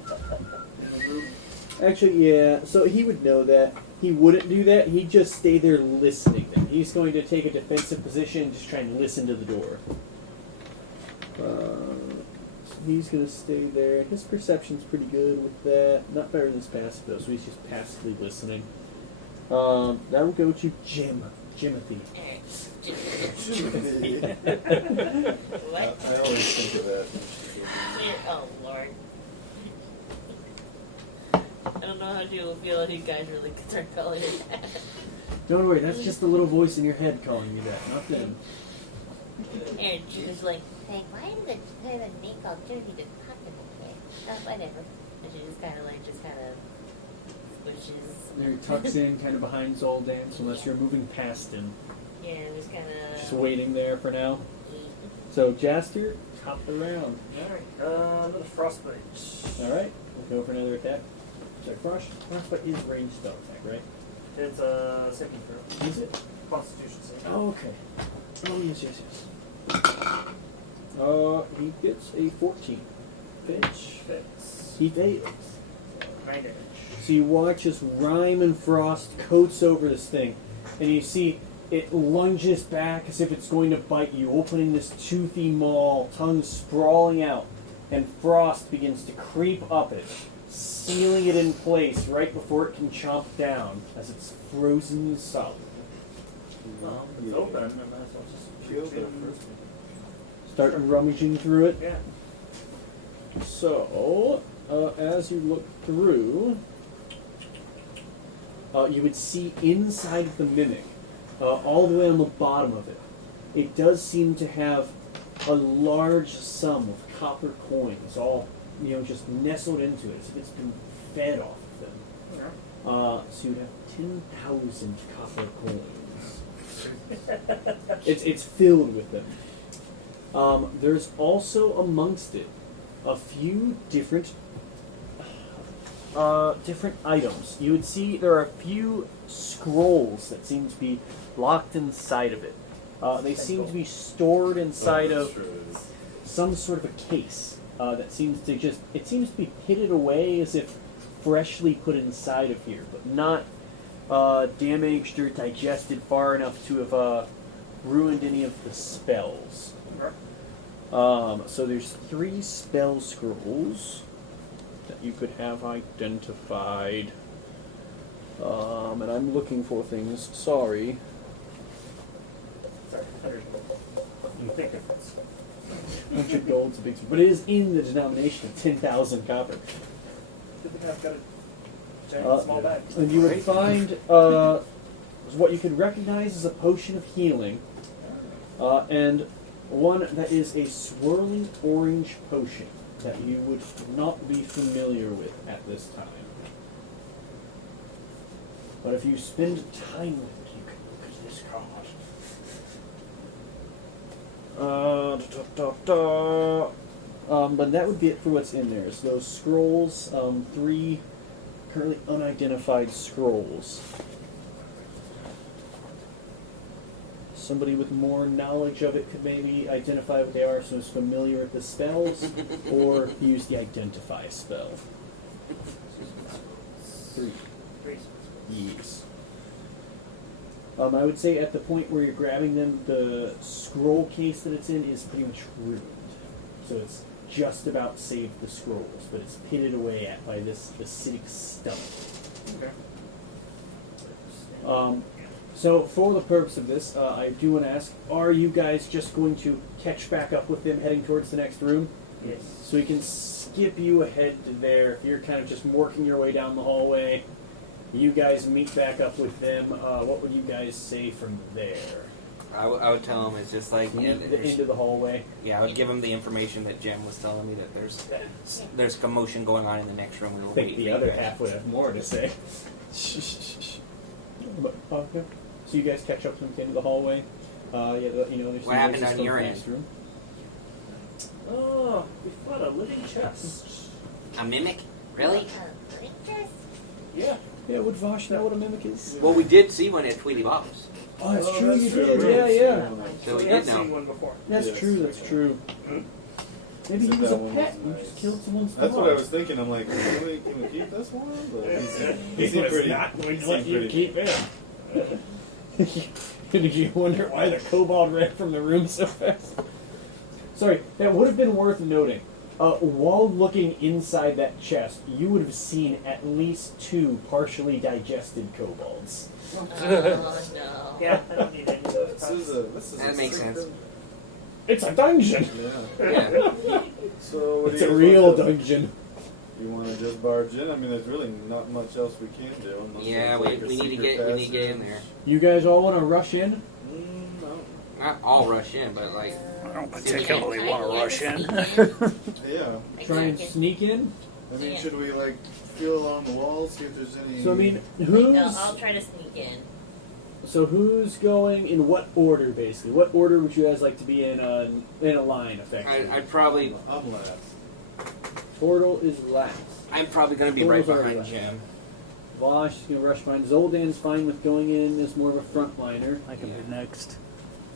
he? Actually, yeah. So he would know that. He wouldn't do that. He'd just stay there listening. Then he's going to take a defensive position and just try and listen to the door. So he's going to stay there. His perception's pretty good with that. Not better than his passive though, so he's just passively listening. That will go to Jimothy. What? I always think of that. Oh, Lord. I don't know how you feel if you guys really start calling it that. Don't worry, that's just the little voice in your head calling you that, not them. And she was like, hey, why did the name called Jersey just pop in the head? Oh, whatever. And she just kind of squishes. There he tucks in kind of behind Zoldan, so unless you're moving past him. Yeah, it was kind of. Just waiting there for now. So, Jaster, top of the round. Alright, another frostbite. Alright, we'll go for another attack. Sorry, frostbite is ranged spell attack, right? It's a saving throw. Is it? Constitution saving. Oh, okay. Oh, yes. He gets a 14. Which fits. He fails. 9 damage. So you watch as Rime and Frost coats over this thing, and you see it lunges back as if it's going to bite you, opening this toothy maw, tongue sprawling out, and Frost begins to creep up it, sealing it in place right before it can chomp down as it's frozen solid. Well, it's open, and I might as well just Killed it first. Start rummaging through it. Yeah. So, as you look through, you would see inside of the mimic, all the way on the bottom of it, it does seem to have a large sum of copper coins, all just nestled into it, as if it's been fed off of them. So you'd have 10,000 copper coins. It's filled with them. There's also amongst it a few different items. You would see there are a few scrolls that seem to be locked inside of it. They seem to be stored inside of some sort of a case that seems to be pitted away as if freshly put inside of here, but not damaged or digested far enough to have ruined any of the spells. So there's 3 spell scrolls that you could have identified. And I'm looking for things. Sorry. Sorry, 100 gold. You think it fits. 100 gold's a big, but it is in the denomination of 10,000 copper. Good thing I've got a giant small bag. And you would find what you could recognize as a potion of healing, and one that is a swirling orange potion that you would not be familiar with at this time. But if you spend time with it, you can look at this card. But that would be it for what's in there. So those scrolls, 3 currently unidentified scrolls. Somebody with more knowledge of it could maybe identify what they are, so it's familiar with the spells, or use the identify spell. 3. 3. Yes. I would say at the point where you're grabbing them, the scroll case that it's in is pretty much ruined. So it's just about saved the scrolls, but it's pitted away at by this acidic stuff. Okay. So for the purpose of this, I do want to ask, are you guys just going to catch back up with them heading towards the next room? Yes. So we can skip you ahead to there. If you're kind of just working your way down the hallway, you guys meet back up with them. What would you guys say from there? I would tell him it's just like The end of the hallway. Yeah, I would give him the information that Jim was telling me, that there's commotion going on in the next room. We were I think waiting the for other you guys. half would have more to say. But, okay. So you guys catch up to the end of the hallway. There's What some happened noises on from your the end? next room. Oh, we fought a living chest. A mimic? Really? Yeah. Yeah, would Vosh know what a mimic is? Well, we did see one at Tweety Bob's. Oh, that's Oh, true. that's You true, did. right. Yeah. So we I've did know. seen one before. That's Yes. true. That's true. Maybe he Except was a that one pet. was You nice. just killed someone's That's dog. what I was thinking. I'm like, really, can we keep this one? But he seemed was pretty. not going to he let seemed you pretty- keep it. Did you wonder why the kobold ran from the room so fast? Sorry, that would have been worth noting. While looking inside that chest, you would have seen at least 2 partially digested kobolds. Oh no. Yeah, I don't need any of those This products. is a That makes secret. sense. It's a dungeon! Yeah. Yeah. So what do It's a you real want to do? dungeon. You want to just barge in? I mean, there's really not much else we can do. Unless Yeah, there's like a we need to secret get in passage. there. You guys all want to rush in? No. Not all rush in, but like I don't Yeah. particularly want to rush in. Yeah. Try and sneak in? I mean, Yeah. should we like feel along the walls, see if there's any? So, I mean, No, I'll try to sneak in. who's going in what order, basically? What order would you guys like to be in a line, effectively? I'd probably I'm last. Portal is last. I'm probably going to be right Those are behind left. Jim. Vosh is going to rush behind. Zoldan's fine with going in as more of a frontliner. I can be next.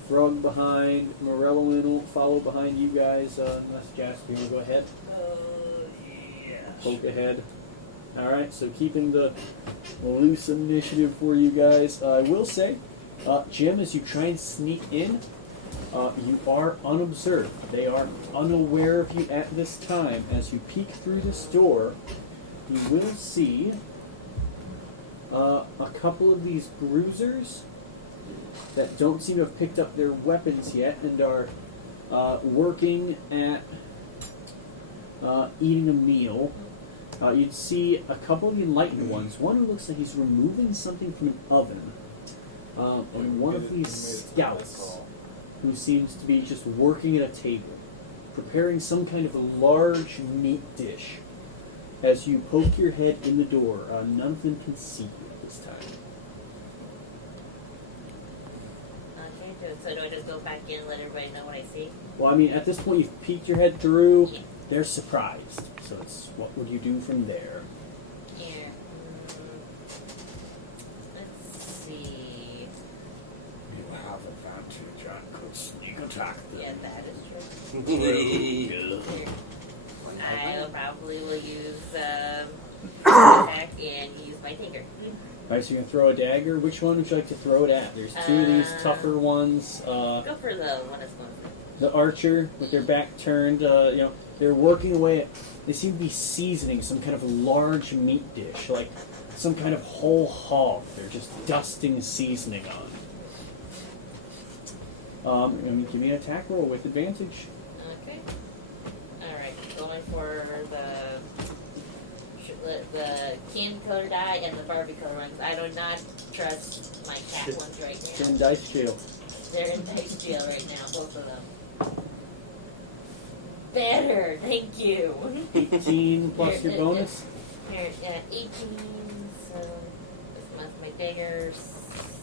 Frog behind. Morellowin will follow behind you guys, unless Jasper will go ahead. Yeah. Poke ahead. Alright, so keeping the loose initiative for you guys. I will say, Jim, as you try and sneak in, you are unobserved. They are unaware of you at this time. As you peek through this door, you will see a couple of these bruisers that don't seem to have picked up their weapons yet and are working at eating a meal. You'd see a couple of the enlightened ones. One who looks like he's removing something from an oven. And one of these scouts who seems to be just working at a table, preparing some kind of a large meat dish. As you poke your head in the door, none of them can see you at this time. Okay, so do I just go back in and let everybody know what I see? Well, I mean, at this point, you've peeked your head through. Yeah. They're surprised. So it's what would you do from there? Here. Let's see. You have advantage on good sneak attack. Yeah, that is true. Here. I probably will use attack and use my tinker. Alright, so you're going to throw a dagger. Which one would you like to throw it at? There's 2 of these tougher ones. Go for the one that's going for. The archer with their back turned, they're working away at, they seem to be seasoning some kind of large meat dish, like some kind of whole hog. They're just dusting seasoning on. Give me an attack roll with advantage. Okay. Alright, going for the the candy color die and the Barbie color ones. I do not trust my cat ones right It's in now. dice jail. They're in dice jail right now, both of them. Better, thank you. 18 plus your bonus. Here, 18, so this month my dagger,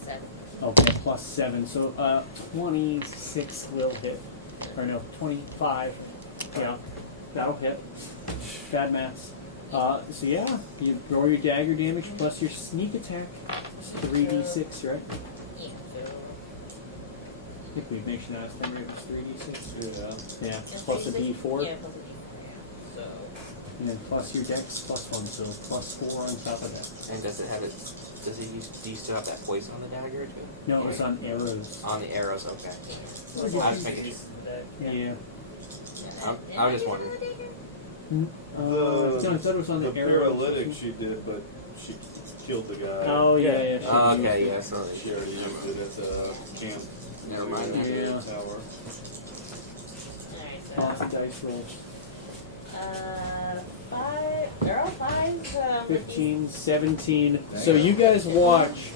7. Okay, plus 7. So 26 will hit. Or no, 25. Yeah, that'll hit. Bad maths. So yeah, you roll your dagger damage plus your sneak attack. It's 3d6, right? Yeah, so I think we mentioned last time it was 3d6. Yeah. Yeah, just plus a 36? d4. Yeah, plus a d4. So, And then plus your dex plus 1, so plus 4 on top of that. And does it have it? Do you still have that poison on the dagger too? No, it was on arrows. On the arrows, okay. Well, I was thinking. Yeah. I was just wondering. No, I thought it was on the arrows. paralytic she did, but she killed the guy. Oh, yeah, yeah. she Oh, used okay, it. yeah, sorry. She already used it as a camp. Never mind. Yeah. Tower. alright, Toss so, the dice roll. 5, they're all 5s. 15, 17. So you guys watch.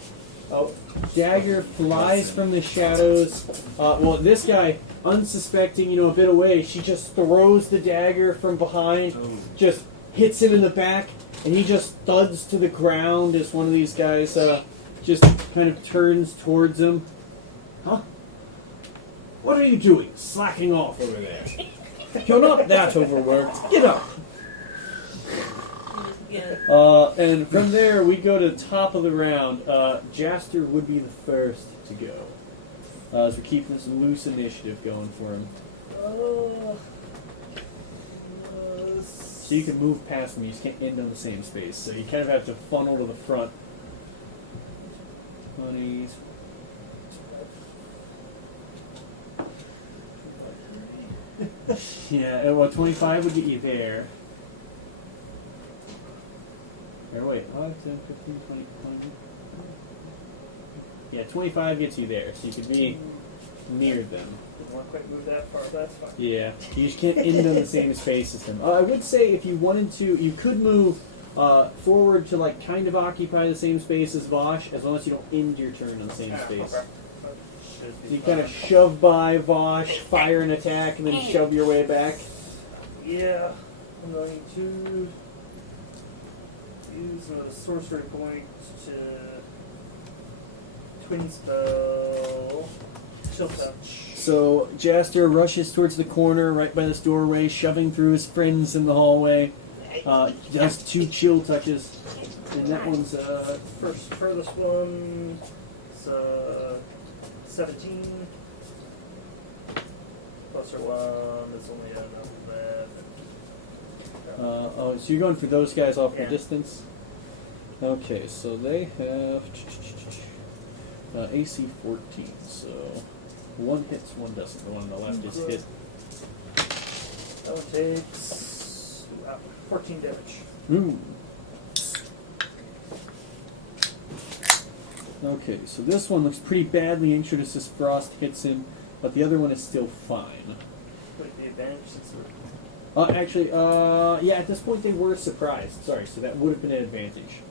Oh, dagger flies from the shadows. Well, this guy, unsuspecting, a bit away, she just throws the dagger from behind, just hits him in the back, and he just thuds to the ground as one of these guys just kind of turns towards him. Huh? What are you doing? Slacking off over there. You're not that overworked. Get up. Yeah. And from there, we go to the top of the round. Jaster would be the first to go. As we're keeping some loose initiative going for him. So you can move past him, you just can't end on the same space. So you kind of have to funnel to the front. 20s. Yeah, well, 25 would get you there. Or wait, 5, 10, 15, 20, 20. Yeah, 25 gets you there, so you could be near them. Didn't want to quite move that far, but that's fine. Yeah, you just can't end on the same space as them. I would say if you wanted to, you could move forward to like kind of occupy the same space as Vosh, as long as you don't end your turn on the same space. Okay. Should be You fine. kind of shove by Vosh, fire an attack, and then shove your way back. Yeah, I'm going to use a sorcery point to twin spell chill touch. So Jaster rushes towards the corner right by this doorway, shoving through his friends in the hallway. Does 2 chill touches, and that one's Furthest one is 17. Plus or 1 is only an 11. so you're going for those guys off Yeah. the distance. Okay, so they have AC 14. So one hits, one doesn't. The one on the left is hit. That one takes 14 damage. Ooh. Okay, so this one looks pretty badly injured as this frost hits him, but the other one is still fine. Wait, the advantage since we're Actually, yeah, at this point they were surprised. Sorry, so that would have been an advantage.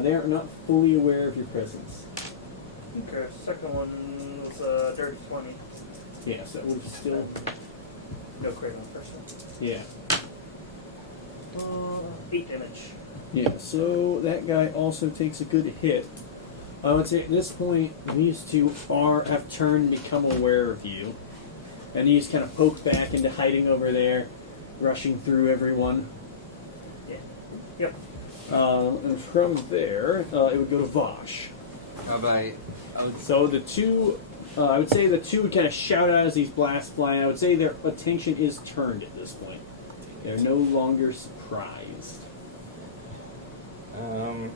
They are not fully aware of your presence. okay. Second one was dirty 20. Yeah, so that would still, No crit on the first one. yeah. 8 damage. Yeah, so that guy also takes a good hit. I would say at this point, these two have turned and become aware of you. And he's kind of poked back into hiding over there, rushing through everyone. Yeah. Yep. And from there, it would go to Vosh. How about So the two, I would say the two would kind of shout out as these blasts fly. I would say their attention is turned at this point. They're no longer surprised. let's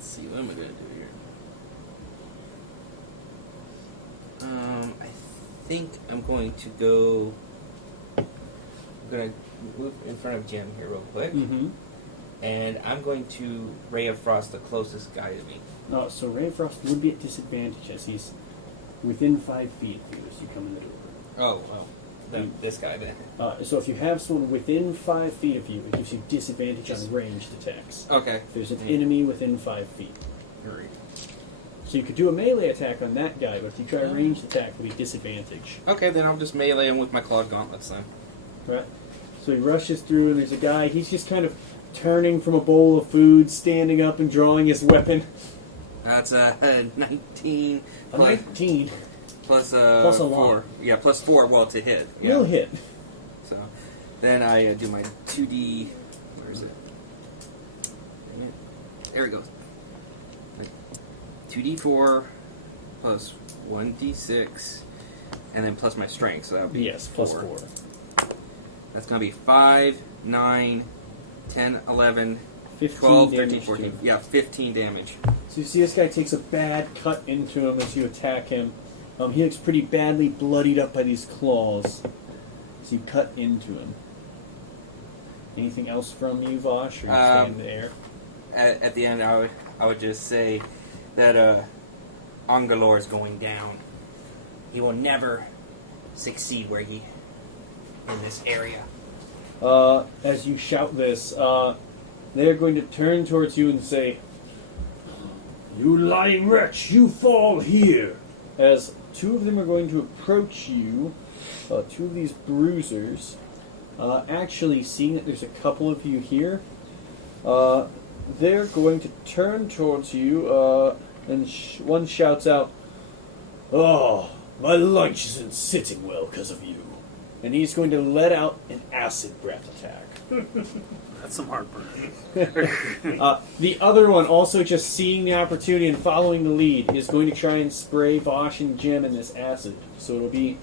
see, what am I gonna do here? I think I'm going to go. I'm gonna move in front of Jim here real quick, Mm-hmm. and I'm going to Ray of Frost, the closest guy to me. So Ray of Frost would be at disadvantage as he's within 5 feet of you as you come in the door. Oh, well. This guy then. So if you have someone within 5 feet of you, it gives you disadvantage on ranged attacks. Okay. If there's an enemy within 5 feet. So you could do a melee attack on that guy, but if you try a ranged attack, it'll be disadvantage. Okay, then I'll just melee him with my clawed gauntlets then. Right? So he rushes through, and there's a guy, he's just kind of turning from a bowl of food, standing up and drawing his weapon. That's a 19. A 19. Plus Plus a 4. lot. Yeah, plus 4, well, to hit. Yeah. Will hit. So then I do my 2D. Where is it? There it goes. 2D4 plus 1D6, and then plus my strength. So that would be Yes, plus 4. That's going to be 5, 9, 10, 11, 15 12, 13, damage 14. to him. Yeah, 15 damage. So you see this guy takes a bad cut into him as you attack him. He looks pretty badly bloodied up by these claws. So you cut into him. Anything else from you, Vosh, or you stay in the air? At the end, I would just say that Arngalor is going down. He will never succeed in this area. As you shout this, they're going to turn towards you and say, "You lying wretch, you fall here!" As 2 of them are going to approach you, 2 of these bruisers, actually seeing that there's a couple of you here, they're going to turn towards you, and one shouts out, "Oh, my lunch isn't sitting well because of you." And he's going to let out an acid breath attack. That's some heartburn. The other one, also just seeing the opportunity and following the lead, is going to try and spray Vosh and Jim in this acid. So it'll be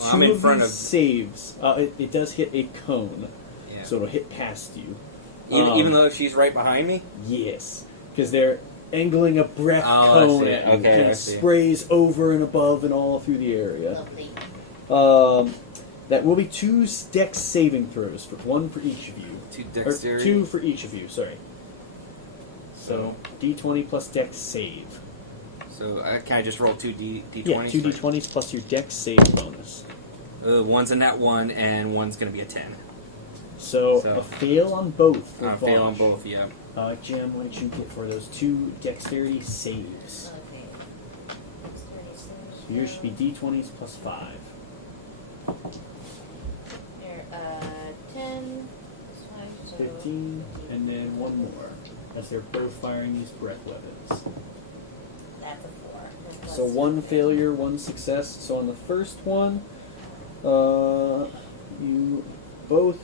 2 I'm in of front these of- saves. It does hit a cone, Yeah. so it'll hit past you. Even though she's right behind me? Yes, because they're angling a breath Oh, I cone see. at you. Okay, Kind I of see. sprays over and above and all through the area. Lovely. That will be 2 dex saving throws, for 1 for each of you. 2 Or dexterity. 2 for each of you, sorry. So, D20 plus dex save. So can I just roll 2 D20s? Yeah, 2 D20s plus your dex save bonus. One's a nat 1, and one's going to be a 10. So, So- a fail on both for I fail on Vosh. both, yeah. Jim, what did you get for those 2 dexterity saves? Okay. So yours should be D20s plus 5. Here, 10. This one, so 15, and then 1 more, as they're both firing these breath weapons. That's a 4. Plus So 1 failure, 1 success. So on the first one, you both,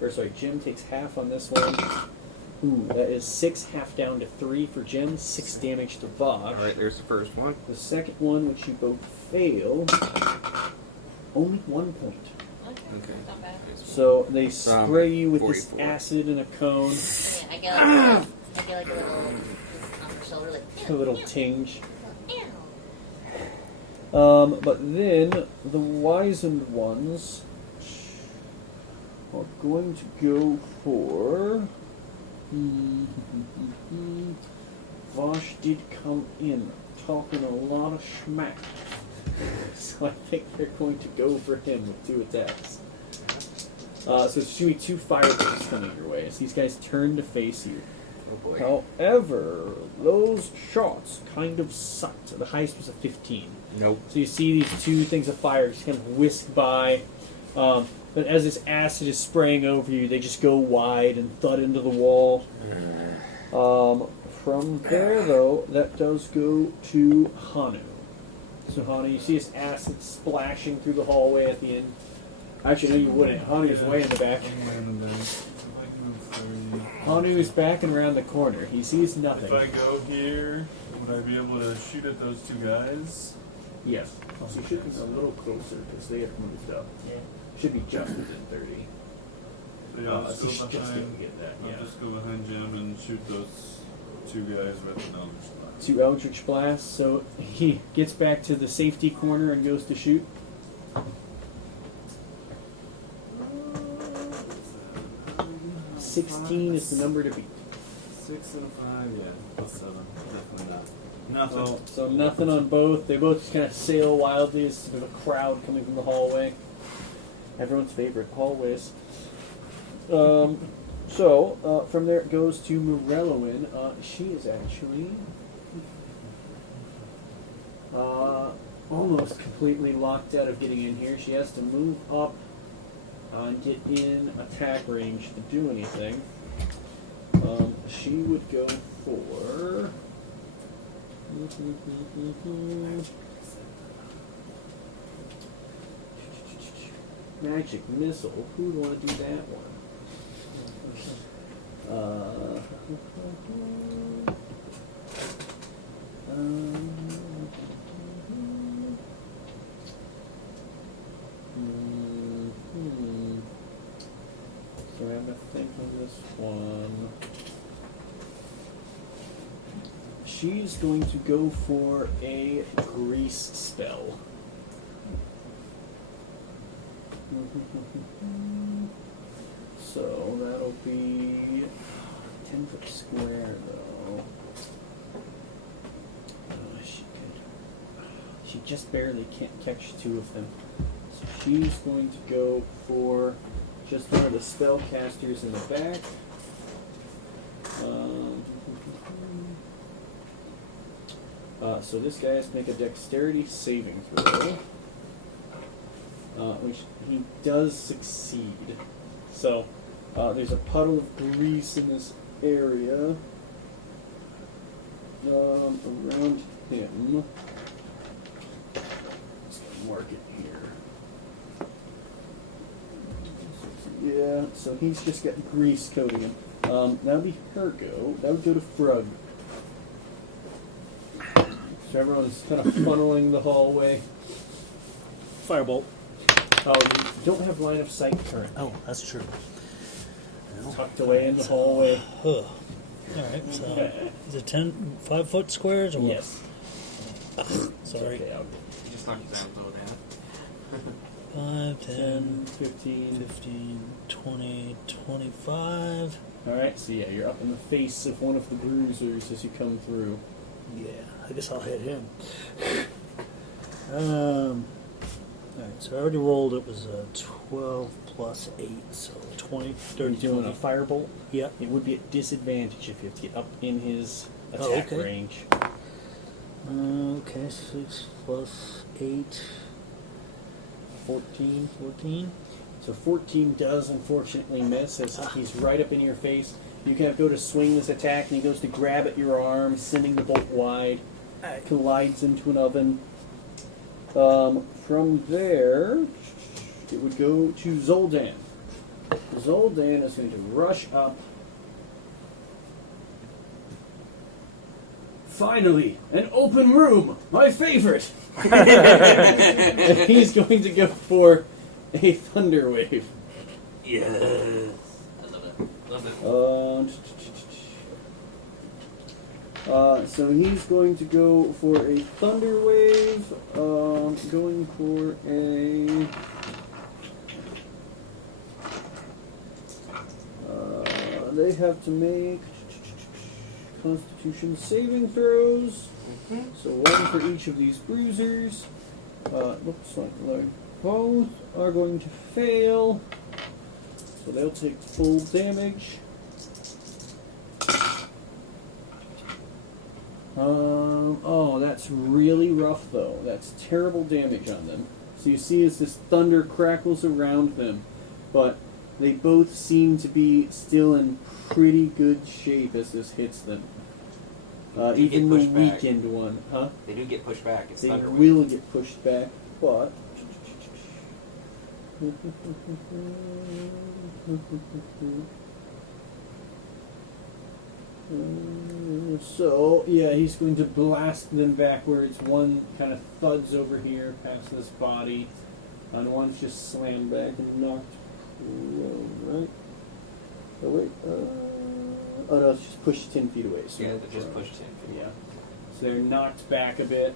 or sorry, Jim takes half on this one. Ooh, that is 6, half down to 3 for Jim, 6 damage to Vosh. Alright, there's the first one. The second one, which you both fail, only 1 point. Okay. Okay. Not bad. So they spray you with this 44. acid in a cone, Yeah, I get like a little just on the shoulder, like a little tinge. Ew. But then the wizened ones are going to go for. Vosh did come in talking a lot of schmack, so I think they're going to go for him with 2 attacks. So it's going to be 2 fireballs coming your way as these guys turn to face you. Oh boy. However, those shots kind of sucked. The highest was a 15. Nope. So you see these 2 things of fire just kind of whisk by. But as this acid is spraying over you, they just go wide and thud into the wall. From there, though, that does go to Hanu. So Hanu, you see this acid splashing through the hallway at the end. Actually, no, you wouldn't. Hanu's way in the back. Hanu is back and around the corner. He sees nothing. If I go here, would I be able to shoot at those 2 guys? Yes. Also, you should be a little closer because they have moved up. Yeah. Should be just within 30. So yeah, I'll So you just should go just be able to behind. get that. I'll Yeah. just go behind Jim and shoot those 2 guys with an Eldritch Blast. 2 Eldritch Blasts. So he gets back to the safety corner and goes to shoot. 16 is the number to beat. 6 and a 5, yeah. Plus 7. Definitely not. Nothing. So nothing on both. They both just kind of sail wildly. There's a bit of a crowd coming from the hallway. Everyone's favorite hallways. So from there it goes to Morellowin. She is actually almost completely locked out of getting in here. She has to move up and get in attack range to do anything. She would go for magic missile. Who would want to do that one? So I have to think of this one. She's going to go for a grease spell. So that'll be 10 foot square though. She just barely can't catch two of them. So she's going to go for just one of the spellcasters in the back. So this guy has to make a dexterity saving throw. Which he does succeed. So there's a puddle of grease in this area around him. Let's mark it here. Yeah, so he's just got grease coating him. That would be her go. That would go to Frug. So everyone's kind of funneling the hallway. Firebolt. Oh, you don't have line of sight current. Oh, that's true. Tucked away in the hallway. All right, so is it 5 foot squares or what? Yes. Sorry. Okay, You just knocked his elbow down. 5, 10, 15. 15, 20, 25. Alright, so yeah, you're up in the face of one of the bruisers as you come through. Yeah, I guess I'll hit him. Alright, so I already rolled. It was 12 plus 8, so 20, You're 30, doing a 20. firebolt. Yep. It would be at disadvantage if you have to get up in his attack Oh, okay. range. Okay, 6 plus 8, 14. 14. So 14 does unfortunately miss as he's right up in your face. You kind of go to swing this attack and he goes to grab at your arm, sending the bolt wide. Collides into an oven. From there, it would go to Zoldan. Zoldan is going to rush up. Finally, an open room! My favorite! And he's going to go for a thunder wave. Yes. I love it. Love it. So he's going to go for a thunder wave. Going for a. They have to make Constitution saving throws. So one for each of these bruisers. Looks like both are going to fail. So they'll take full damage. Oh, that's really rough though. That's terrible damage on them. So you see as this thunder crackles around them, but they both seem to be still in pretty good shape as this hits them. Even the pushed back. weakened one, huh? They do get pushed back. It's They thunder will get pushed back, but so yeah, he's going to blast them backwards. One kind of thuds over here past this body, and one's just slammed back and knocked right. Oh wait, oh no, it's just pushed 10 feet away. So Yeah, no they just problem. pushed 10 feet. Yeah, so they're knocked back a bit.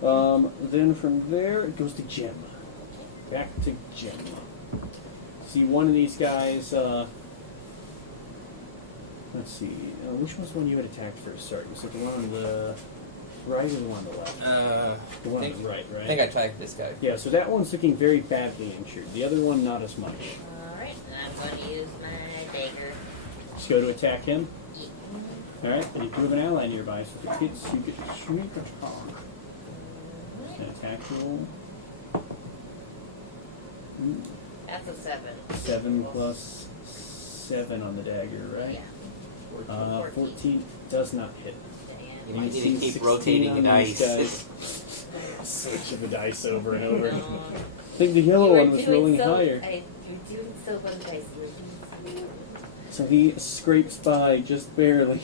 Then from there it goes to Gem. Back to Gem. See one of these guys. Let's see. Which was one you had attacked first? Sorry, it was like one on the right, or the one on the left? The one on think- the right, right? I think I attacked this guy. Yeah, so that one's looking very badly injured. The other one, not as much. Alright, then I'm going to use my dagger. Just go to attack him. Yeah. Alright, and you have an ally nearby, so if it hits, you get to sneak attack. Just an attack roll. That's a 7. 7 plus 7 on the dagger, right? Yeah. 14 does not hit. You might need to see keep 16 rotating on the these dice. guys. Switch of the dice over and over. I No. think the yellow You were one was doing rolling so, higher. You're doing so well, guys. So he scrapes by just barely.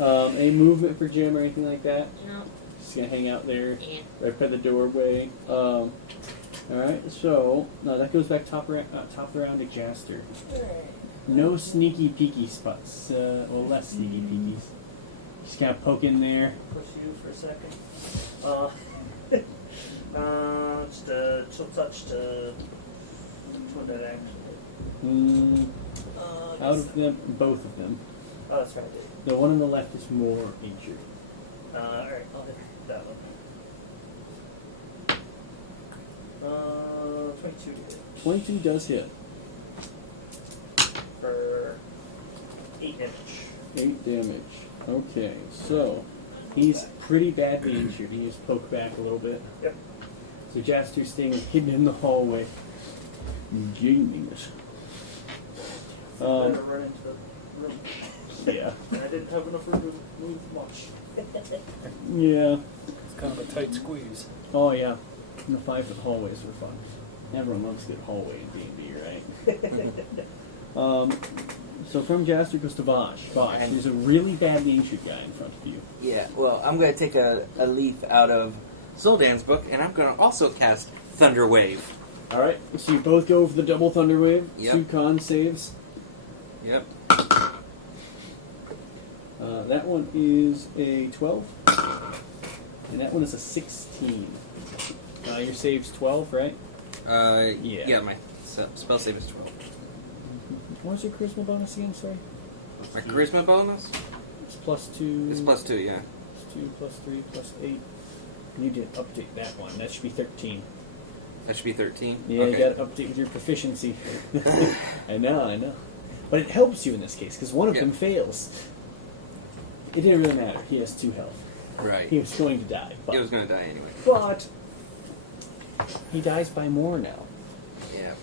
Any movement for Jim or anything like that? No. Just gonna hang out there, Yeah. right by the doorway. Alright, so now that goes back top of the round to Jaster. No sneaky peeky spots. Well, less sneaky peekies. Just kind of poke in there. Push you for a second. Just a chill touch to which one did I actually? Out of them, both of them. Oh, that's right. I did. The one on the left is more injured. Alright, I'll hit that one. 22 to hit 22 does hit. for 8 damage. 8 damage. Okay, so he's pretty badly injured. He is poked back a little bit. Yep. So Jaster's staying hidden in the hallway. Genius. Better run into the room. Yeah. And I didn't have enough room to move much. Yeah. It's kind of a tight squeeze. Oh, yeah. The 5-foot hallways were fun. Everyone loves a good hallway in D&D, right? So from Jaster goes to Vosh. Vosh, And- there's a really badly injured guy in front of you. Yeah, well, I'm going to take a leaf out of Zoldan's book, and I'm going to also cast Thunder Wave. Alright, so you both go for the double Thunder Wave. Yep. 2 con saves. Yep. That one is a 12. And that one is a 16. Your save's 12, right? Yeah, my spell save is 12. What was your charisma bonus again, sorry? My charisma bonus? It's plus 2. It's plus 2, yeah. Plus 2, plus 3, plus 8. I need to update that one. That should be 13. That should be 13? Yeah, okay. you gotta update with your proficiency. I know. But it helps you in this case, because one of Yep. them fails. It didn't really matter. He has 2 health. Right. He was going to die. But, He was going to die anyway. but he dies by more now. Yeah.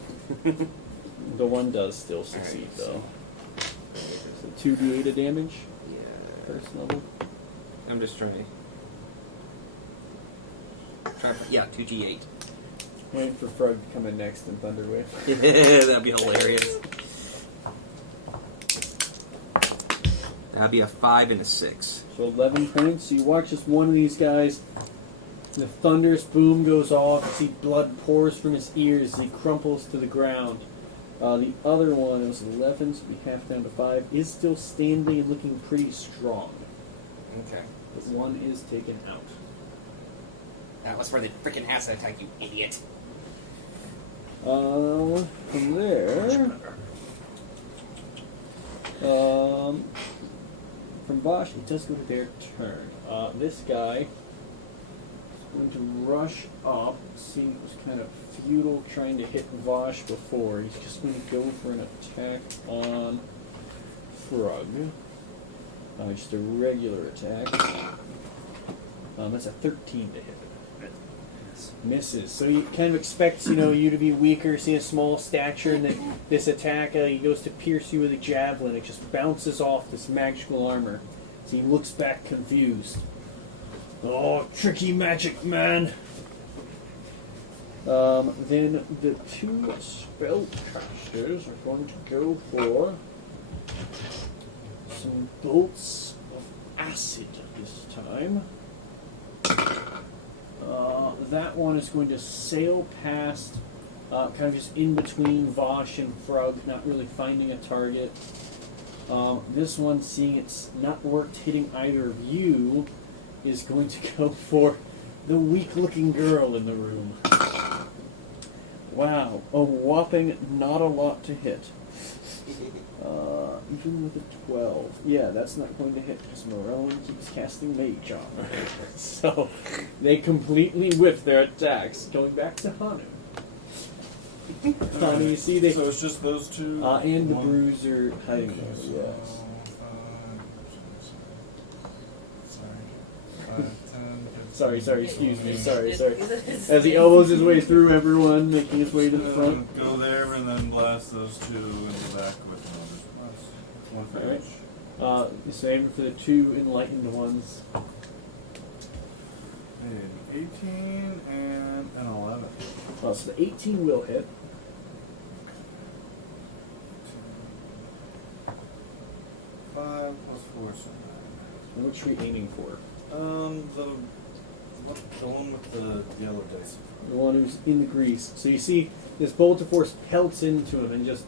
The one does still succeed, Alright, though. So 2d8 of damage, Yeah. first level. I'm just trying to... Yeah, 2g8. Waiting for Frog to come in next in Thunderwave. That'd be hilarious. That'd be a 5 and a 6. So 11 points. You watch as one of these guys, the thunderous boom goes off. You see blood pours from his ears as he crumples to the ground. The other one is 11, so we half down to 5. Is still standing and looking pretty strong. Okay. But one is taken out. That was for the freaking acid attack, you idiot. From there, from Bosch, it does go to their turn. This guy is going to rush up, seeing it was kind of futile trying to hit Vosh before. He's just going to go for an attack on Frog. Just a regular attack. That's a 13 to hit. Misses. So he kind of expects, you to be weaker, see a small stature, and then this attack, he goes to pierce you with a javelin. It just bounces off this magical armor. So he looks back confused. Oh, tricky magic man! Then the 2 spellcasters are going to go for some bolts of acid this time. That one is going to sail past, kind of just in between Vosh and Frog, not really finding a target. This one, seeing it's not worked hitting either of you, is going to go for the weak-looking girl in the room. Wow, a whopping not a lot to hit. Even with a 12. Yeah, that's not going to hit because Morone keeps casting Mage on her. So they completely whiff their attacks. Going back to Hanu. Hanu, you see they. So it's just those two? And the One- Bruiser hiding Okay, there, so yes. 5, 10, Sorry, excuse me, sorry. As he elbows his way through everyone, making his way to the front. Go there and then blast those two in the back with another blast. One for Alright. each. Same for the 2 enlightened ones. An 18 and an 11. So the 18 will hit. 5 plus 4 is 9. Which are we aiming for? The one with the yellow dice. The one who's in the grease. So you see this bolt of force pelts into him and just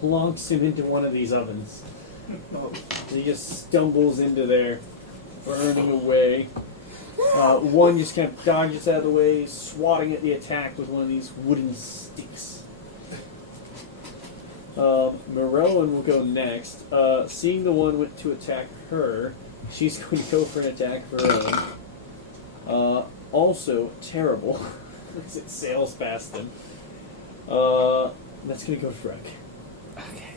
clonks him into one of these ovens. Oh. And he just stumbles into there, burning away. One just kind of dodges out of the way, swatting at the attack with one of these wooden sticks. Morellan will go next. Seeing the one went to attack her, she's going to go for an attack of her own. Also terrible as it sails past him. That's going to go to Freck. Okay.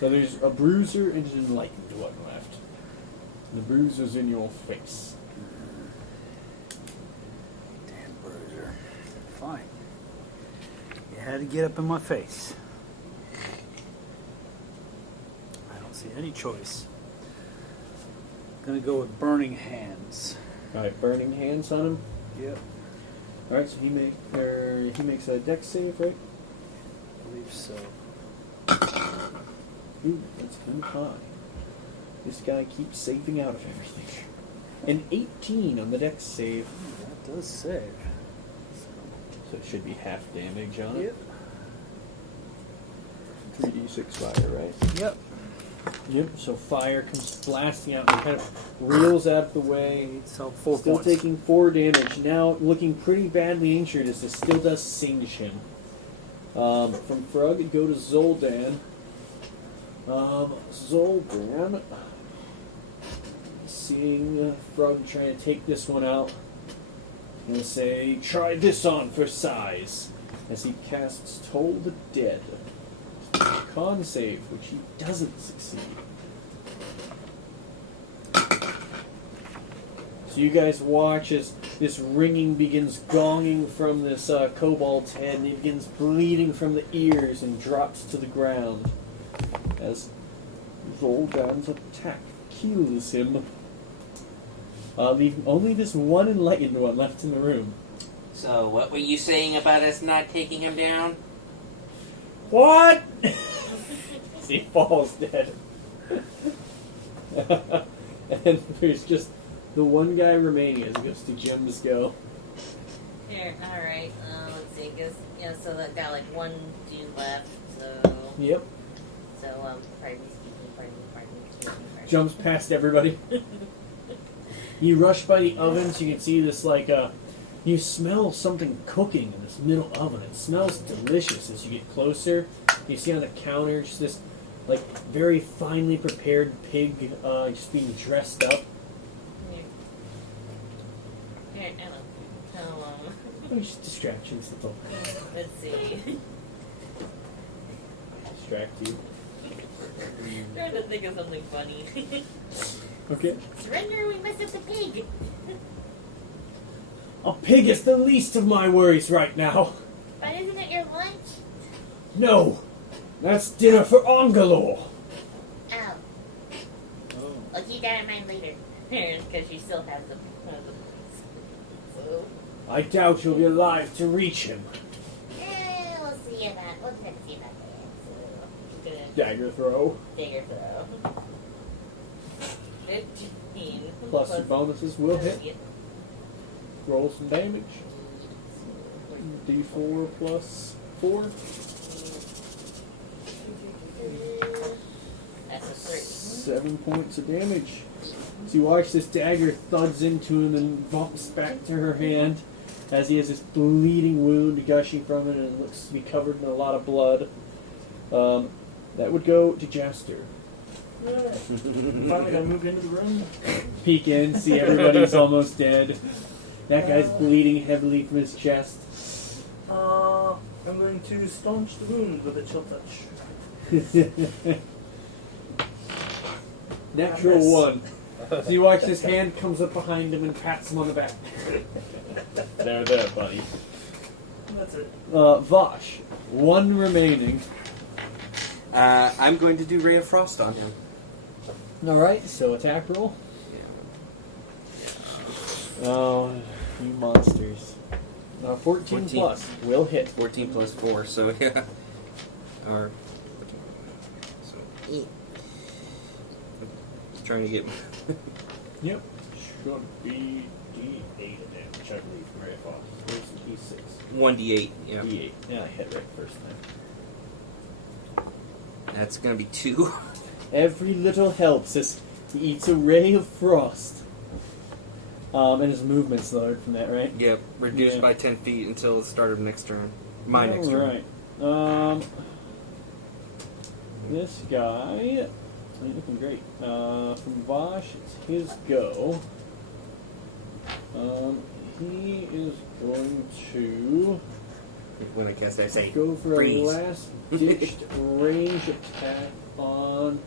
So there's a bruiser and an enlightened one left. The bruiser's in your face. Damn bruiser. Fine. You had to get up in my face. I don't see any choice. Gonna go with burning hands. Alright, burning hands on him. Yep. Alright, so he makes a dex save, right? I believe so. Ooh, that's kind of high. This guy keeps saving out of everything. An 18 on the dex save. Ooh, that does save. So it should be half damage on it. Yep. 3d6 fire, right? Yep. Yep, so fire comes blasting out and kind of reels out of the way. So 4 Still points. taking 4 damage. Now looking pretty badly injured as this still does singe him. From Frug, go to Zoldan. Zoldan, seeing Frug trying to take this one out, I'm going to say, try this on for size, as he casts Toll the Dead. Con save, which he doesn't succeed. So you guys watch as this ringing begins gonging from this kobold's head, and he begins bleeding from the ears and drops to the ground as Zoldan's attack kills him, leaving only this one enlightened one left in the room. So, what were you saying about us not taking him down? What? He falls dead. And there's just the one guy remaining as it goes to Jim's go. Here, alright, let's see, cause, so that got like 1 dude left, so, Yep. pardon me. Jumps past everybody. You rush by the oven so you can see this you smell something cooking in this middle oven. It smells delicious as you get closer. You see on the counter just this very finely prepared pig just being dressed up. Here, hello. Just distractions, that's all. Let's see. Distract you. Trying to think of something funny. Okay. Surrender, we messed up the pig. A pig is the least of my worries right now. But isn't it your lunch? No! That's dinner for Arngalor! Oh. I'll keep that in mind later. Because you still have the so. I doubt you'll be alive to reach him. We'll see about we'll try to see about that. So, Dagger throw. dagger throw. 15. Plus your bonuses will hit. Yep. Roll some damage. D4 plus 4. That's a 3. 7 points of damage. So you watch this dagger thuds into him and bumps back to her hand as he has this bleeding wound gushing from it and it looks to be covered in a lot of blood. That would go to Jester. Finally got moved into the room. Peek in, see everybody's almost dead. That guy's bleeding heavily from his chest. I'm going to staunch the wound with a chill touch. Natural Nice. 1. So you watch his hand comes up behind him and pats him on the back. There, buddy. That's it. Vosh. 1 remaining. I'm going to do Ray of Frost on him. Alright, so attack roll. Yeah. Oh, you monsters. 14 plus. Will hit. 14 plus 4, so yeah. Or. So, trying to get. Yep. Should be D8 damage, I believe, from Ray of Frost. Where's the D6? 1d8, yeah. D8. Yeah, I hit right first time. That's gonna be 2. Every little helps as he eats a ray of frost. And his movement's lowered from that, right? Yep, reduced Yeah. by 10 feet until the start of next turn. My next turn. Alright. This guy ain't looking great. From Vosh, it's his go. He is going to When I cast, I say go for freeze. a last ditched range attack on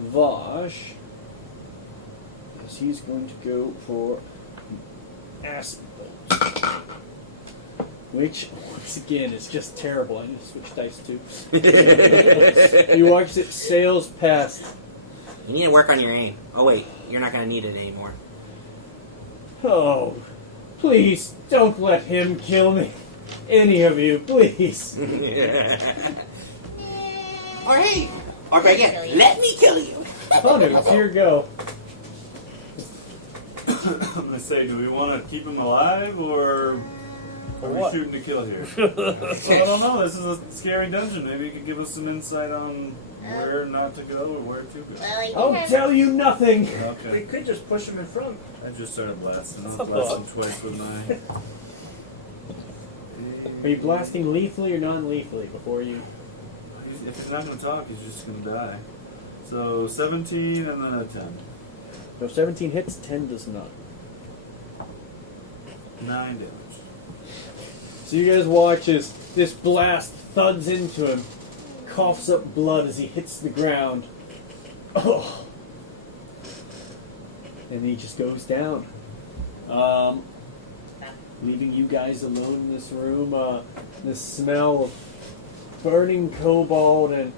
Vosh. As he's going to go for acid bolt. Which, once again, is just terrible. I need to switch dice too. You watch it sails past. You need to work on your aim. Oh wait, you're not gonna need it anymore. Oh, please don't let him kill me. Any of you, please. Or hey, or better yet, let me kill you. Hunter, it's your go. I'm gonna say, do we want to keep him alive, or are we what? shooting to kill here? So I don't know. This is a scary dungeon. Maybe you could give us some insight on where not to go or where to go. Well, I I'll have- tell you nothing. We Okay. could just push him in front. I just started blasting. That's I'll a blast thought. him twice with my. Are you blasting lethally or non-lethally before you? If he's not gonna talk, he's just gonna die. So 17 and then a 10. So 17 hits, 10 does not. 9 damage. So you guys watch as this blast thuds into him, coughs up blood as he hits the ground. Oh. And he just goes down. Leaving you guys alone in this room. The smell of burning cobalt and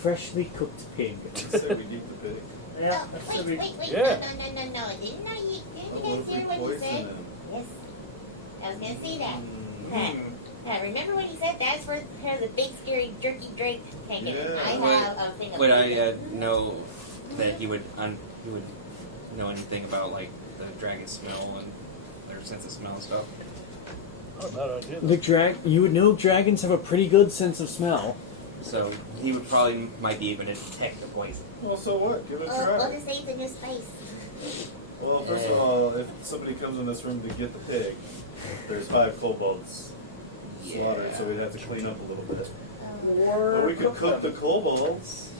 freshly cooked pig. Say we eat the pig. Yeah, Oh, that wait, should wait, be. wait. Yeah. No. Didn't you What guys if we hear what he poison said? him? Yes. I was going to say that. Hmm. Remember when he said that's where has a big scary jerky drink? Can't get it. Yeah. I have a thing of Would I know that he would know anything about like the dragon smell and their sense of smell and stuff? Not a bad idea. The you would know dragons have a pretty good sense of smell. So he would probably might be able to detect the poison. Well, so what? Give it a Well, try. we'll just say it's in his face. Well, first of all, if somebody comes in this room to get the pig, there's 5 kobolds slaughtered, so we'd have to clean up a little bit. Or we could cook the kobolds.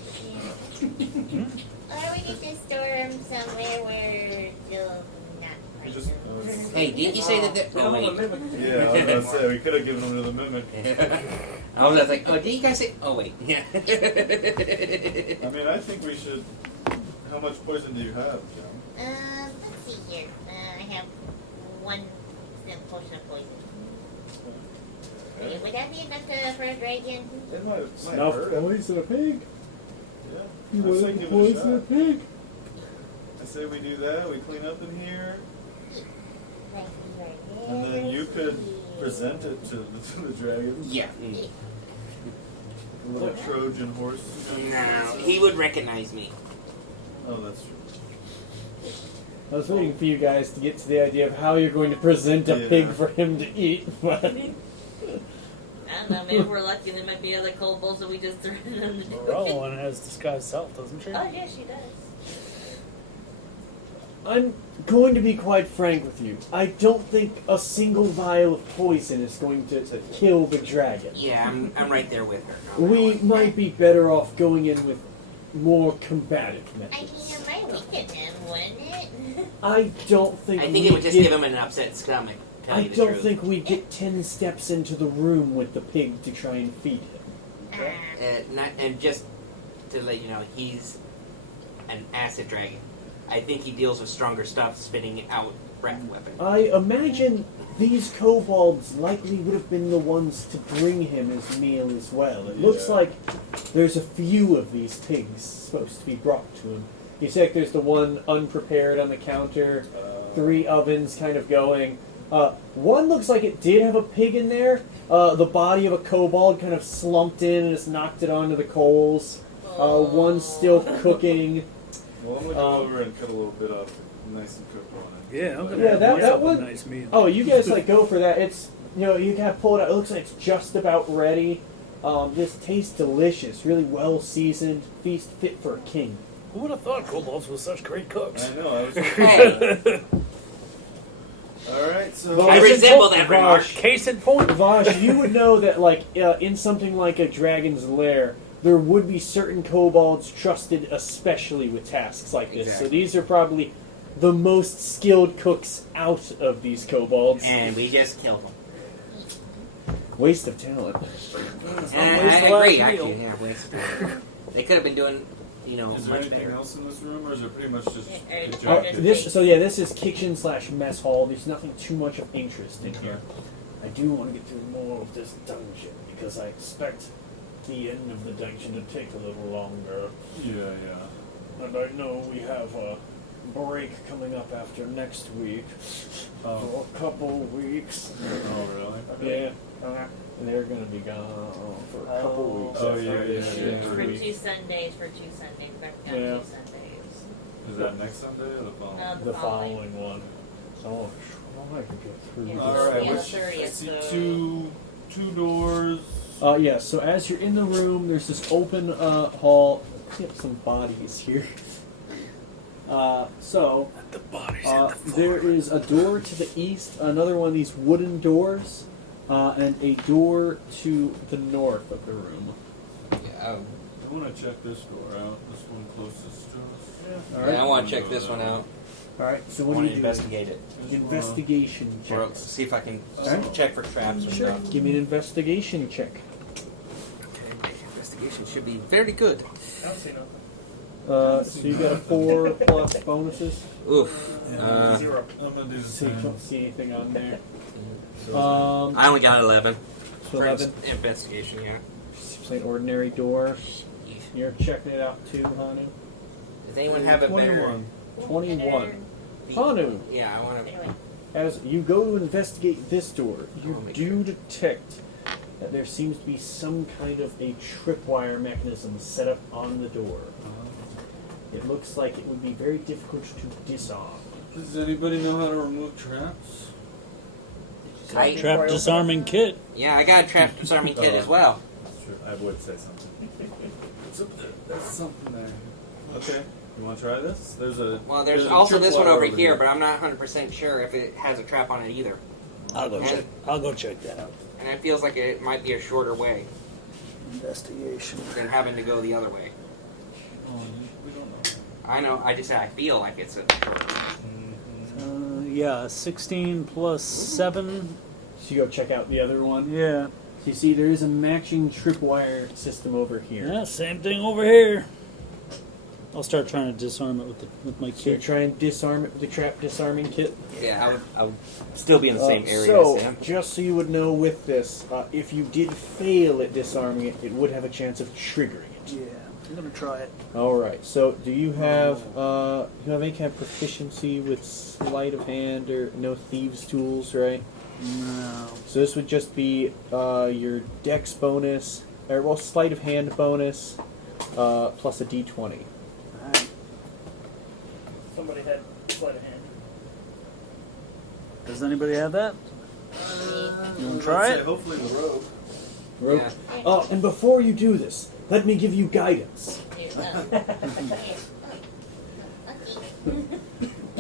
Or we could just store him somewhere where they'll not We find just, him. Hey, didn't you say that? No, Oh, wait. mimic. yeah, I was gonna say we could have given them to the mimic. I was like, oh, did you guys say? Oh wait, yeah. I mean, I think we should. How much poison do you have, John? Let's see here. I have 1 potion of poison. Would that be enough for a dragon? It might Snuff hurt him. poison a pig. Yeah. You I say wouldn't give it a poison a shot. pig. I say we do that. We clean up in here, Right, and then you could present it to the dragon. Yeah. A little Trojan horse. No, he would recognize me. Oh, that's true. I was waiting for you guys to get to the idea of how you're going to present a Yeah. pig for him to eat, but I don't know, maybe we're lucky there might be other kobolds that we just threw in them to do it. Morella one has disguised self, doesn't she? Oh, yeah, she does. I'm going to be quite frank with you. I don't think a single vial of poison is going to kill the dragon. Yeah, I'm right there with her. We might be better off going in with more combative I mean, methods. it might weaken him, wouldn't it? I don't think I think it would just give him an upset stomach. Tell I you the don't truth. think we get 10 steps into the room with the pig to try and feed him. And just to let you know, he's an acid dragon. I think he deals with stronger stuff, spitting out breath weapons. I imagine these kobolds likely would have been the ones to bring him his meal as well. It looks Yeah. like there's a few of these pigs supposed to be brought to him. You see, like, there's the one unprepared on the counter, 3 ovens kind of going. One looks like it did have a pig in there. The body of a kobold kind of slumped in and just knocked it onto the coals. One's still cooking. Well, I'm gonna go over and cut a little bit off, nice and cook on it. Yeah, I'm gonna Yeah, have that myself would- a nice meal. Oh, you guys go for that. It's you kind of pull it out. It looks like it's just about ready. This tastes delicious, really well seasoned, feast fit for a king. Who would have thought kobolds were such great cooks? I know, I was Hey, Alright, so... Well, I resemble that remark. Case in point. Vash, you would know that, like, in something like a dragon's lair, there would be certain kobolds trusted especially with tasks like this. Exactly. So these are probably the most skilled cooks out of these kobolds. And we just killed him. Waste of talent. And always I the last agree, meal. actually. Yeah, waste of time. They could have been doing, Is there much anything better. else in this room, or is it pretty much just Yeah, the or- jacket? This is kitchen/mess hall. There's nothing too much of interest in here. I do want to get through more of this dungeon because I expect the end of the dungeon to take a little longer. Yeah. And I know we have a break coming up after next week for a couple weeks. Oh, really? Yeah, they're gonna be gone for a couple weeks. Oh, after yeah, this yeah, next yeah. For week. 2 Sundays, back down Yeah. 2 Sundays. Is that next Sunday or the following? The following one. So try to get through Yeah. this. Alright, Yeah, the which, 30th, I see so- two doors. Yeah, so as you're in the room, there's this open hall. Get some bodies here. The bodies hit the floor. There is a door to the east, another one of these wooden doors, and a door to the north of the room. Yeah, I want to check this door out. This one closest to us. All right. I want to check this one out. All right. So I what want do to you do? investigate it. Investigation Or check. see if I can Alright. check for traps and Sure. stuff. Give me an investigation check. Okay, investigation should be very good. I don't see nothing. So you got a 4 plus bonuses. Oof. 0. I'm going to do the So you same. don't see anything on there. So, I only got 11. So For 11. investigation, yeah. It's an ordinary door. You're checking it out too, Hanu. Does anyone have a better? 21. Hanu, Yeah, I want to. Anyway, as you go to investigate this door, you Oh, make do detect that there seems to be some kind of a tripwire mechanism set up on the door. It looks like it would be very difficult to disarm. does anybody know how to remove traps? I, Trap disarming kit. yeah, I got a trap disarming kit as well. That's true. I would say something. What's up there? There's something there. Okay. You want to try this? Well, there's a also this one tripwire over here, but I'm not 100% sure if it has a trap on it either. I'll go Yeah. check. I'll go check that out. And it feels like it might be a shorter way Investigation. than having to go the other way. We don't know. I know, I just said I feel like it's a shorter way. Yeah, 16 plus 7. So you go check out the other one. Yeah. So you see there is a matching tripwire system over here. Yeah, same thing over here. I'll start trying to disarm it with my So you kit. try and disarm it with the trap disarming kit. Yeah, I would still be in the same area So, as him. just so you would know with this, if you did fail at disarming it, it would have a chance of triggering it. Yeah, I'm gonna try it. Alright, so do you have any kind of proficiency with sleight of hand or no thieves' tools, right? No. So this would just be your dex bonus, or well, sleight of hand bonus, plus a d20. Alright. Somebody had sleight of hand. Does anybody have that? You wanna try Let's say it? hopefully the rope. Rope. Yeah. Oh, and before you do this, let me give you guidance. here,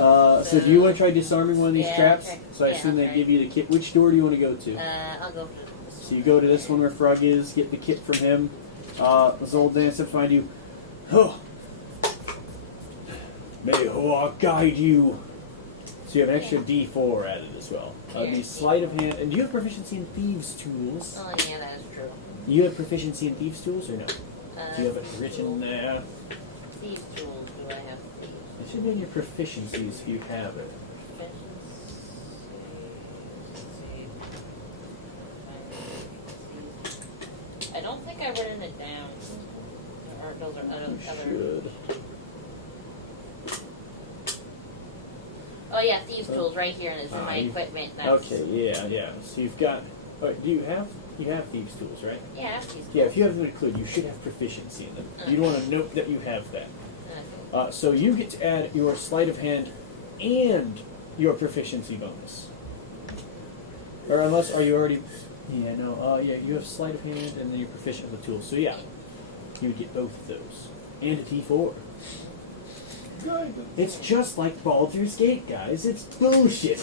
So do you want to try disarming one of these Yeah, traps? okay. So I Yeah, assume they okay. give you the kit. Which door do you want to go to? I'll go for this. So you go to this one where Frog is, get the kit from him. Zoldan to find you. Oh. May Hoa guide you. So you have an extra D4 added as well. The sleight of hand, and do you have proficiency in thieves' tools? Oh yeah, that is true. You have proficiency in thieves' tools or no? Do you have it Thieves' written tools. there? Thieves' tools. Do I have thieves? It should be in your proficiencies if you have it. I don't think I've written it down. Or those are other. Should. Oh yeah, thieves' tools right here, and it's in my you- equipment. That's, Okay, yeah. So you've got. Do you have thieves' tools, right? Yeah, I have thieves' Yeah, if tools. you have them included, you should have proficiency in them. You'd want to note that you have that. So you get to add your sleight of hand and your proficiency bonus. Or unless, are you already... Yeah, no, you have sleight of hand and then you're proficient with the tools. So yeah, you would get both of those. And a T4. It's just like Baldur's Gate, guys. It's bullshit.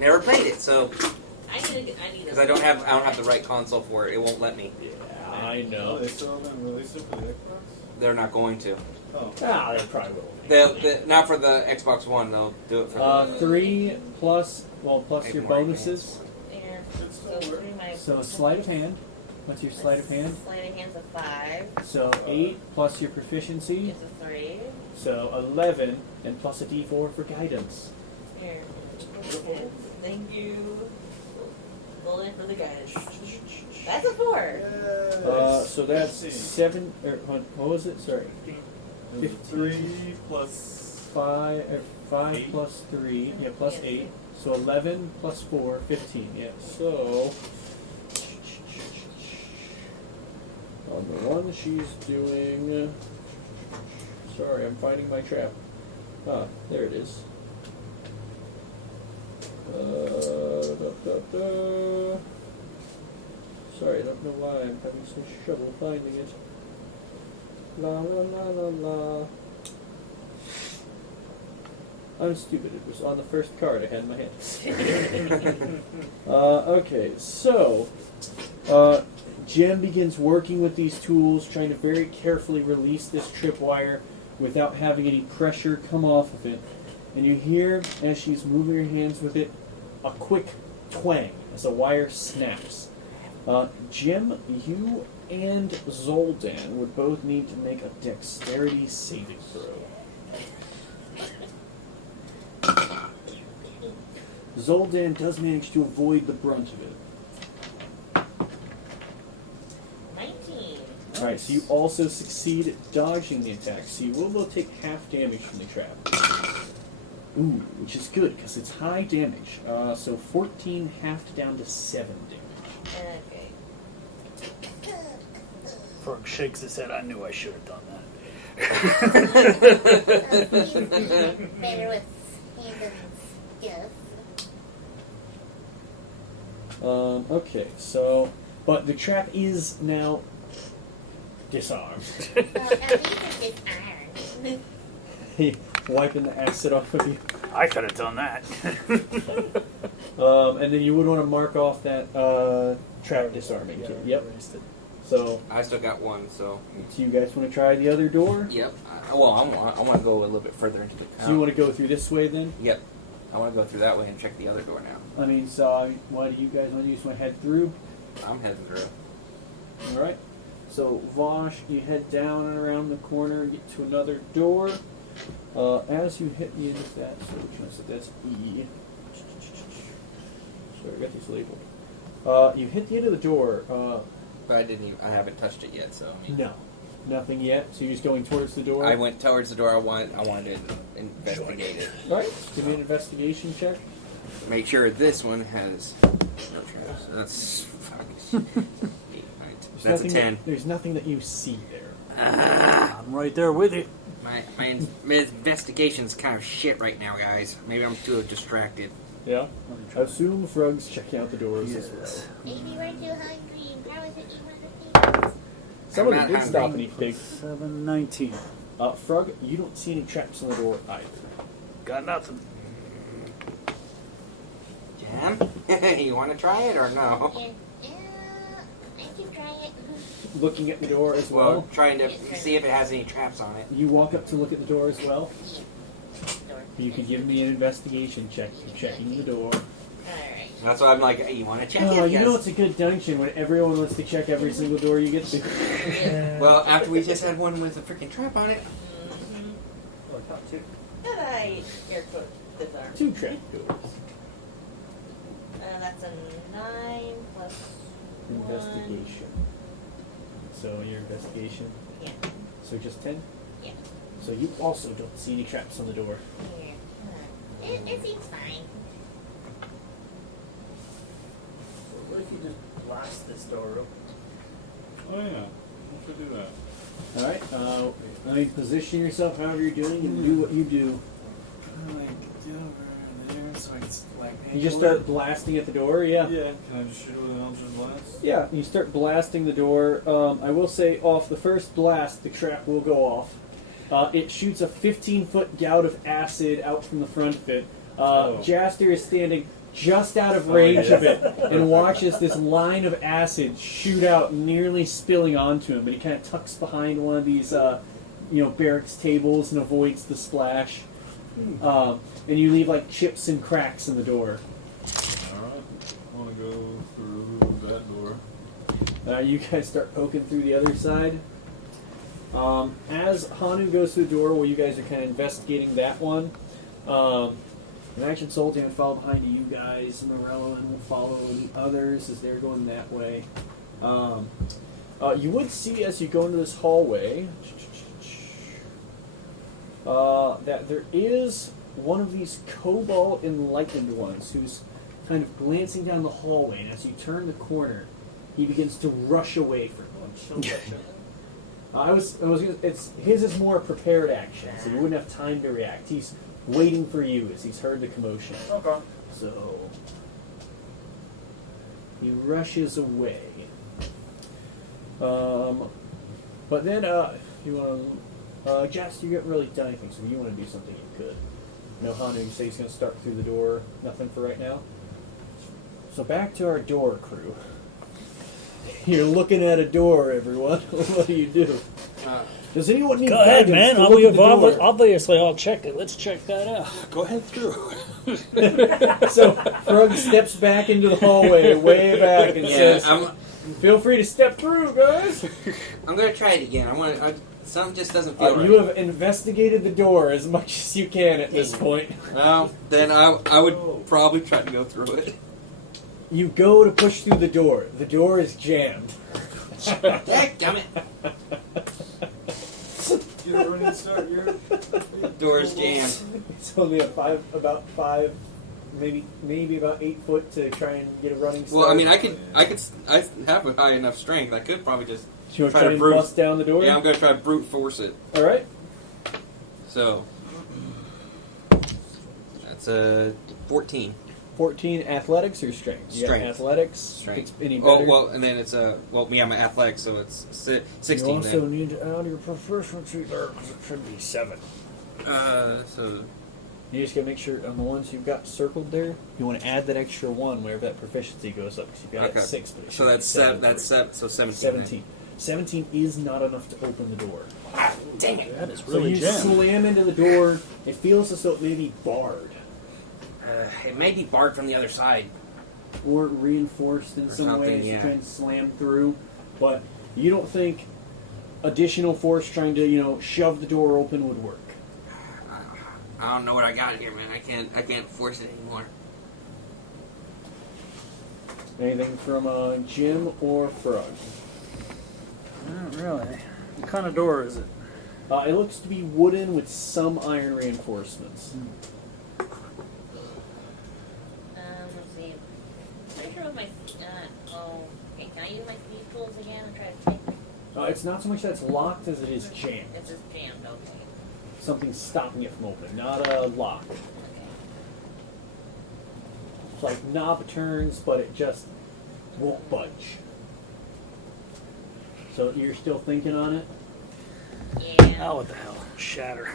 Never played it, so I need because I don't have the right console for it. It won't let me. Yeah, I know. They still haven't released it for the Xbox? They're not going to. Oh. Ah, they probably will. Not for the Xbox One. They'll do it for the 3 plus, plus Make your more bonuses. Yeah. It's So still through my So sleight of hand. What's your sleight of hand? sleight of hand's a 5. So 8 plus your proficiency. It's a 3. So 11 and plus a D4 for guidance. Here. Thank you. Roll in for the guidance. That's a 4. So that's 7. What was it? Sorry. 3 plus 5 8. plus 3. Yeah, plus 8. So 11 plus 4, 15. Yeah. So on the one she's doing. Sorry, I'm finding my trap. Ah, there it is. Sorry, I don't know why I'm having such trouble finding it. La la la la la. I'm stupid. It was on the first card I had in my hand. Okay, so Jem begins working with these tools, trying to very carefully release this tripwire without having any pressure come off of it. And you hear, as she's moving her hands with it, a quick twang as a wire snaps. Jem, you and Zoldan would both need to make a dexterity saving throw. Zoldan does manage to avoid the brunt of it. 19. Alright, so you also succeed at dodging the attack, so you will both take half damage from the trap. Ooh, which is good, because it's high damage. So 14 halved down to 7 damage. Okay. Ferg shakes his head. I knew I should have done Better with hand and stuff. Okay, so... But the trap is now disarmed. At least it's iron. Wiping the acid off of you. that. I could have done that. And then you would want to mark off that trap disarming too. Yep. So, I still got one, so do you guys want to try the other door? yep. I want to go a little bit further into the. So you want to go through this way then? Yep. I want to go through that way and check the other door now. I mean, so what do you guys want to do? You just want to head through? I'm heading through. Alright. So, Vosh, you head down and around the corner and get to another door. As you hit the end of that, so which one is it? That's E. Sorry, I got these labeled. You hit the end of the door. But I haven't touched it yet, so I mean, No. Nothing yet, so you're just going towards the door? I went towards the door. I wanted to investigate it. Alright, give me an investigation check. Make sure this one has no traps. That's fucking 8, 9, 10. That's a 10. There's nothing that you see there. I'm right there with you. My investigation's kind of shit right now, guys. Maybe I'm too distracted. Yeah? I assume Frug's checking out the doors as well. Maybe we're too hungry. Probably should eat one of the things. Someone I'm not did stop hungry. and eat pig. 7, 19. Frog, you don't see any traps on the door either. Got nothing. Jam, you want to try it or no? Yeah, I can try it. Looking at the door as well. Well, trying to see if it has any traps on it. You walk up to look at the door as well. Door. You can give me an investigation check. You're checking the door. Alright. That's why I'm like, hey, you want to check it? Oh, you Yes. know it's a good dungeon when everyone wants to check every single door you get to. Well, after we just had one with a freaking trap on it. Or top two. And I air quote this arm. 2 trap doors. That's a 9 plus 1. Investigation. So your investigation. Yeah. So just 10. Yeah. So you also don't see any traps on the door. Yeah. It seems fine. What if you just blast this door open? Oh yeah, what if we do that? All right. I mean, position yourself however you're doing and do what you do. Like, get over there so it's like. You just start blasting at the door. Yeah. Yeah. Can I just shoot it with an Eldritch Blast? Yeah, you start blasting the door. I will say, off the first blast, the trap will go off. It shoots a 15-foot gout of acid out from the front of it. Jaster is standing just out of range of it and watches this line of acid shoot out, nearly spilling onto him. But he kind of tucks behind one of these, barracks tables and avoids the splash. And you leave like chips and cracks in the door. Alright. I want to go through that door. You guys start poking through the other side. As Hanu goes through the door, while you guys are kind of investigating that one, an action Sultan will follow behind you guys. Morello and will follow the others as they're going that way. You would see as you go into this hallway that there is one of these Cobalt Enlightened ones who's kind of glancing down the hallway, and as you turn the corner, he begins to rush away from you. His is more a prepared action, so you wouldn't have time to react. He's waiting for you as he's heard the commotion. Okay. So he rushes away. But then you want to, Jess, you haven't really done anything, so if you want to do something, you could. No, Hanu, you say he's going to start through the door. Nothing for right now. So back to our door crew. You're looking at a door, everyone. What do you do? Does anyone need Go ahead, guidance man. to look at the door? Obviously, I'll check it. Let's check that out. Go ahead through. So Frog steps back into the hallway, way back, and says, "Feel free to step through, guys." I'm gonna try it again. Something just doesn't feel right. You have investigated the door as much as you can at this point. Well, then I would probably try to go through it. You go to push through the door. The door is jammed. Damn it! Get a running start. Door's jammed. It's only about five, maybe about 8 foot to try and get a running start. Well, I mean, I have a high enough strength. I could probably just You want to try and bust down the door? Yeah, I'm gonna try to brute force it. All right. So that's a 14. 14 athletics or strength? You got Strength. athletics. Strength. It's any better. Oh well, and then it's my athletics, so it's 16. You also then. need to add your proficiency there because it should be 7. So You just gotta make sure on the ones you've got circled there, you want to add that extra 1 wherever that proficiency goes up because you've got it at 6. But it So should be that's 7. That's 7. So 17. 17. 17 is not enough to open the door. Dang it! That is So really you jammed. slam into the door. It feels as though it may be barred It may be barred from the other side. or reinforced in Or some way something, as you yeah. try and slam through. But you don't think additional force trying to shove the door open would work. I don't know what I got here, man. I can't force it anymore. Anything from Jim or Frog? Not really. What kind of door is it? It looks to be wooden with some iron reinforcements. Let's see. Pretty sure with my. Okay, can I use my speed tools again and try to take? It's not so much that it's locked as it is jammed. It's just jammed. Okay. Something's stopping it from opening, not a lock. Okay. It's like knob turns, but it just won't budge. So you're still thinking on it? Yeah. Oh, what the hell? Shatter.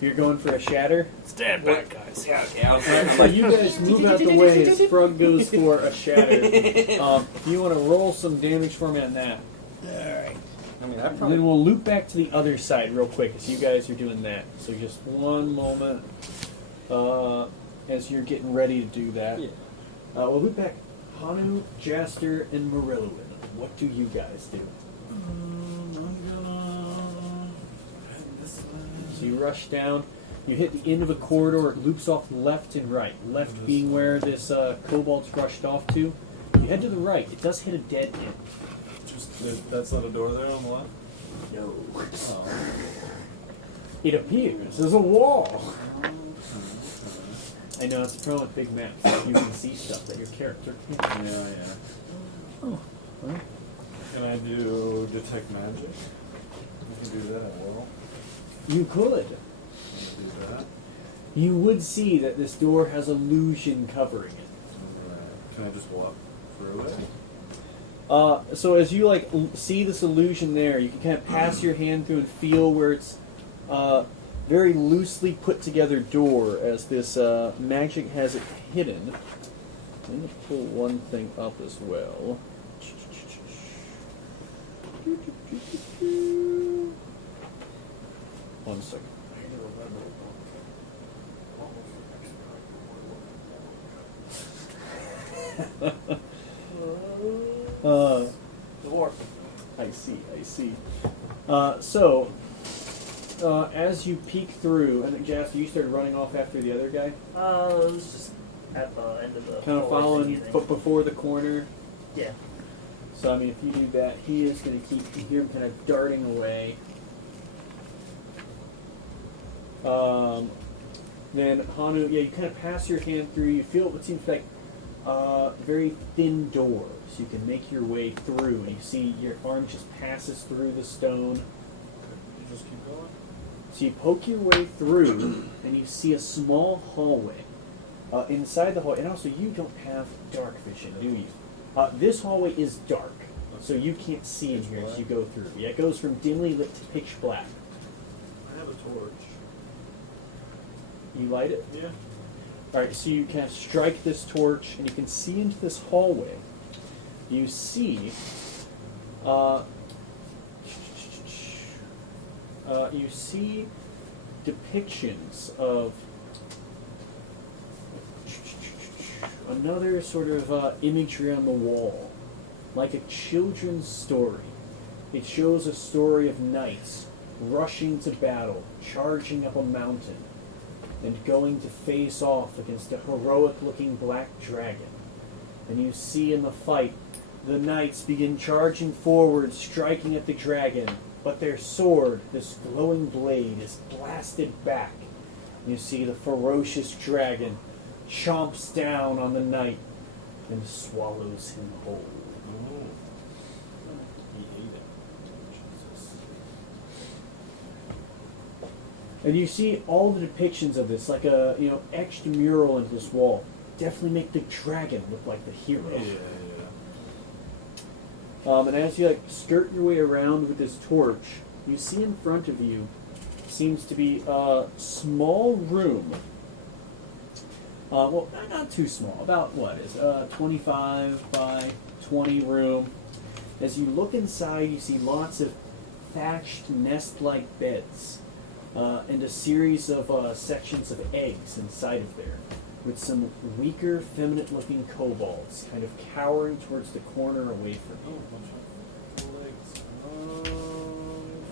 You're going for a shatter? Stand back, guys. Yeah, okay. Alright, so you guys move out the way as Frog goes for a shatter. If you want to roll some damage for me on that. Alright. I mean, I And probably. then we'll loop back to the other side real quick as you guys are doing that. So just one moment as you're getting ready to do that. Yeah. We'll loop back. Hanu, Jaster, and Morillowin. What do you guys do? I'm gonna head this way. So you rush down. You hit the end of a corridor. It loops off left and right. Left being where this kobold's rushed off to. You head to the right. It does hit a dead end. That's not a door there on the left? No. Oh. It appears there's a wall. I know, it's the problem with big maps. You can see stuff that your character can't. Yeah. Oh, well. Can I do detect magic? I can do that at will. You could. Can I do that? You would see that this door has illusion covering it. Alright. Can I just walk through it? So as you see this illusion there, you can kind of pass your hand through and feel where it's very loosely put together door as this magic has it hidden. I'm going to pull one thing up as well. One second. Dwarf. I see. As you peek through, I think Jasper, you started running off after the other guy, It was just at the end of the kind of forest following, evening. but before the corner. Yeah. So I mean, if you do that, he is going to keep. You hear him kind of darting away. Then Hanu, yeah, you kind of pass your hand through. You feel what seems like a very thin door, so you can make your way through. And you see your arm just passes through the stone. You just keep going? So you poke your way through, and you see a small hallway. Inside the hallway, and also you don't have dark vision, do you? This hallway is dark, so you can't see in here as you go through. Yeah, it goes from dimly lit to pitch black. I have a torch. You light it? Yeah. Alright, so you kind of strike this torch, and you can see into this hallway. You see, depictions of another sort of imagery on the wall, like a children's story. It shows a story of knights rushing to battle, charging up a mountain, and going to face off against a heroic-looking black dragon. And you see in the fight, the knights begin charging forward, striking at the dragon, but their sword, this glowing blade, is blasted back. You see the ferocious dragon chomps down on the knight and swallows him whole. Oh. He ate it. Jesus. And you see all the depictions of this, like a etched mural into this wall. Definitely make the dragon look like the hero. Yeah. And as you skirt your way around with this torch, you see in front of you seems to be a small room. Well, not too small. About what is 25 by 20 room. As you look inside, you see lots of thatched nest-like beds and a series of sections of eggs inside of there, with some weaker, feminine-looking kobolds kind of cowering towards the corner away from Oh, you. a bunch of legs.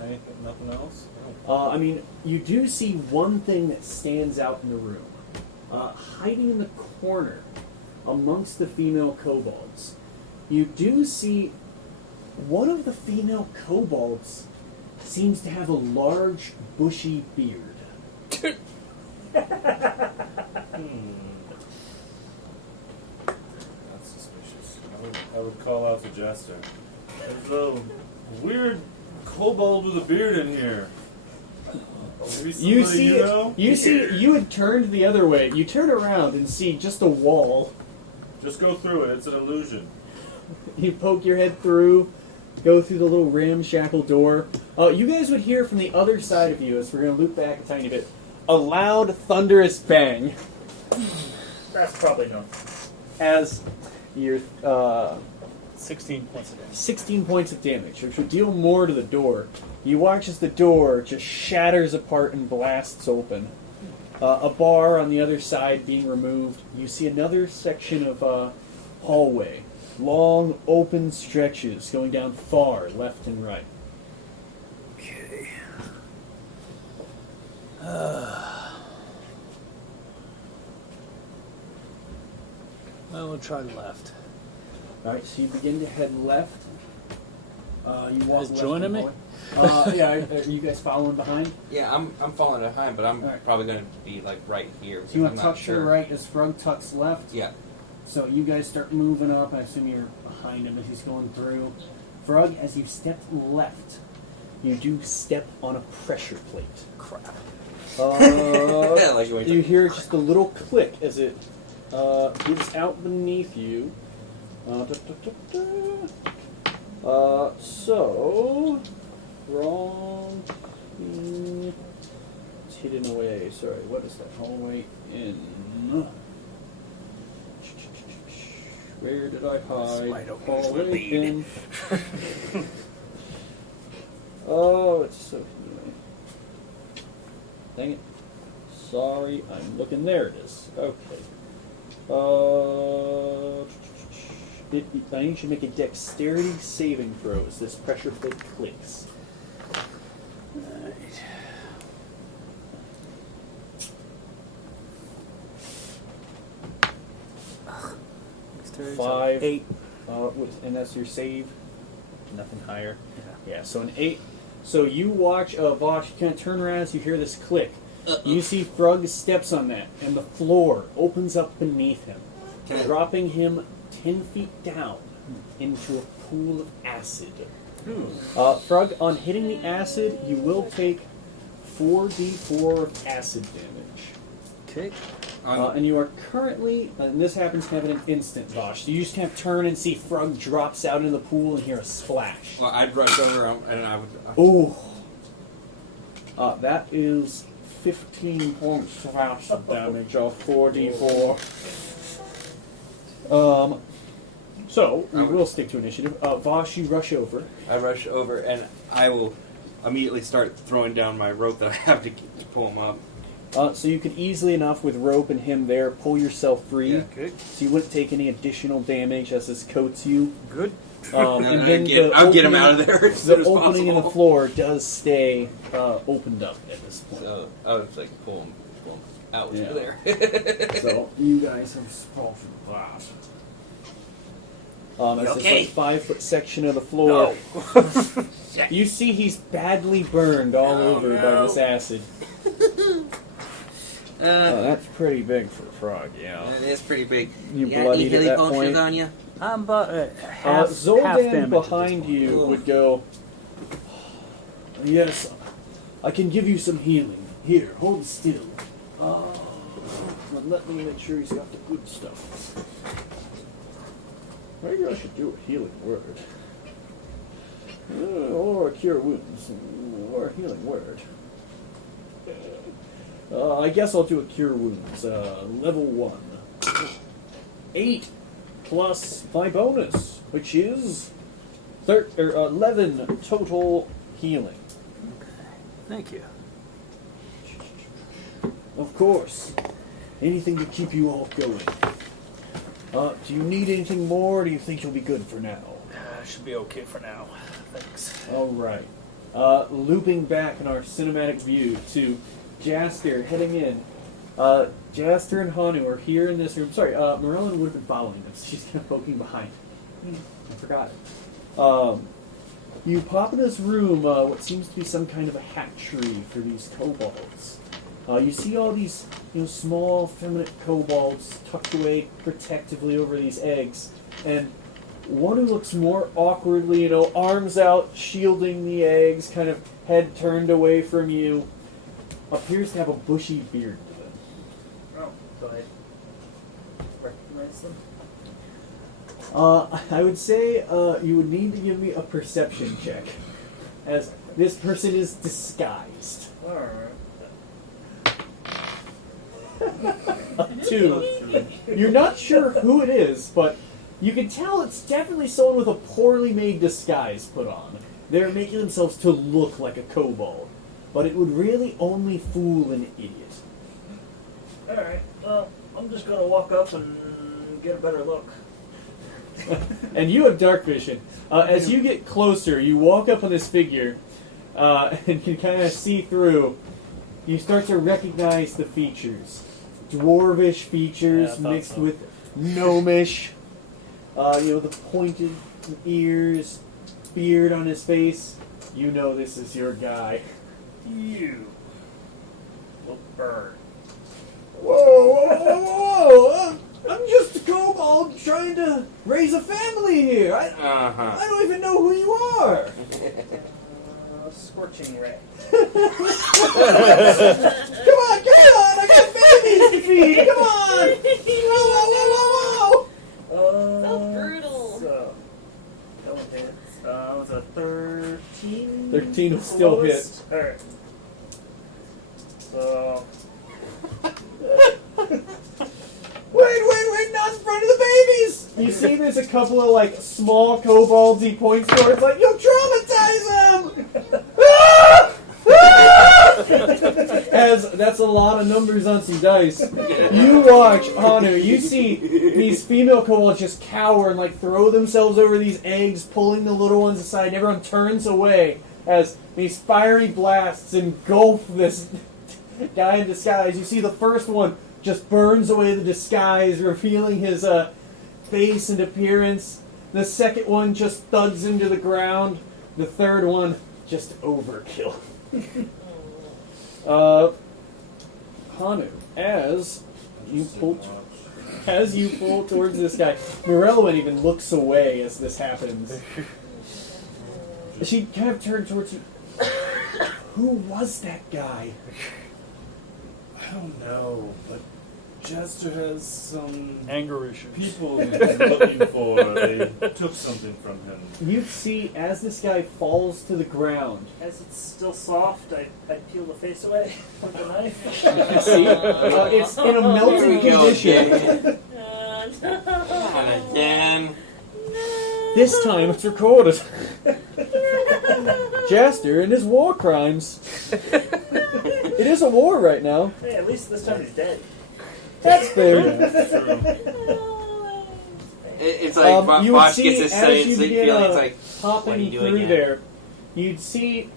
Anything? Nothing else? I mean, you do see one thing that stands out in the room. Hiding in the corner amongst the female kobolds, you do see one of the female kobolds seems to have a large, bushy beard. That's suspicious. I would call out to Jester. There's a weird kobold with a beard in here. Maybe You somebody see, know? you had turned the other way. You turn around and see just a wall. Just go through it. It's an illusion. You poke your head through. go through the little ramshackle door. You guys would hear from the other side of you, as we're going to loop back a tiny bit, a loud, thunderous bang. That's probably enough. As your 16 points of damage. 16 points of damage, which would deal more to the door. You watch as the door just shatters apart and blasts open. A bar on the other side being removed. You see another section of hallway. Long, open stretches going down far left and right. Okay. We'll try left. Alright, so you begin to head left. You walk Guys left joining and me? right. Yeah, are you guys following behind? Yeah, I'm falling behind, but I'm Alright. probably going to be like right here. So you want I'm to not tuck to sure. the right as Frog tucks left? Yeah. So you guys start moving up. I assume you're behind him as he's going through. Frog, as you step left, you do step on a pressure plate. Crap. Like You hear just a little click as it gives out beneath you. So wrong. It's hidden away. Sorry, what is that hallway in? Where did I hide? Wide open for Hallway lead. in. Oh, it's so healing. Dang it. Sorry, I'm looking. There it is. Okay. I need you to make a dexterity saving throw as this pressure plate clicks. Alright. Dexterity, so 5. 8. And that's your save. Nothing higher. Yeah. Yeah, so an 8. So you watch Vosh, you kind of turn around as you hear this click. You see Frog steps on that, and the floor opens up beneath him, dropping him 10 feet down into a pool of acid. Frog, on hitting the acid, you will take 4d4 of acid damage. Okay. And you are currently, and this happens kind of in an instant, Vosh. So you just kind of turn and see Frog drops out into the pool and hear a splash. Well, I'd rush over and I would. Ooh. That is 15 points of acid damage off 4d4. So, we will stick to initiative. Vosh, you rush over. I rush over and I will immediately start throwing down my rope that I have to pull him up. So you could easily enough, with rope and him there, pull yourself free. Yeah. Okay. So you wouldn't take any additional damage as this coats you. Good. And then I'll get him out of there as The soon as opening in the possible. floor does stay opened up at this point. So I would like pull him out Yeah. of there. So you guys have sprawled for that. It's this okay? like 5-foot section of the floor. You see he's badly burned all over by this acid. That's pretty big for a frog, yeah. It is pretty big. You got any bloodied at healing that potions point. on you? I'm about half Zoldan damage behind at this you Ugh. would go, yes, I can give you some healing. Here, hold still. But let me make sure he's got the good stuff. Maybe I should do a healing word. Or a cure wounds. Or a healing word. I guess I'll do a cure wounds. Level 1. 8 plus my bonus, which is 11 total healing. Thank you. Of course. Anything to keep you all going. Do you need anything more, or do you think you'll be good for now? Should be okay for now. Thanks. Alright. Looping back in our cinematic view to Jaster heading in. Jaster and Hanu are here in this room. Sorry, Morellen would have been following us. She's kind of poking behind. I forgot it. You pop in this room, what seems to be some kind of a hatchery for these kobolds. You see all these, small, feminine kobolds tucked away protectively over these eggs, and one who looks more awkwardly, arms out, shielding the eggs, kind of head turned away from you, appears to have a bushy beard to them. Oh, do I recognize them? I would say you would need to give me a perception check, as this person is disguised. Alright. A 2. You're not sure who it is, but you can tell it's definitely someone with a poorly made disguise put on. They're making themselves to look like a kobold, but it would really only fool an idiot. Alright, well, I'm just gonna walk up and get a better look. And you have dark vision. As you get closer, you walk up on this figure and can kind of see through. You start to recognize the features. Dwarvish features Yeah, I thought mixed so. with gnomish. The pointed ears, beard on his face. You know this is your guy. You will burn. Whoa! I'm just a kobold trying to raise a family here. I don't even know who you are. Scorching ray. Come on! I got babies to feed. Come on! Whoa! So brutal. So, that one hits. Was a 13. 13 will still hit. Alright. So, Wait! Not in front of the babies! You see, there's a couple of small kobolds he points towards, like, you'll traumatize them! As that's a lot of numbers on some dice. You watch Hanu. You see these female kobolds just cower and throw themselves over these eggs, pulling the little ones aside. And everyone turns away as these fiery blasts engulf this guy in disguise. You see the first one just burns away the disguise, revealing his face and appearance. The second one just thuds into the ground. The third one just overkill. Hanu, as you pull towards this guy, Morello even looks away as this happens. She kind of turned towards you. Who was that guy? I don't know, but Jester has some Anger issues. people he's looking for. They took something from him. You see, as this guy falls to the ground, as it's still soft, I peel the face away with a knife. you see, it's in a melted Here we go condition. Not again. This time it's recorded. Jaster and his war crimes. It is a war right now. Hey, at least this time he's dead. That's fair. It's like you would Bosch see gets his as you begin feeling. It's like, what are hopping you doing through here? there, you'd see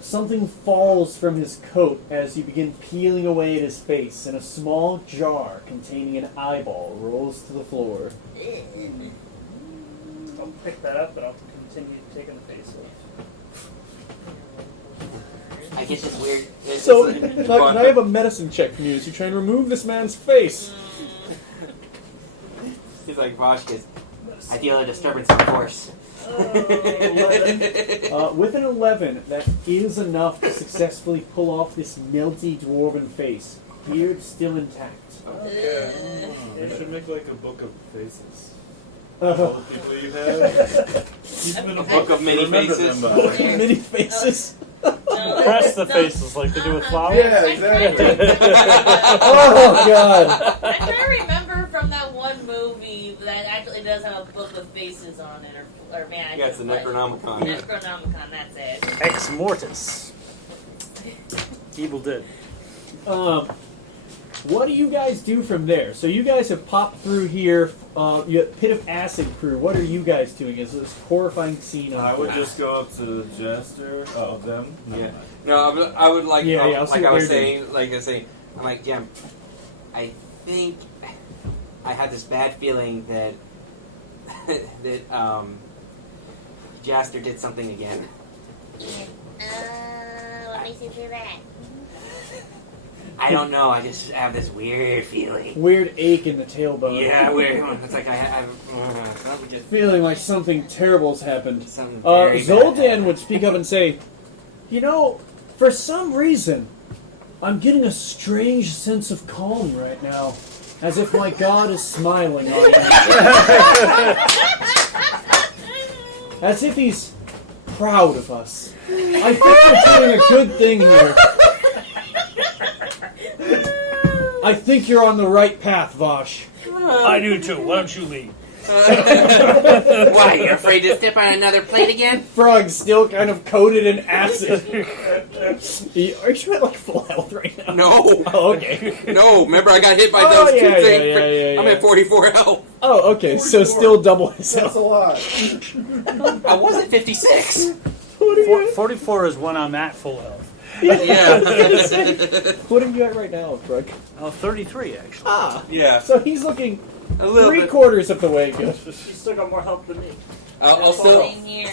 something falls from his coat as you begin peeling away at his face, and a small jar containing an eyeball rolls to the floor. I'll pick that up, but I'll continue taking the face off. I get this weird. So, can I have a medicine check from you as you try and remove this man's face? He's like Bosch gets. I feel a disturbance of force. 11. With an 11, that is enough to successfully pull off this melty dwarven face. Beard still intact. We should make a book of faces. All the people you have. Keep them in a Book of many Remember faces. them by. Many faces. Press the faces like they do with flowers. Yeah, exactly. Oh, God. I'm trying to remember from that one movie that actually does have a book with faces on it, or man, I Yeah, it's the couldn't play. Necronomicon. Necronomicon, that's it. Ex Mortis. Evil Dead. What do you guys do from there? So you guys have popped through here. You have Pit of Acid crew. What are you guys doing? Is this horrifying scene? I would just go up to Jester. Them. No, Yeah. No, I would like. Yeah, I'll see like I what was you're saying. Like I was saying. I'm like, Jim. I think I have this bad feeling that that Jaster did something again. What makes you do that? I don't know. I just have this weird feeling. Weird ache in the tailbone. Yeah, weird. It's like I just Feeling like something terrible's happened. something very bad Zoldan happened. would speak up and say, "You know, for some reason, I'm getting a strange sense of calm right now, As if my God is smiling on me. As if he's proud of us. I think we're doing a good thing here. I think you're on the right path, Vosh. I do too. Why don't you lead? Why, you're afraid to step on another plate again? Frog's still kind of coated in acid. Are you at like full health right now? No. Oh, okay. No, remember I got hit by Oh, those two yeah, things. yeah. I'm at 44 health. Oh, okay. So still double his That's health. a lot. I was at 56. 44 is when I'm at full health. Yeah. What are you at right now, Frog? 33 actually. Ah. Yeah. So he's looking A little bit. 3/4 of the way good. She's still got more health than me. I'll still, Same here.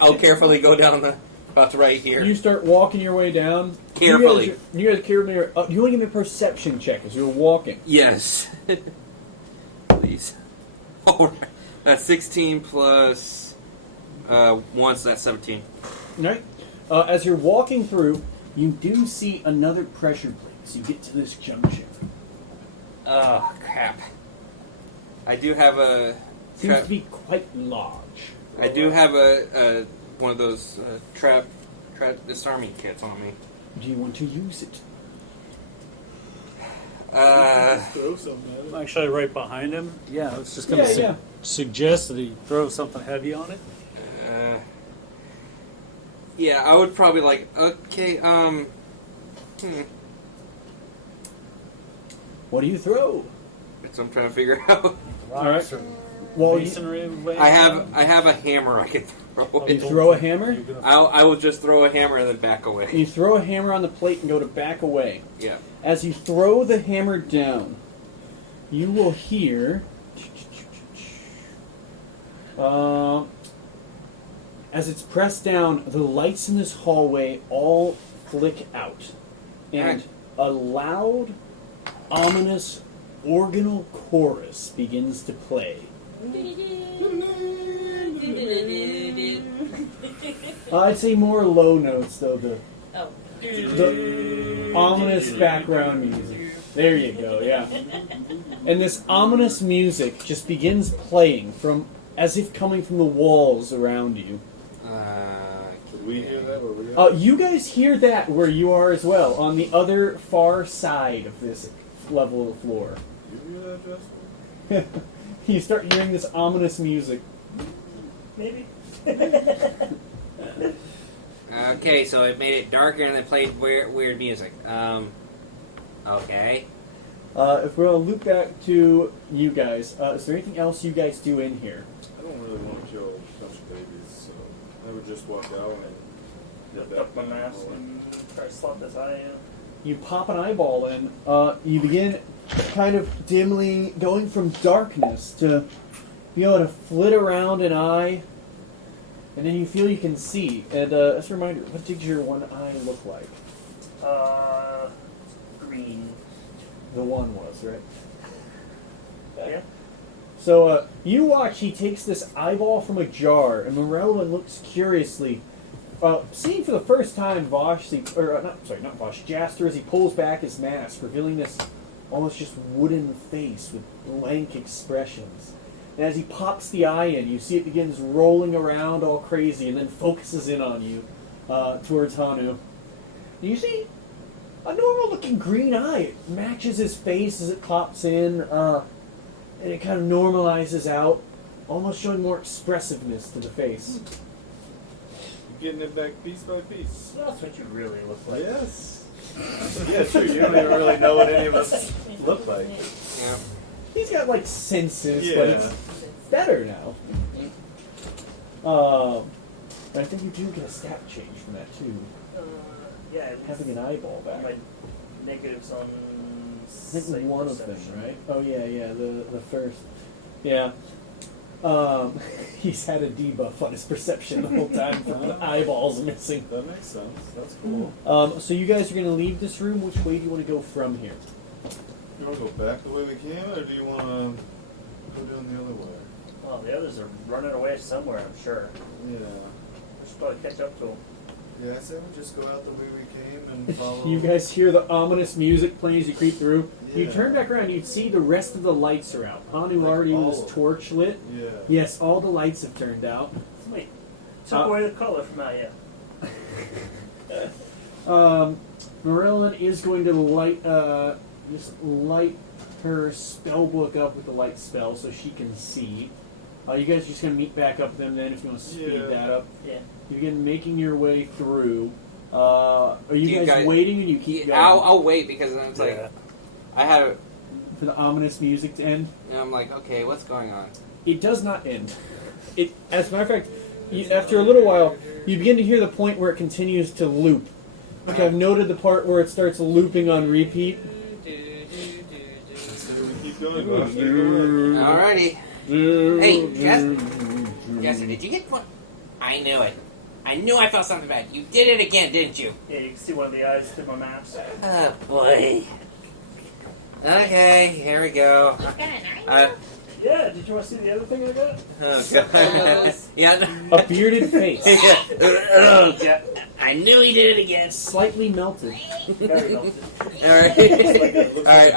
I'll carefully go down about right here. You start walking your way down. Carefully. You guys carefully. You want to give me a perception check as you're walking. Yes. Please. All right. That's 16 plus 1, so that's 17. All right. As you're walking through, you do see another pressure plate. So you get to this junction. Oh, crap. I do have a... Seems to be quite large. I do have a one of those trap disarming kits on me. Do you want to use it? Throw something at it. I'm actually right behind him. Yeah, I was just going to Yeah. suggest that he throw something heavy on it. Yeah, I would probably okay, What do you throw? That's what I'm trying to figure out. Rocks or Well, masonry. I have a hammer I can throw. You throw a hammer? I will just throw a hammer and then back away. You throw a hammer on the plate and go to back away. Yeah. As you throw the hammer down, you will hear... as it's pressed down, the lights in this hallway all flick out. And a loud, ominous organal chorus begins to play. I'd say more low notes, though. The ominous background music. There you go, yeah. And this ominous music just begins playing from, as if coming from the walls around you. Did we hear that? Where we at? You guys hear that where you are as well, on the other far side of this level of the floor. Did you hear that, Justin? You start hearing this ominous music. Maybe. Okay, so it made it darker and then played weird music. Okay. If we're going to loop back to you guys, is there anything else you guys do in here? I don't really want to kill a bunch of babies, so I would just walk out and get Lift up my mask and try to slot this eye in. You pop an eyeball in. You begin kind of dimly going from darkness to be able to flit around an eye, and then you feel you can see. And as a reminder, what did your one eye look like? Green. The one was, right? Yeah. So you watch, he takes this eyeball from a jar, and Morello looks curiously. Seeing for the first time not Vosh, Jaster, as he pulls back his mask, revealing this almost just wooden face with blank expressions. And as he pops the eye in, you see it begins rolling around all crazy and then focuses in on you towards Hanu. And you see a normal-looking green eye. It matches his face as it pops in, and it kind of normalizes out, almost showing more expressiveness to the face. getting it back piece by piece. That's what you really look like. Yes. Yeah, true. You don't even really know what any of us look like. Yeah. He's got like senses, Yeah. but it's better now. I think you do get a stat change from that too. Yeah, it Having an eyeball back. my negatives on. I think one of them, right? Oh yeah, the first. Yeah. He's had a debuff on his perception the whole time from the eyeballs missing. That makes sense. That's cool. So you guys are going to leave this room. Which way do you want to go from here? You want to go back the way we came, or do you want to go down the other way? Well, the others are running away somewhere, I'm sure. Yeah. We should probably catch up to them. Yeah, I said we just go out the way we came and follow. You guys hear the ominous music playing as you creep through. You Yeah. turn back around, you see the rest of the lights are out. Hanu Like already all was of them. torch lit. Yeah. Yes, all the lights have turned out. Sweet. Took away the color from out here. Marilyn is going to just light her spell book up with the light spell so she can see. You guys are just going to meet back up with them then if you want to speed Yeah. that up. Yeah. You begin making your way through. Are you You guys guys- waiting and you keep going I'll wait because it's like Yeah. I have. for the ominous music to end? And I'm like, okay, what's going on? It does not end. As a matter of fact, after a little while, you begin to hear the point where it continues to loop. Like I've noted the part where it starts looping on repeat. So we keep going, Bob. Keep going. Alrighty. Hey, Jester, did you get one? I knew it. I knew I felt something bad. You did it again, didn't you? Yeah, you can see one of the eyes through my maps. Oh boy. Okay, here we go. You've got an eye? Yeah, did you want to see the other thing I got? Oh god. Yeah. A bearded face, Yeah. I knew he did it again. slightly melted. Very melted. All right. All right.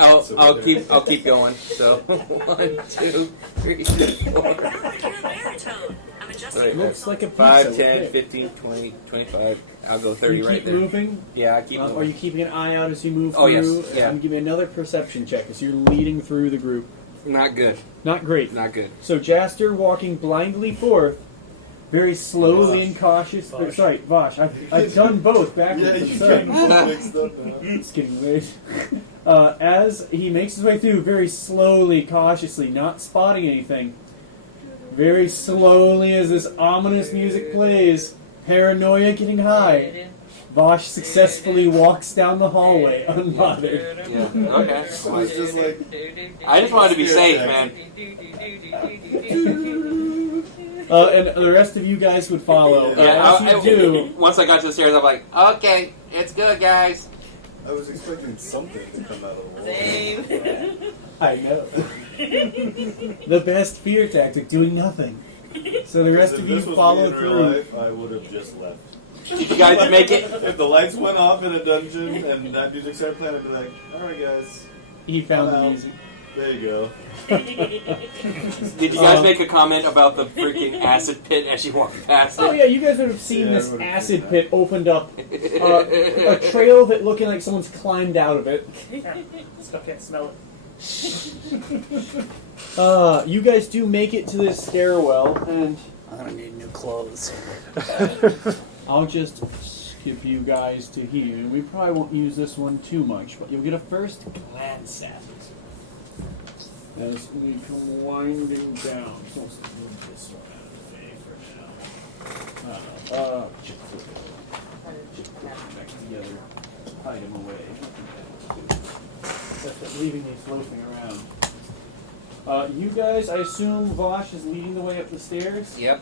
I'll keep going. So 1, 2, 3, 4. Right. Looks like a pizza. 5, 10, Okay. 15, 20, 25. I'll go 30 You right keep there. moving. Yeah, I keep Are moving. you keeping an eye out as you move Oh, yes. through? Yeah. Give me another perception check as you're leading through the group. Not good. Not great. Not good. So Jaster walking blindly forth, very slowly and cautious. Vosh. Sorry, Vosh. I've done both Yeah, backwards. you Sorry. got both mixed up now. Just kidding, wait. As he makes his way through, very slowly, cautiously, not spotting anything. Very slowly, as this ominous music plays, paranoia getting high, Vosh successfully walks down the hallway unbothered. Yeah. Okay. It was just like, I just wanted to be safe, man. And the rest of you guys would follow. Yeah. As you do, Once I got to the stairs, I'm like, okay, it's good, guys. I was expecting something to come out of the wall. Same. I know. The best fear tactic, doing nothing. So the rest If of you this was follow me in real through. life, I would have just left. Did you guys make it? If the lights went off in a dungeon and that music started playing, I'd be like, alright guys, He found the I'm out. music. There you go. Did you guys make a comment about the freaking acid pit as you walked past Oh it? yeah, you guys would have seen Yeah, this everybody acid did pit opened up, a trail that looking like someone's climbed out of it. Still can't smell it. You guys do make it to this stairwell, and I'm gonna need new clothes. I'll just skip you guys to here. We probably won't use this one too much, but you'll get a first glance at it as we come winding down. So let's move this one out of the way for now. Back together. Hide him away. That's leaving these floating around. You guys, I assume Vosh is leading the way up the stairs? Yep.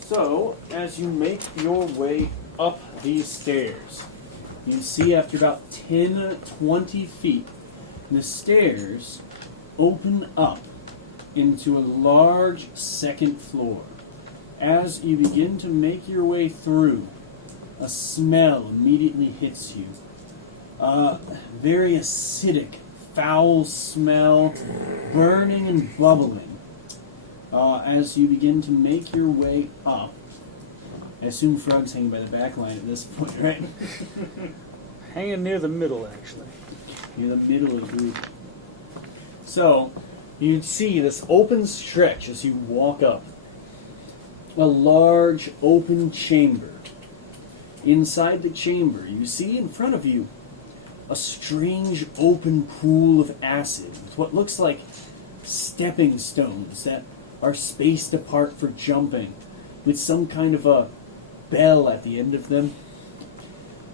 So, as you make your way up these stairs, you see after about 10, 20 feet, the stairs open up into a large second floor. As you begin to make your way through, a smell immediately hits you. Very acidic, foul smell, burning and bubbling. As you begin to make your way up, I assume Frog's hanging by the back line at this point, right? Hanging near the middle, actually. Near the middle of the group. So, you see this open stretch as you walk up. A large open chamber. Inside the chamber, you see in front of you a strange open pool of acid with what looks like stepping stones that are spaced apart for jumping, with some kind of a bell at the end of them.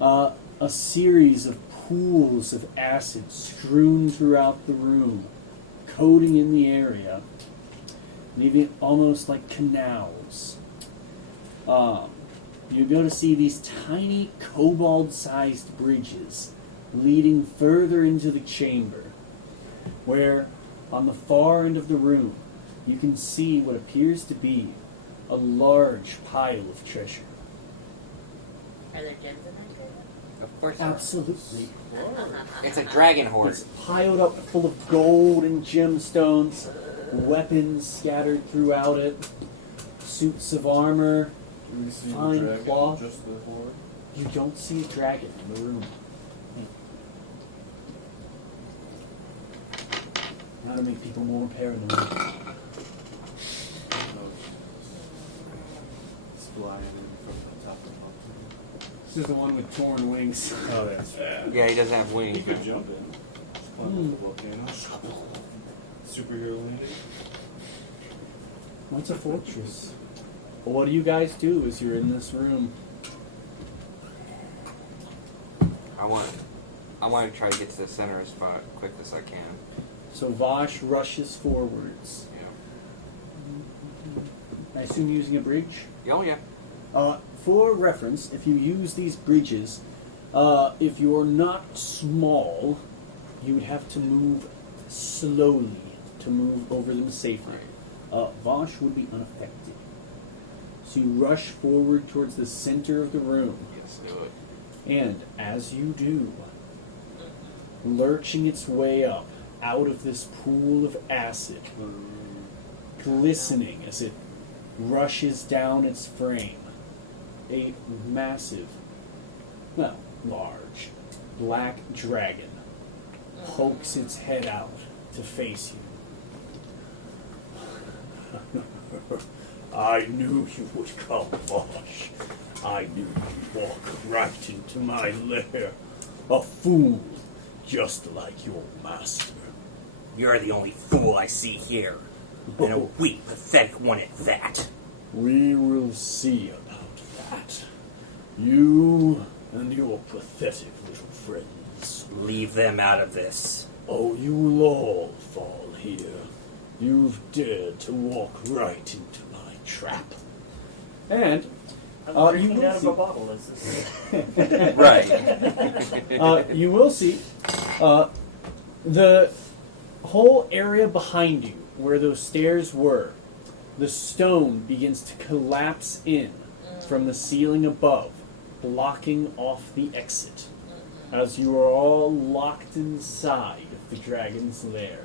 A series of pools of acid strewn throughout the room, coating in the area, leaving it almost like canals. You go to see these tiny kobold-sized bridges leading further into the chamber, where on the far end of the room you can see what appears to be a large pile of treasure. Are there gems in that cave? Of course. Absolutely. It's a dragon horde. It's piled up full of gold and gemstones, weapons scattered throughout it, suits of armor. Do we see Fine the dragon? cloth. Just the horde? You don't see a dragon in the room. How to make people more paranoid. No. It's flying in from the top of the mountain. This is the one with torn wings. Oh, that's Yeah, he doesn't have He wings. could jump in. It's fun with the volcano. Superhero landing. What's a fortress? Well, what do you guys do as you're in this room? I want to try to get to the center as quick as I can. So Vosh rushes forwards. I assume using a bridge? Oh yeah. For reference, if you use these bridges, if you're not small, you would have to move slowly to move over them safely. Vosh would be unaffected. So you rush forward towards the center of the room. Yes, do it. And as you do, lurching its way up out of this pool of acid, glistening as it rushes down its frame, a massive, well, large, black dragon pokes its head out to face you. I knew you would come, Vosh. I knew you'd walk right into my lair. A fool, just like your master. You're the only fool I see here. And a weak, pathetic one at that. We will see about that. You and your pathetic little friends. Leave them out of this. Oh, you'll all fall here. You've dared to walk right into my trap. And I'm you drinking will out of see. a bottle. Is this? Right. You will see the whole area behind you, where those stairs were, the stone begins to collapse in from the ceiling above, blocking off the exit, as you are all locked inside of the dragon's lair.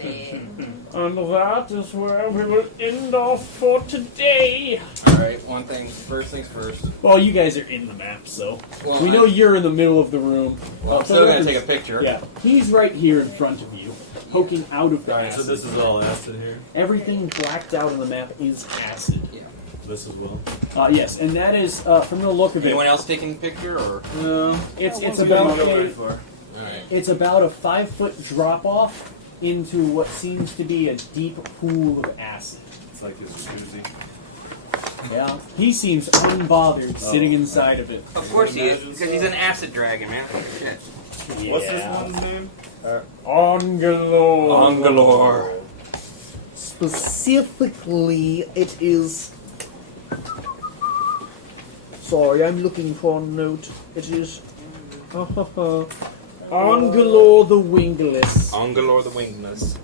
And that is where we will end off for today. Alright, first things first. Well, you guys are in the map, so Well, we know you're in the middle of the room. I'm still going to take a picture. Yeah, he's right here in front of you, poking out of the Alright, so acid. this is all acid here? Everything blacked out on the map is acid. Yeah. This as well? Yes, and that is, from the look of it, Anyone else taking a picture, or? No. it's Once about again, I'll go a, very far. Alright. it's about a 5-foot drop off into what seems to be a deep pool of acid. It's like his jacuzzi. Yeah, he seems unbothered sitting inside of it. Of course he is, Imagine because he's an acid dragon, man. Shit. What's this one's name? Arngalor. Arngalor. Specifically, it is. Sorry, I'm looking for a note. It is. Arngalor the Wingless. Arngalor the Wingless.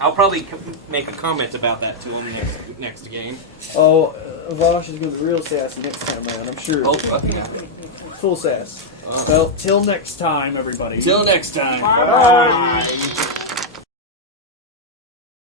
I'll probably make a comment about that to him next game. Oh, Vosh is going to be real sassy next time around, I'm sure. Oh, fuck yeah. Full sass. Well, till next time, everybody. Till next time. Bye.